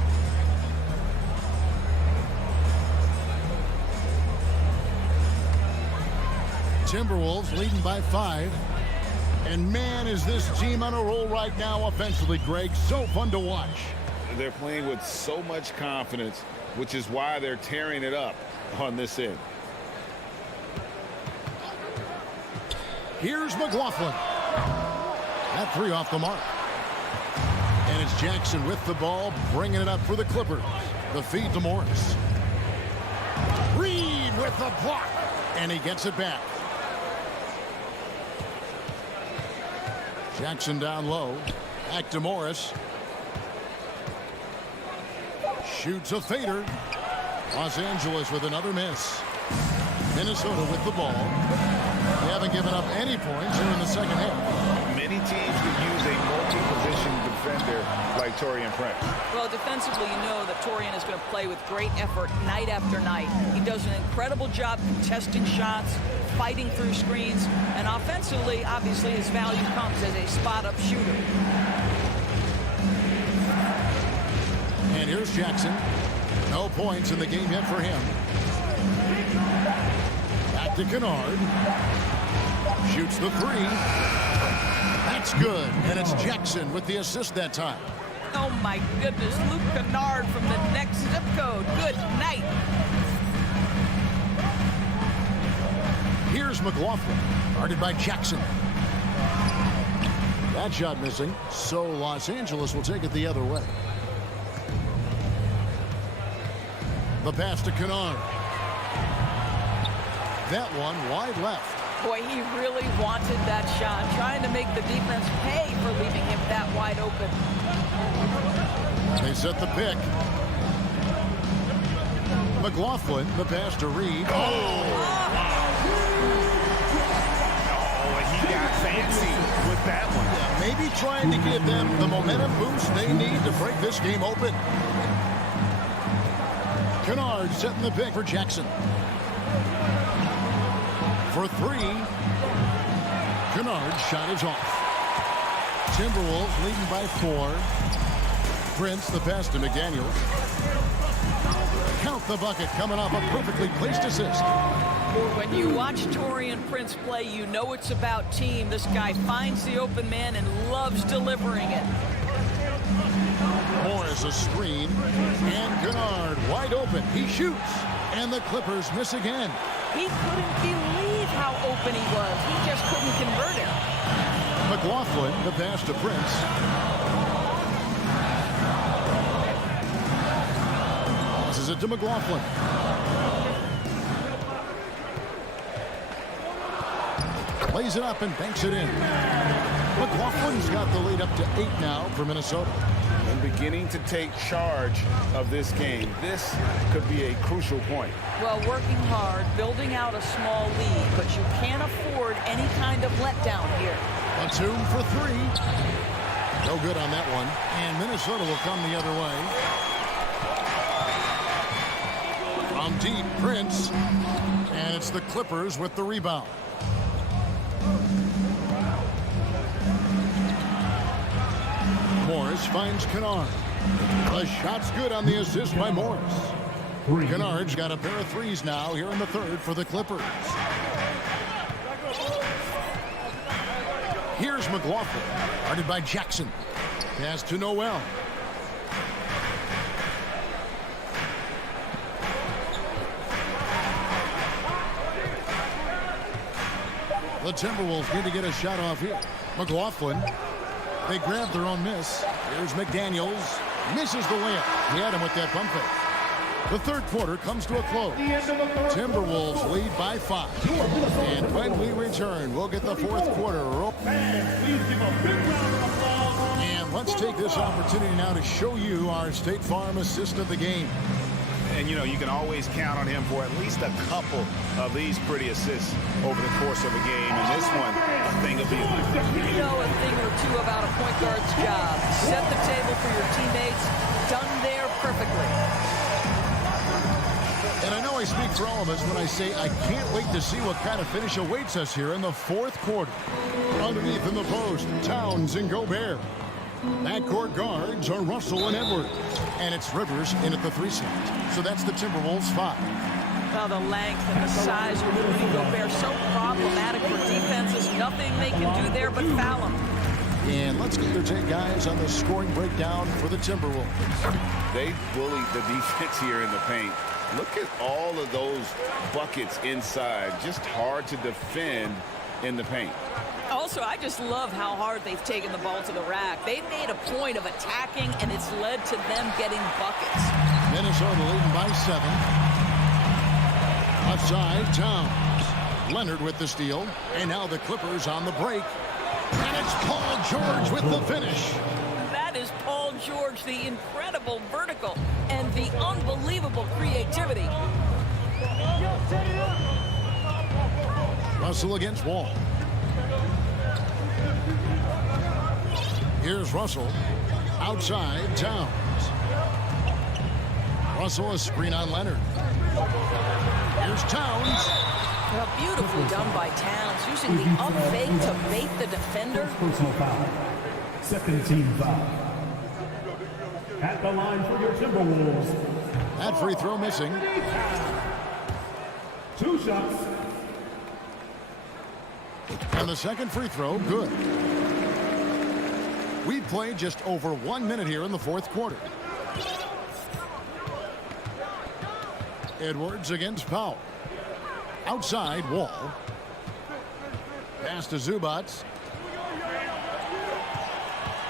Timberwolves leading by 5. And man, is this team on a roll right now offensively, Greg. So fun to watch. They're playing with so much confidence, which is why they're tearing it up on this end. Here's McLaughlin. That 3 off the mark. And it's Jackson with the ball, bringing it up for the Clippers. The feed to Morris. Reed with the block. And he gets it back. Jackson down low. Back to Morris. Shoots a fader. Los Angeles with another miss. Minnesota with the ball. They haven't given up any points here in the second half. Many teams could use a multi-position defender like Taurean Prince. Well, defensively, you know that Taurean is going to play with great effort night after night. He does an incredible job contesting shots, fighting through screens, and offensively, obviously, his value comes as a spot-up shooter. And here's Jackson. No points in the game yet for him. Back to Kennard. Shoots the three. That's good. And it's Jackson with the assist that time. Oh, my goodness. Luke Kennard from the next zip code. Good night. Here's McLaughlin. Guarded by Jackson. That shot missing. So Los Angeles will take it the other way. The pass to Kennard. That one wide left. Boy, he really wanted that shot, trying to make the defense pay for leaving him that wide open. They set the pick. McLaughlin, the pass to Reed. Oh, and he got fancy with that one. Yeah, maybe trying to give them the momentum boost they need to break this game open. Kennard setting the pick for Jackson. For three. Kennard's shot is off. Timberwolves leading by 4. Prince, the pass to McDaniels. Count the bucket coming off a perfectly placed assist. When you watch Taurean Prince play, you know it's about team. This guy finds the open man and loves delivering it. Morris a screen. And Kennard wide open. He shoots. And the Clippers miss again. He couldn't believe how open he was. He just couldn't convert it. McLaughlin, the pass to Prince. Passes it to McLaughlin. Plays it up and banks it in. McLaughlin's got the lead up to 8 now for Minnesota. And beginning to take charge of this game. This could be a crucial point. Well, working hard, building out a small lead, but you can't afford any kind of letdown here. Batum for 3. No good on that one. And Minnesota will come the other way. From deep, Prince. And it's the Clippers with the rebound. Morris finds Kennard. The shot's good on the assist by Morris. Kennard's got a pair of threes now here in the third for the Clippers. Here's McLaughlin, guarded by Jackson. Pass to Noel. The Timberwolves need to get a shot off here. McLaughlin. They grab their own miss. Here's McDaniels. Misses the layup. He had him with that pump fake. The third quarter comes to a close. Timberwolves lead by 5. And when we return, we'll get the fourth quarter. And let's take this opportunity now to show you our State Farm assist of the game. And, you know, you can always count on him for at least a couple of these pretty assists over the course of a game. And this one, a thing of beauty. You know a thing or two about a point guard's job. Set the table for your teammates. Done there perfectly. And I know I speak for all of us when I say I can't wait to see what kind of finish awaits us here in the fourth quarter. Underneath in the post, Towns and Gobert. Backcourt guards are Russell and Edwards. And it's Rivers in at the 3 slot. So that's the Timberwolves 5. Well, the length and the size of Rudy Gobert so problematic for defenses. Nothing they can do there but foul him. And let's get your take, guys, on the scoring breakdown for the Timberwolves. They bullied the defense here in the paint. Look at all of those buckets inside. Just hard to defend in the paint. Also, I just love how hard they've taken the ball to the rack. They've made a point of attacking, and it's led to them getting buckets. Minnesota leading by 7. Outside, Towns. Leonard with the steal. And now the Clippers on the break. And it's Paul George with the finish. That is Paul George, the incredible vertical and the unbelievable creativity. Russell against Wall. Here's Russell. Outside, Towns. Russell, a screen on Leonard. Here's Towns. Well, beautifully done by Towns, using the up fake to bait the defender. Personal foul. Second team foul. At the line for your Timberwolves. That free throw missing. 2 shots. And the second free throw, good. We've played just over 1 minute here in the fourth quarter. Edwards against Powell. Outside, Wall. Pass to Zubac.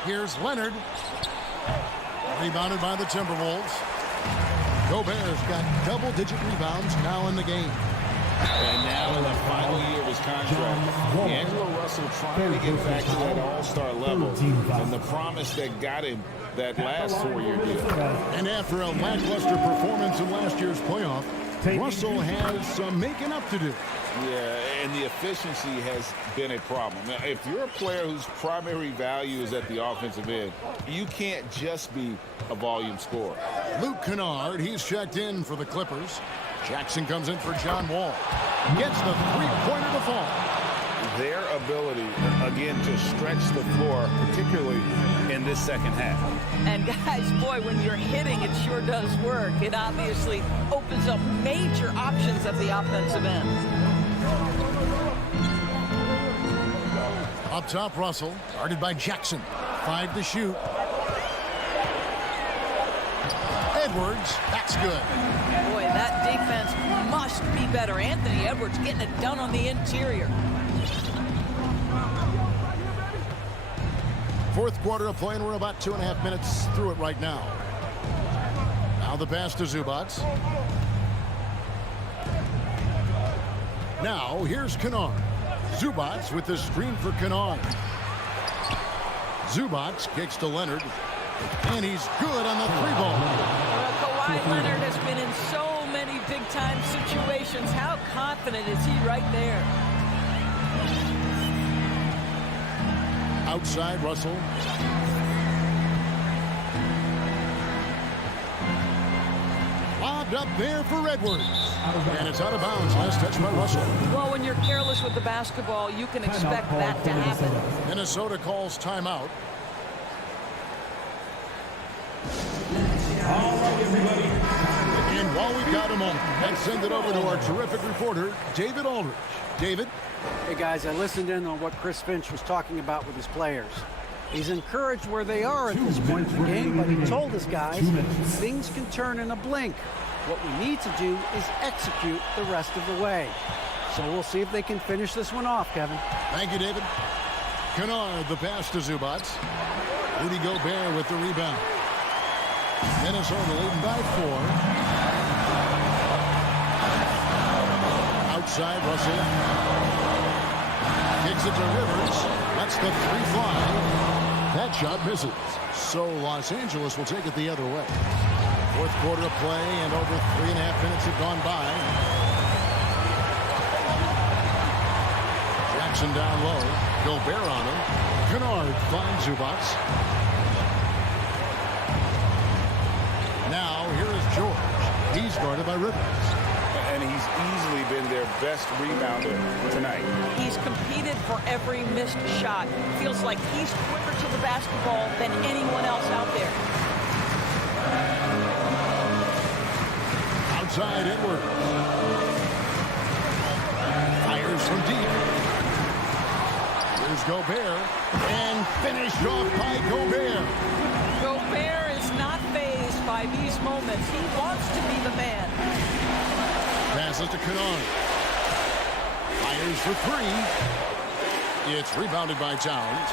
Here's Leonard. Rebounded by the Timberwolves. Gobert's got double-digit rebounds now in the game. And now in the final year of his contract, D'Angelo Russell trying to get back to that all-star level and the promise that got him that last 4-year deal. And after a lackluster performance in last year's playoff, Russell has some making up to do. Yeah, and the efficiency has been a problem. Now, if you're a player whose primary value is at the offensive end, you can't just be a volume scorer. Luke Kennard, he's checked in for the Clippers. Jackson comes in for John Wall. Gets the three-pointer to fall. Their ability, again, to stretch the floor, particularly in this second half. And guys, boy, when you're hitting, it sure does work. It obviously opens up major options at the offensive end. Up top, Russell, guarded by Jackson. 5 to shoot. Edwards, that's good. Boy, that defense must be better. Anthony Edwards getting it done on the interior. Fourth quarter of play, and we're about 2.5 minutes through it right now. Now the pass to Zubac. Now here's Kennard. Zubac with the screen for Kennard. Zubac kicks to Leonard. And he's good on the three ball. Well, Kawhi Leonard has been in so many big-time situations. How confident is he right there? Outside, Russell. Lobbed up there for Edwards. And it's out of bounds. Last touch by Russell. Well, when you're careless with the basketball, you can expect that to happen. Minnesota calls timeout. And while we've got him on, let's send it over to our terrific reporter, David Aldridge. David? Hey, guys, I listened in on what Chris Finch was talking about with his players. He's encouraged where they are at this point in the game, but he told his guys things can turn in a blink. What we need to do is execute the rest of the way. So we'll see if they can finish this one off, Kevin. Thank you, David. Kennard, the pass to Zubac. Rudy Gobert with the rebound. Minnesota leading by 4. Outside, Russell. Kicks it to Rivers. That's the 3 fly. That shot misses. So Los Angeles will take it the other way. Fourth quarter of play, and over 3.5 minutes have gone by. Jackson down low. Gobert on him. Kennard finds Zubac. Now, here is George. He's guarded by Rivers. And he's easily been their best rebounder tonight. He's competed for every missed shot. Feels like he's quicker to the basketball than anyone else out there. Outside, Edwards. Fires from deep. Here's Gobert. And finished off by Gobert. Gobert is not fazed by these moments. He wants to be the man. Passes to Kennard. Fires for 3. It's rebounded by Towns.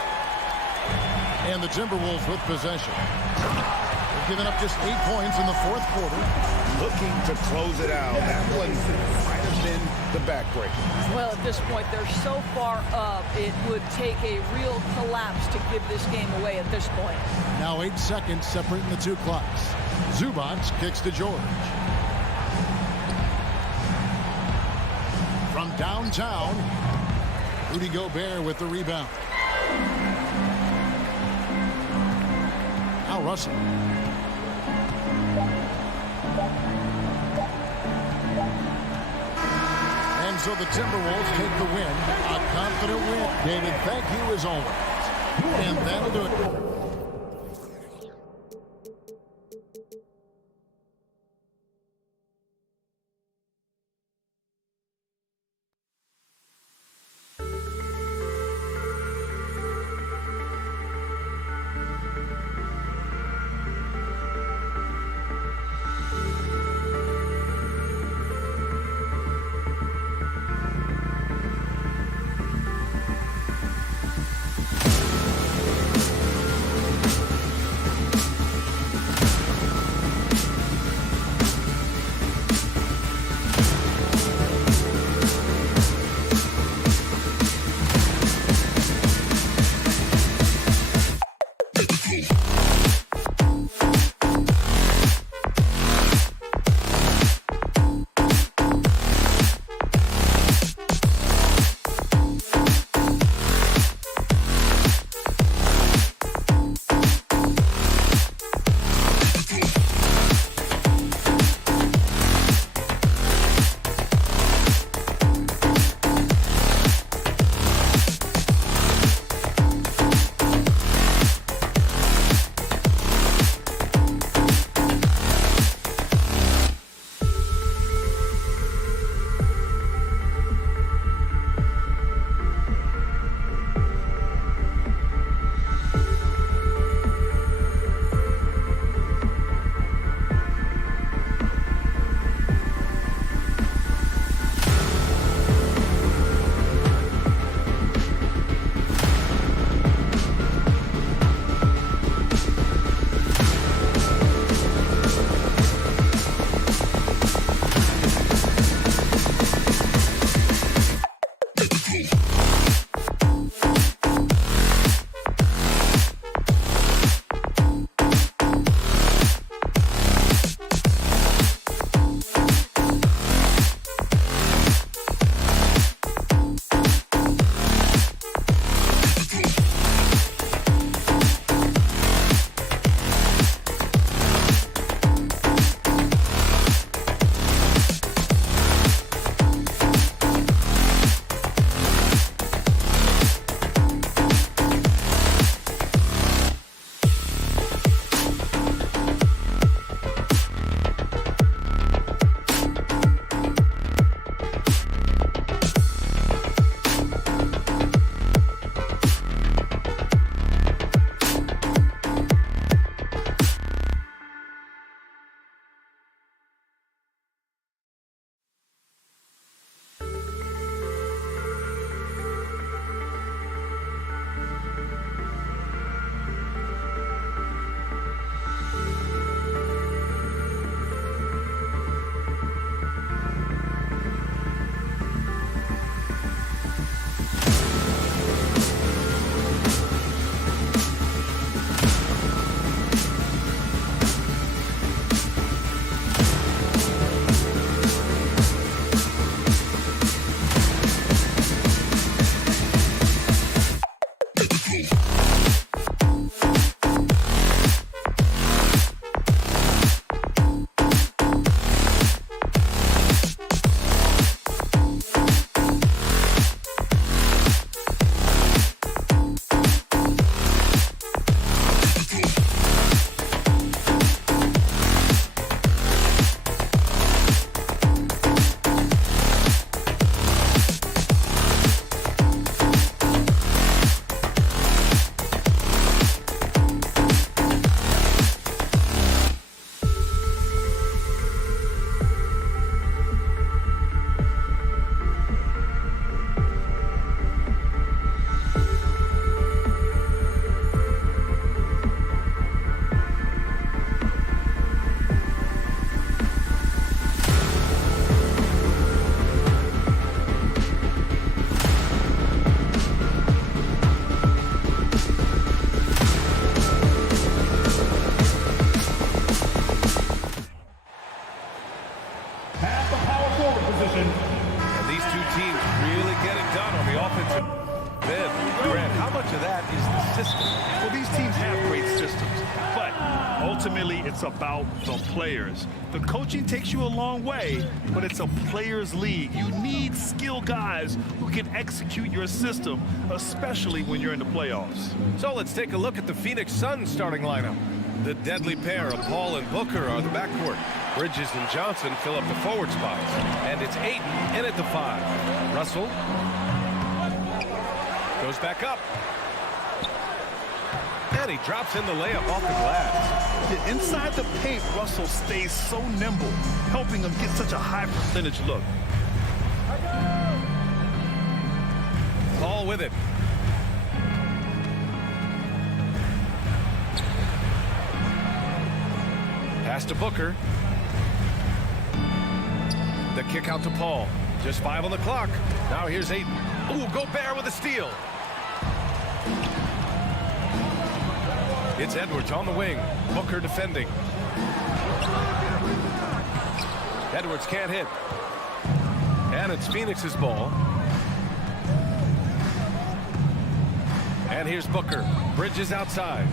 And the Timberwolves with possession. They've given up just 8 points in the fourth quarter. Looking to close it out. That one might have been the backbreaker. Well, at this point, they're so far up, it would take a real collapse to give this game away at this point. Now 8 seconds separating the two clocks. Zubac kicks to George. From downtown, Rudy Gobert with the rebound. Now Russell. And so the Timberwolves take the win. A confident win. David, thank you as always. And that'll do it. to that is the system. Well, these teams have great systems, but ultimately it's about the players. The coaching takes you a long way, but it's a players' league. You need skilled guys who can execute your system, especially when you're in the playoffs. So let's take a look at the Phoenix Suns starting lineup. The deadly pair of Paul and Booker are the backcourt. Bridges and Johnson fill up the forward spots. And it's Ayton in at the 5. Russell goes back up. And he drops in the layup off the glass. Yeah, inside the paint, Russell stays so nimble, helping him get such a high percentage look. Paul with it. Pass to Booker. The kick out to Paul. Just 5 on the clock. Now here's Ayton. Ooh, Gobert with a steal. It's Edwards on the wing. Booker defending. Edwards can't hit. And it's Phoenix's ball. And here's Booker. Bridges outside.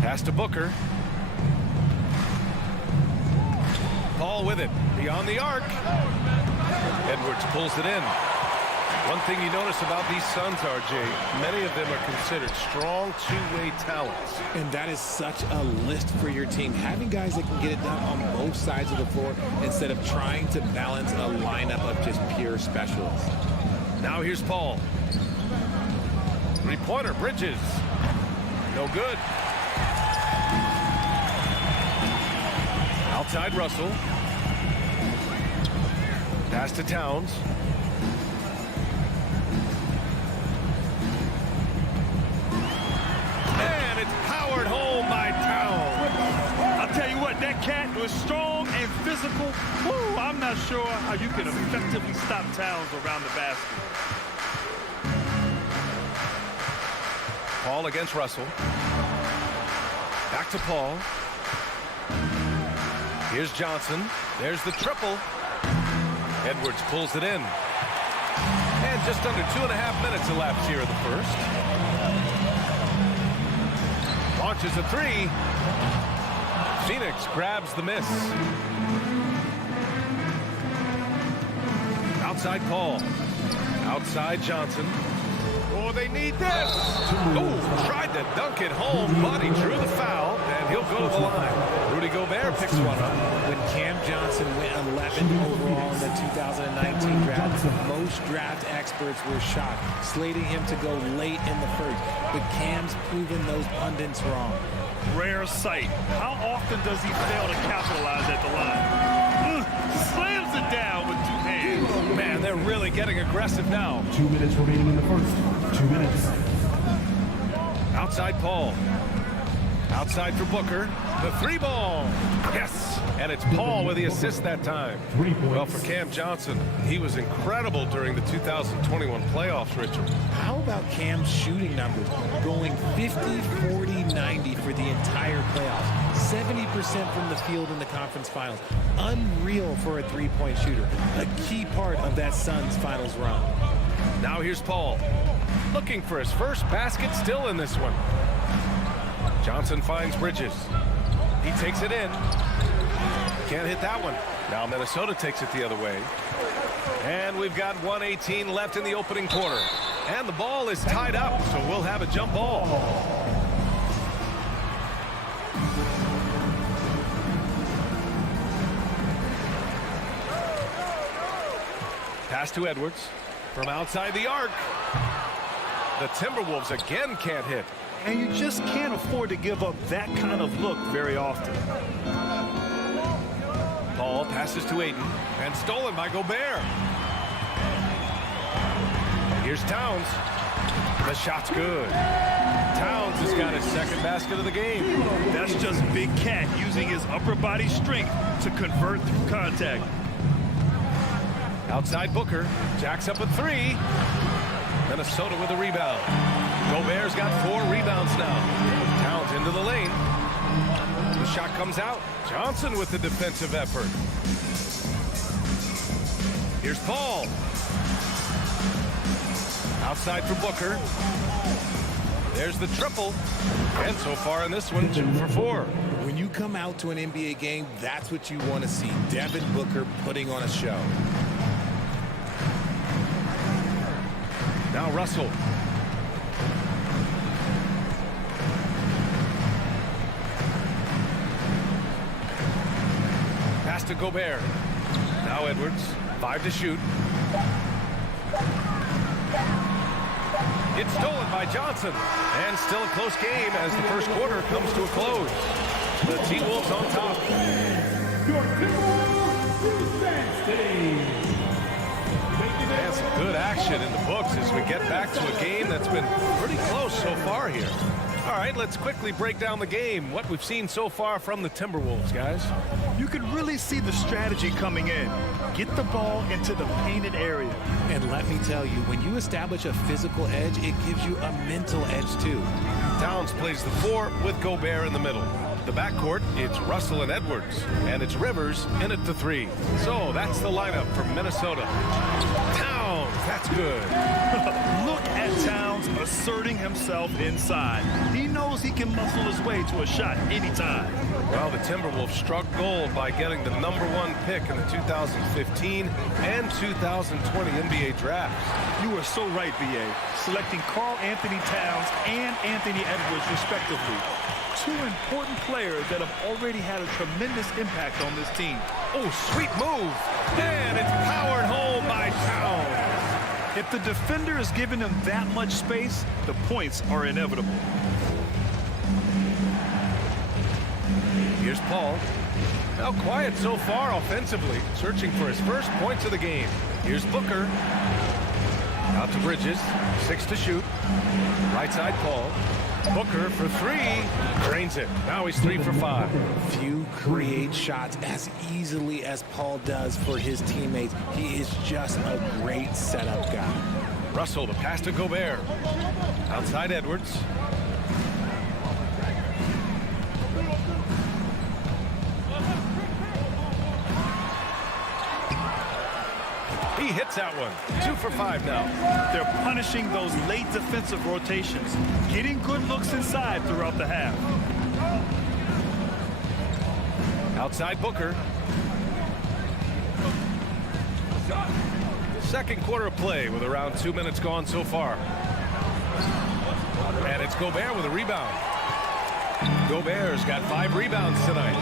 Pass to Booker. Paul with it. Beyond the arc. Edwards pulls it in. One thing you notice about these Suns, RJ, many of them are considered strong two-way talents. And that is such a list for your team. Having guys that can get it done on both sides of the floor instead of trying to balance a lineup of just pure specialists. Now here's Paul. Three-pointer, Bridges. No good. Outside Russell. Pass to Towns. And it's powered home by Towns. I'll tell you what, that cat was strong and physical. Woo, I'm not sure how you can effectively stop Towns around the basket. Paul against Russell. Back to Paul. Here's Johnson. There's the triple. Edwards pulls it in. And just under 2.5 minutes elapsed here in the first. Launches a 3. Phoenix grabs the miss. Outside Paul. Outside Johnson. Oh, they need this. Oh, tried to dunk it home, but he drew the foul, and he'll go to the line. Rudy Gobert picks one up. When Cam Johnson went 11 overall in the 2019 draft, most draft experts were shocked, slating him to go late in the first. But Cam's proven those pundits wrong. Rare sight. How often does he fail to capitalize at the line? Slams it down with 2 hands. Man, they're really getting aggressive now. 2 minutes remaining in the first. 2 minutes. Outside Paul. Outside for Booker. The 3-ball. Yes. And it's Paul with the assist that time. 3 points. Well, for Cam Johnson, he was incredible during the 2021 playoffs, Richard. How about Cam's shooting numbers going 50, 40, 90 for the entire playoffs? 70% from the field in the conference finals. Unreal for a three-point shooter. A key part of that Suns finals run. Now here's Paul. Looking for his first basket, still in this one. Johnson finds Bridges. He takes it in. Can't hit that one. Now Minnesota takes it the other way. And we've got 1:18 left in the opening quarter. And the ball is tied up, so we'll have a jump ball. Pass to Edwards. From outside the arc. The Timberwolves again can't hit. And you just can't afford to give up that kind of look very often. Paul passes to Ayton. And stolen by Gobert. Here's Towns. The shot's good. Towns has got his second basket of the game. That's just Big Cat using his upper body strength to convert through contact. Outside Booker. Jacks up a 3. Minnesota with a rebound. Gobert's got 4 rebounds now. Towns into the lane. The shot comes out. Johnson with the defensive effort. Here's Paul. Outside for Booker. There's the triple. And so far in this one, 2 for 4. When you come out to an NBA game, that's what you want to see. Devin Booker putting on a show. Now Russell. Pass to Gobert. Now Edwards. 5 to shoot. It's stolen by Johnson. And still a close game as the first quarter comes to a close. The T-Wolves on top. Your Timberwolves defense team. And some good action in the books as we get back to a game that's been pretty close so far here. All right, let's quickly break down the game. What we've seen so far from the Timberwolves, guys. You can really see the strategy coming in. Get the ball into the painted area. And let me tell you, when you establish a physical edge, it gives you a mental edge too. Towns plays the 4 with Gobert in the middle. The backcourt, it's Russell and Edwards. And it's Rivers in at the 3. So that's the lineup for Minnesota. Towns, that's good. Look at Towns asserting himself inside. He knows he can muscle his way to a shot anytime. Well, the Timberwolves struck gold by getting the #1 pick in the 2015 and 2020 NBA drafts. You are so right, B.A. Selecting Karl Anthony Towns and Anthony Edwards, respectively. 2 important players that have already had a tremendous impact on this team. Oh, sweet move. And it's powered home by Towns. If the defender is giving him that much space, the points are inevitable. Here's Paul. Now quiet so far offensively, searching for his first points of the game. Here's Booker. Out to Bridges. 6 to shoot. Right side Paul. Booker for 3. Drains it. Now he's 3 for 5. Few create shots as easily as Paul does for his teammates. He is just a great setup guy. Russell, the pass to Gobert. Outside Edwards. He hits that one. 2 for 5 now. They're punishing those late defensive rotations, getting good looks inside throughout the half. Outside Booker. Second quarter of play with around 2 minutes gone so far. And it's Gobert with a rebound. Gobert's got 5 rebounds tonight.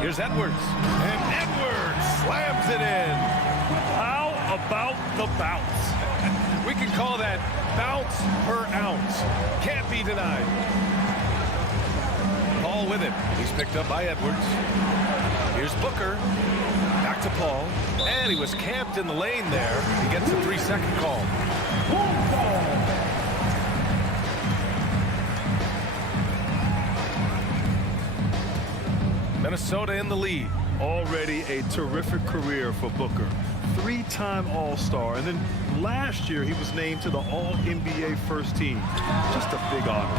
Here's Edwards. And Edwards slams it in. How about the bounce? We can call that bounce per ounce. Can't be denied. Paul with it. He's picked up by Edwards. Here's Booker. Back to Paul. And he was camped in the lane there. He gets a 3-second call. Minnesota in the lead. Already a terrific career for Booker. 3-time All-Star. And then last year he was named to the All-NBA first team. Just a big honor.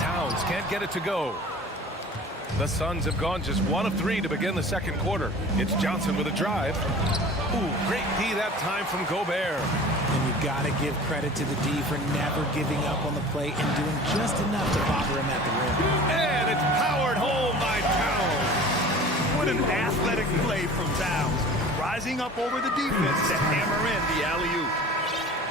Towns can't get it to go. The Suns have gone just 1 of 3 to begin the second quarter. It's Johnson with a drive. Ooh, great D that time from Gobert. And you got to give credit to the D for never giving up on the play and doing just enough to bother him at the rim. And it's powered home by Towns. What an athletic play from Towns. Rising up over the defense to hammer in the alley-oop.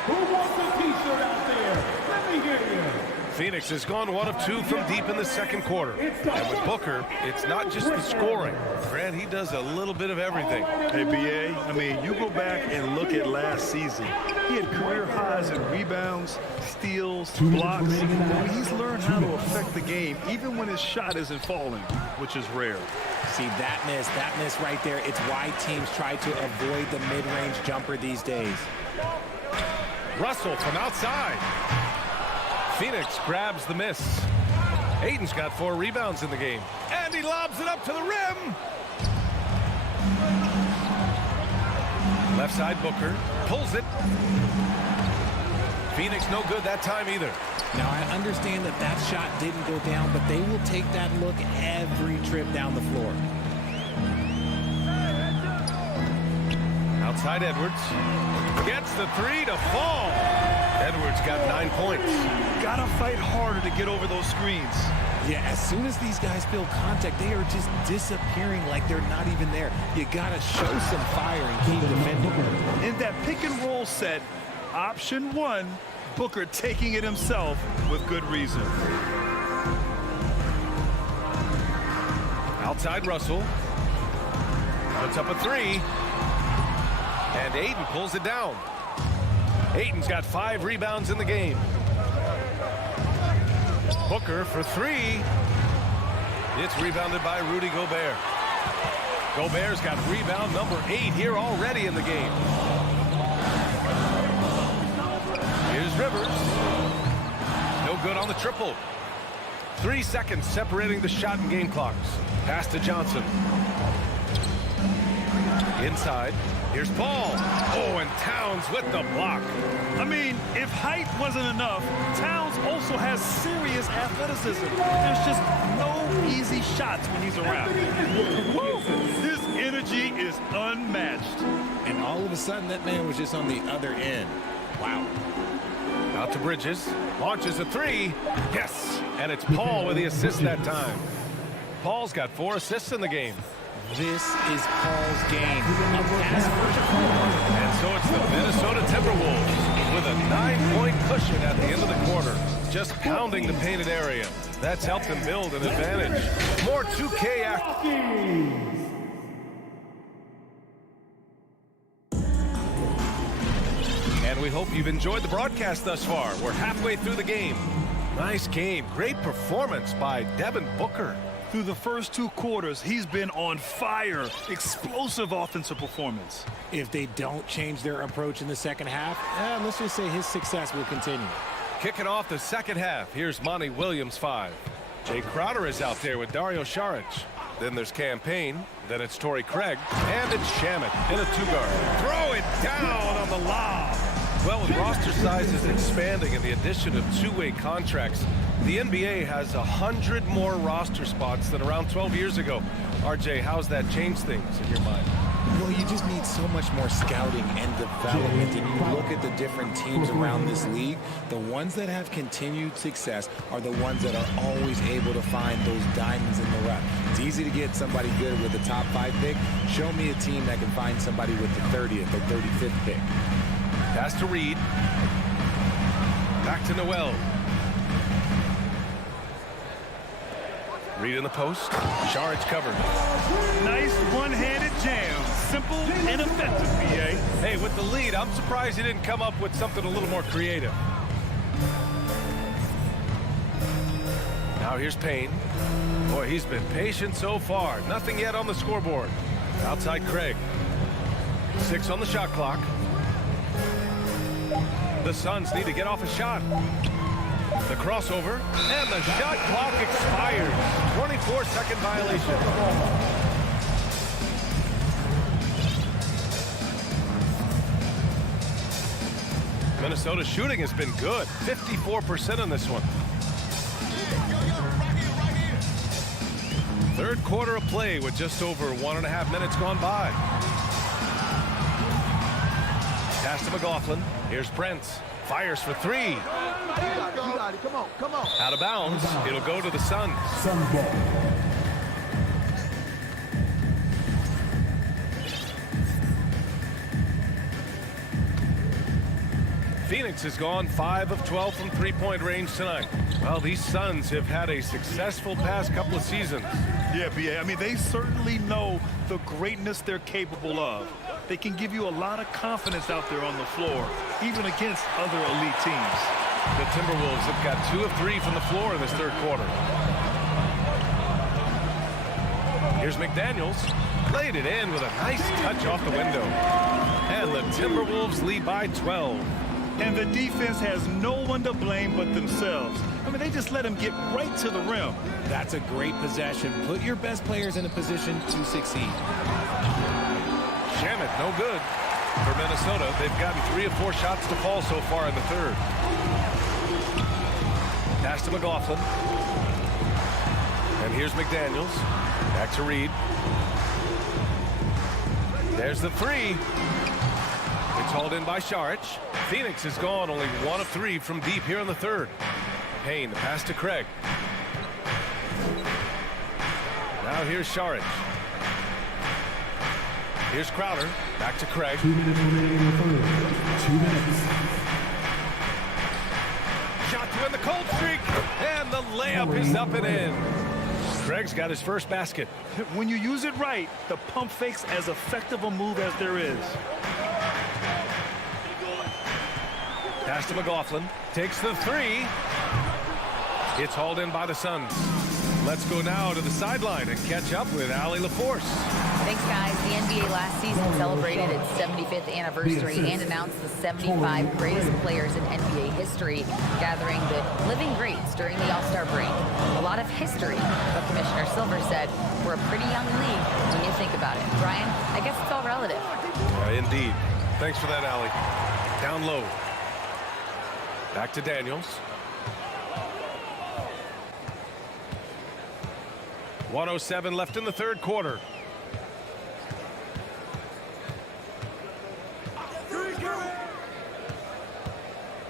Who wants a t-shirt out there? Let me hear you. Phoenix has gone 1 of 2 from deep in the second quarter. And with Booker, it's not just the scoring. Grant, he does a little bit of everything. Hey, B.A., I mean, you go back and look at last season. He had career highs in rebounds, steals, blocks. I mean, he's learned how to affect the game, even when his shot isn't falling, which is rare. See, that miss right there, it's why teams try to avoid the mid-range jumper these days. Russell from outside. Phoenix grabs the miss. Ayton's got 4 rebounds in the game. And he lobs it up to the rim. Left side Booker. Pulls it. Phoenix no good that time either. Now, I understand that that shot didn't go down, but they will take that look every trip down the floor. Outside Edwards. Gets the three to fall. Edwards got 9 points. Gotta fight harder to get over those screens. Yeah, as soon as these guys feel contact, they are just disappearing like they're not even there. You gotta show some fire and keep defending. In that pick and roll set, option one, Booker taking it himself with good reason. Outside Russell. Puts up a three. And Ayton pulls it down. Ayton's got 5 rebounds in the game. Booker for three. It's rebounded by Rudy Gobert. Gobert's got rebound number 8 here already in the game. Here's Rivers. No good on the triple. 3 seconds separating the shot and game clocks. Pass to Johnson. Inside. Here's Paul. Oh, and Towns with the block. I mean, if height wasn't enough, Towns also has serious athleticism. There's just no easy shots when he's around. Woo! His energy is unmatched. And all of a sudden, that man was just on the other end. Wow. Out to Bridges. Launches a three. Yes. And it's Paul with the assist that time. Paul's got 4 assists in the game. This is Paul's game. And so it's the Minnesota Timberwolves with a 9-point cushion at the end of the quarter. Just pounding the painted area. That's helped them build an advantage. More 2K after. And we hope you've enjoyed the broadcast thus far. We're halfway through the game. Nice game. Great performance by Devin Booker. Through the first 2 quarters, he's been on fire. Explosive offensive performance. If they don't change their approach in the second half, let's just say his success will continue. Kicking off the second half, here's Monty Williams 5. Jay Crowder is out there with Dario Saric. Then there's Campaign. Then it's Torrey Craig. And it's Shamet in a 2-guard. Throw it down on the lob. Well, with roster sizes expanding and the addition of 2-way contracts, the NBA has 100 more roster spots than around 12 years ago. RJ, how's that changed things in your mind? Well, you just need so much more scouting and development. And you look at the different teams around this league, the ones that have continued success are the ones that are always able to find those diamonds in the rough. It's easy to get somebody good with the top 5 pick. Show me a team that can find somebody with the 30th or 35th pick. Pass to Reed. Back to Noel. Reed in the post. Saric covered. Nice one-handed jam. Simple and effective, BA. Hey, with the lead, I'm surprised he didn't come up with something a little more creative. Now here's Payne. Boy, he's been patient so far. Nothing yet on the scoreboard. Outside Craig. 6 on the shot clock. The Suns need to get off a shot. The crossover, and the shot clock expires. 24-second violation. Minnesota's shooting has been good. 54% on this one. Third quarter of play with just over 1.5 minutes gone by. Pass to McLaughlin. Here's Brent. Fires for 3. You got it. Come on. Out of bounds. It'll go to the Suns. Sun ball. Phoenix has gone 5 of 12 from three-point range tonight. Well, these Suns have had a successful past couple of seasons. Yeah, BA. I mean, they certainly know the greatness they're capable of. They can give you a lot of confidence out there on the floor, even against other elite teams. The Timberwolves have got 2 of 3 from the floor in this third quarter. Here's McDaniels. Played it in with a nice touch off the window. And the Timberwolves lead by 12. And the defense has no one to blame but themselves. I mean, they just let him get right to the rim. That's a great possession. Put your best players in a position to succeed. Shamet, no good. For Minnesota, they've gotten 3 of 4 shots to fall so far in the third. Pass to McLaughlin. And here's McDaniels. Back to Reed. There's the 3. It's hauled in by Saric. Phoenix is gone only 1 of 3 from deep here in the third. Payne, the pass to Craig. Now here's Saric. Here's Crowder. Back to Craig. 2 minutes remaining in the third. 2 minutes. Shot to win the cold streak. And the layup is up and in. Craig's got his first basket. When you use it right, the pump fake's as effective a move as there is. Pass to McLaughlin. Takes the 3. It's hauled in by the Suns. Let's go now to the sideline and catch up with Allie LaForce. Thanks, guys. The NBA last season celebrated its 75th anniversary and announced the 75 greatest players in NBA history, gathering the living greats during the All-Star break. A lot of history, but Commissioner Silver said we're a pretty young league when you think about it. Brian, I guess it's all relative. Indeed. Thanks for that, Allie. Down low. Back to Daniels. 1:07 left in the third quarter.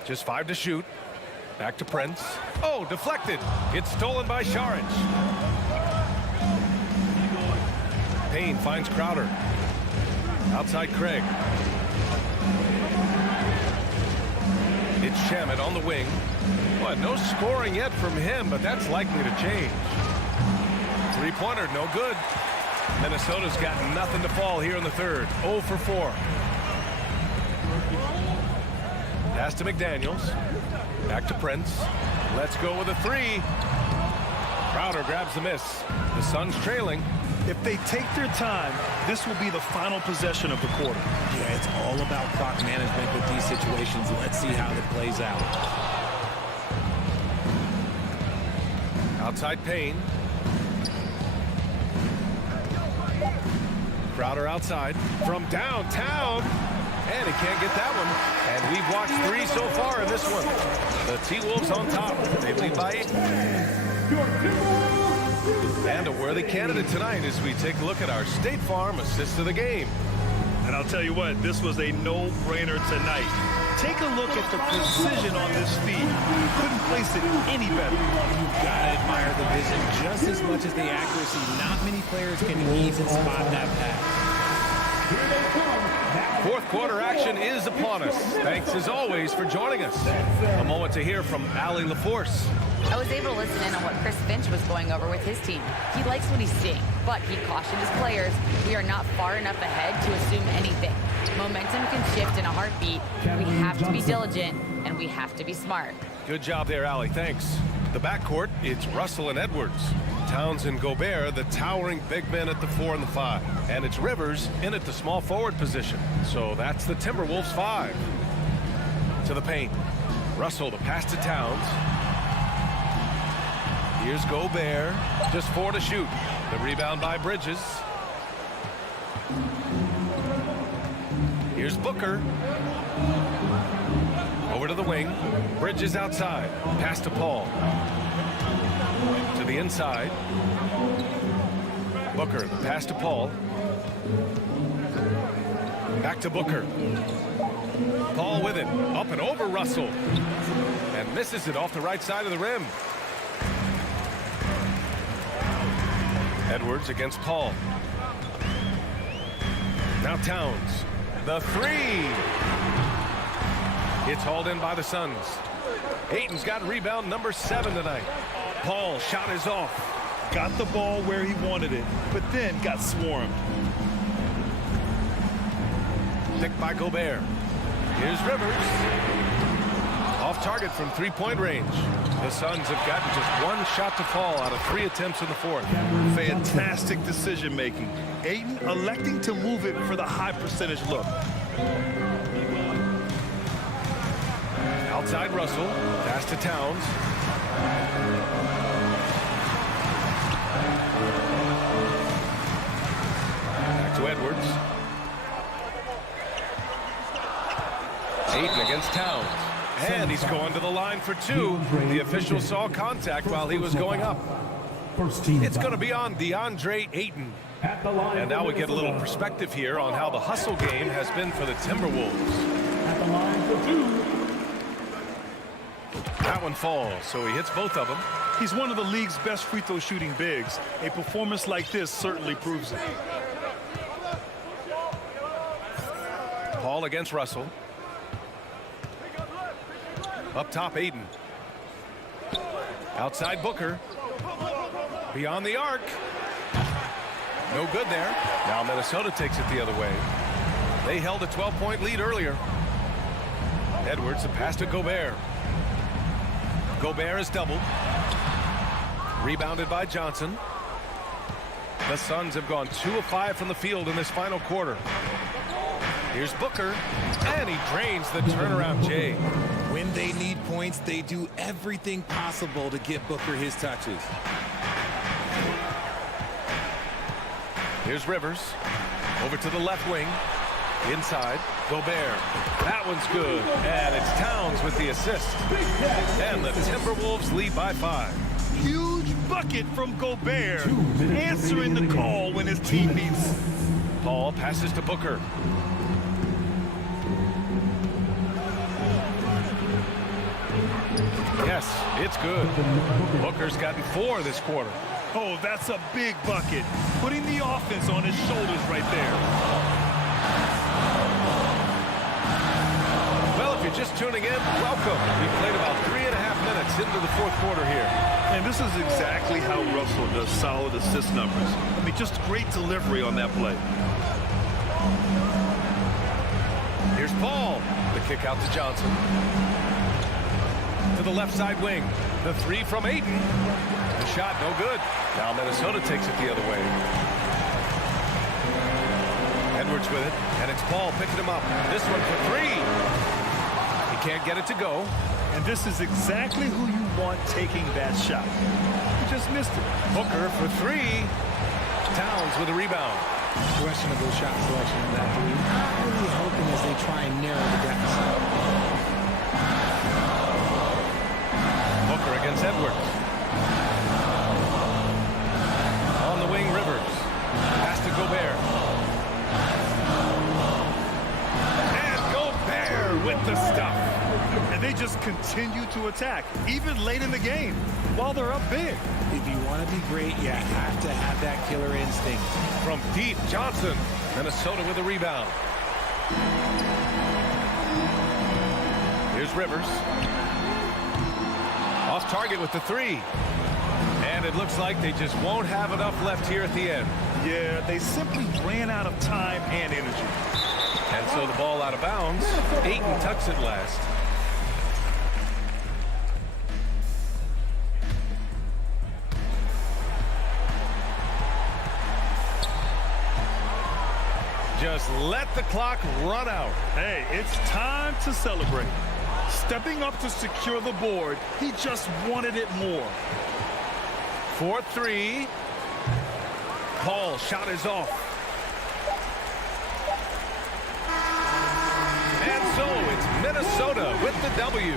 Just 5 to shoot. Back to Prince. Oh, deflected. It's stolen by Saric. Payne finds Crowder. Outside Craig. It's Shamet on the wing. Well, no scoring yet from him, but that's likely to change. Three-pointer, no good. Minnesota's got nothing to fall here in the third. 0 for 4. Pass to McDaniels. Back to Prince. Let's go with a 3. Crowder grabs the miss. The Suns trailing. If they take their time, this will be the final possession of the quarter. Yeah, it's all about clock management with these situations. Let's see how it plays out. Outside Payne. Crowder outside from downtown. And he can't get that one. And we've watched 3 so far in this one. The T-Wolves on top. They lead by 8. And a worthy candidate tonight as we take a look at our State Farm assist of the game. And I'll tell you what, this was a no-brainer tonight. Take a look at the precision on this feed. Couldn't place it any better. You've got to admire the vision just as much as the accuracy. Not many players can even spot that pass. Fourth quarter action is upon us. Thanks as always for joining us. A moment to hear from Allie LaForce. I was able to listen in on what Chris Finch was going over with his team. He likes what he's seeing, but he cautioned his players, we are not far enough ahead to assume anything. Momentum can shift in a heartbeat. We have to be diligent, and we have to be smart. Good job there, Allie. Thanks. The backcourt, it's Russell and Edwards. Towns and Gobert, the towering big men at the 4 and the 5. And it's Rivers in at the small forward position. So that's the Timberwolves 5. To the paint. Russell, the pass to Towns. Here's Gobert. Just 4 to shoot. The rebound by Bridges. Here's Booker. Over to the wing. Bridges outside. Pass to Paul. To the inside. Booker, the pass to Paul. Back to Booker. Paul with it. Up and over Russell. And misses it off the right side of the rim. Edwards against Paul. Now Towns. The 3. It's hauled in by the Suns. Ayton's got rebound number 7 tonight. Paul shot is off. Got the ball where he wanted it, but then got swarmed. Picked by Gobert. Here's Rivers. Off target from 3-point range. The Suns have gotten just 1 shot to fall out of 3 attempts in the fourth. Fantastic decision making. Ayton electing to move it for the high percentage look. Outside Russell. Pass to Towns. Back to Edwards. Ayton against Towns. And he's going to the line for 2. The official saw contact while he was going up. First team. It's going to be on DeAndre Ayton. At the line And now we get a little perspective here on how the hustle game has been for the Timberwolves. At the line for 2. That one falls, so he hits both of them. He's one of the league's best free throw shooting bigs. A performance like this certainly proves it. Paul against Russell. Up top, Aiden. Outside Booker. Beyond the arc. No good there. Now Minnesota takes it the other way. They held a 12-point lead earlier. Edwards, a pass to Gobert. Gobert is doubled. Rebounded by Johnson. The Suns have gone 2 of 5 from the field in this final quarter. Here's Booker, and he drains the turnaround J. When they need points, they do everything possible to get Booker his touches. Here's Rivers. Over to the left wing. Inside, Gobert. That one's good. And it's Towns with the assist. And the Timberwolves lead by 5. Huge bucket from Gobert, answering the call when his team needs. Paul passes to Booker. Yes, it's good. Booker's gotten 4 this quarter. Oh, that's a big bucket. Putting the offense on his shoulders right there. Well, if you're just tuning in, welcome. We played about 3.5 minutes into the fourth quarter here. And this is exactly how Russell does solid assist numbers. I mean, just great delivery on that play. Here's Paul. The kick out to Johnson. To the left side wing. The 3 from Ayton. The shot no good. Now Minnesota takes it the other way. Edwards with it. And it's Paul picking him up. This one for 3. He can't get it to go. And this is exactly who you want taking that shot. He just missed it. Booker for 3. Towns with a rebound. Questionable shot selection in that three. Really helping as they try and narrow the deficit. Booker against Edwards. On the wing, Rivers. Pass to Gobert. And Gobert with the stuff. And they just continue to attack, even late in the game, while they're up big. If you want to be great, you have to have that killer instinct. From deep, Johnson. Minnesota with a rebound. Here's Rivers. Off target with the 3. And it looks like they just won't have enough left here at the end. Yeah, they simply ran out of time and energy. And so the ball out of bounds. Ayton tucks it last. Just let the clock run out. Hey, it's time to celebrate. Stepping up to secure the board, he just wanted it more. 4-3. Paul shot is off. And so it's Minnesota with the W. A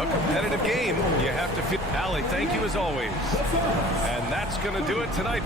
competitive game. You have to feel. Allie, thank you as always. And that's going to do it tonight.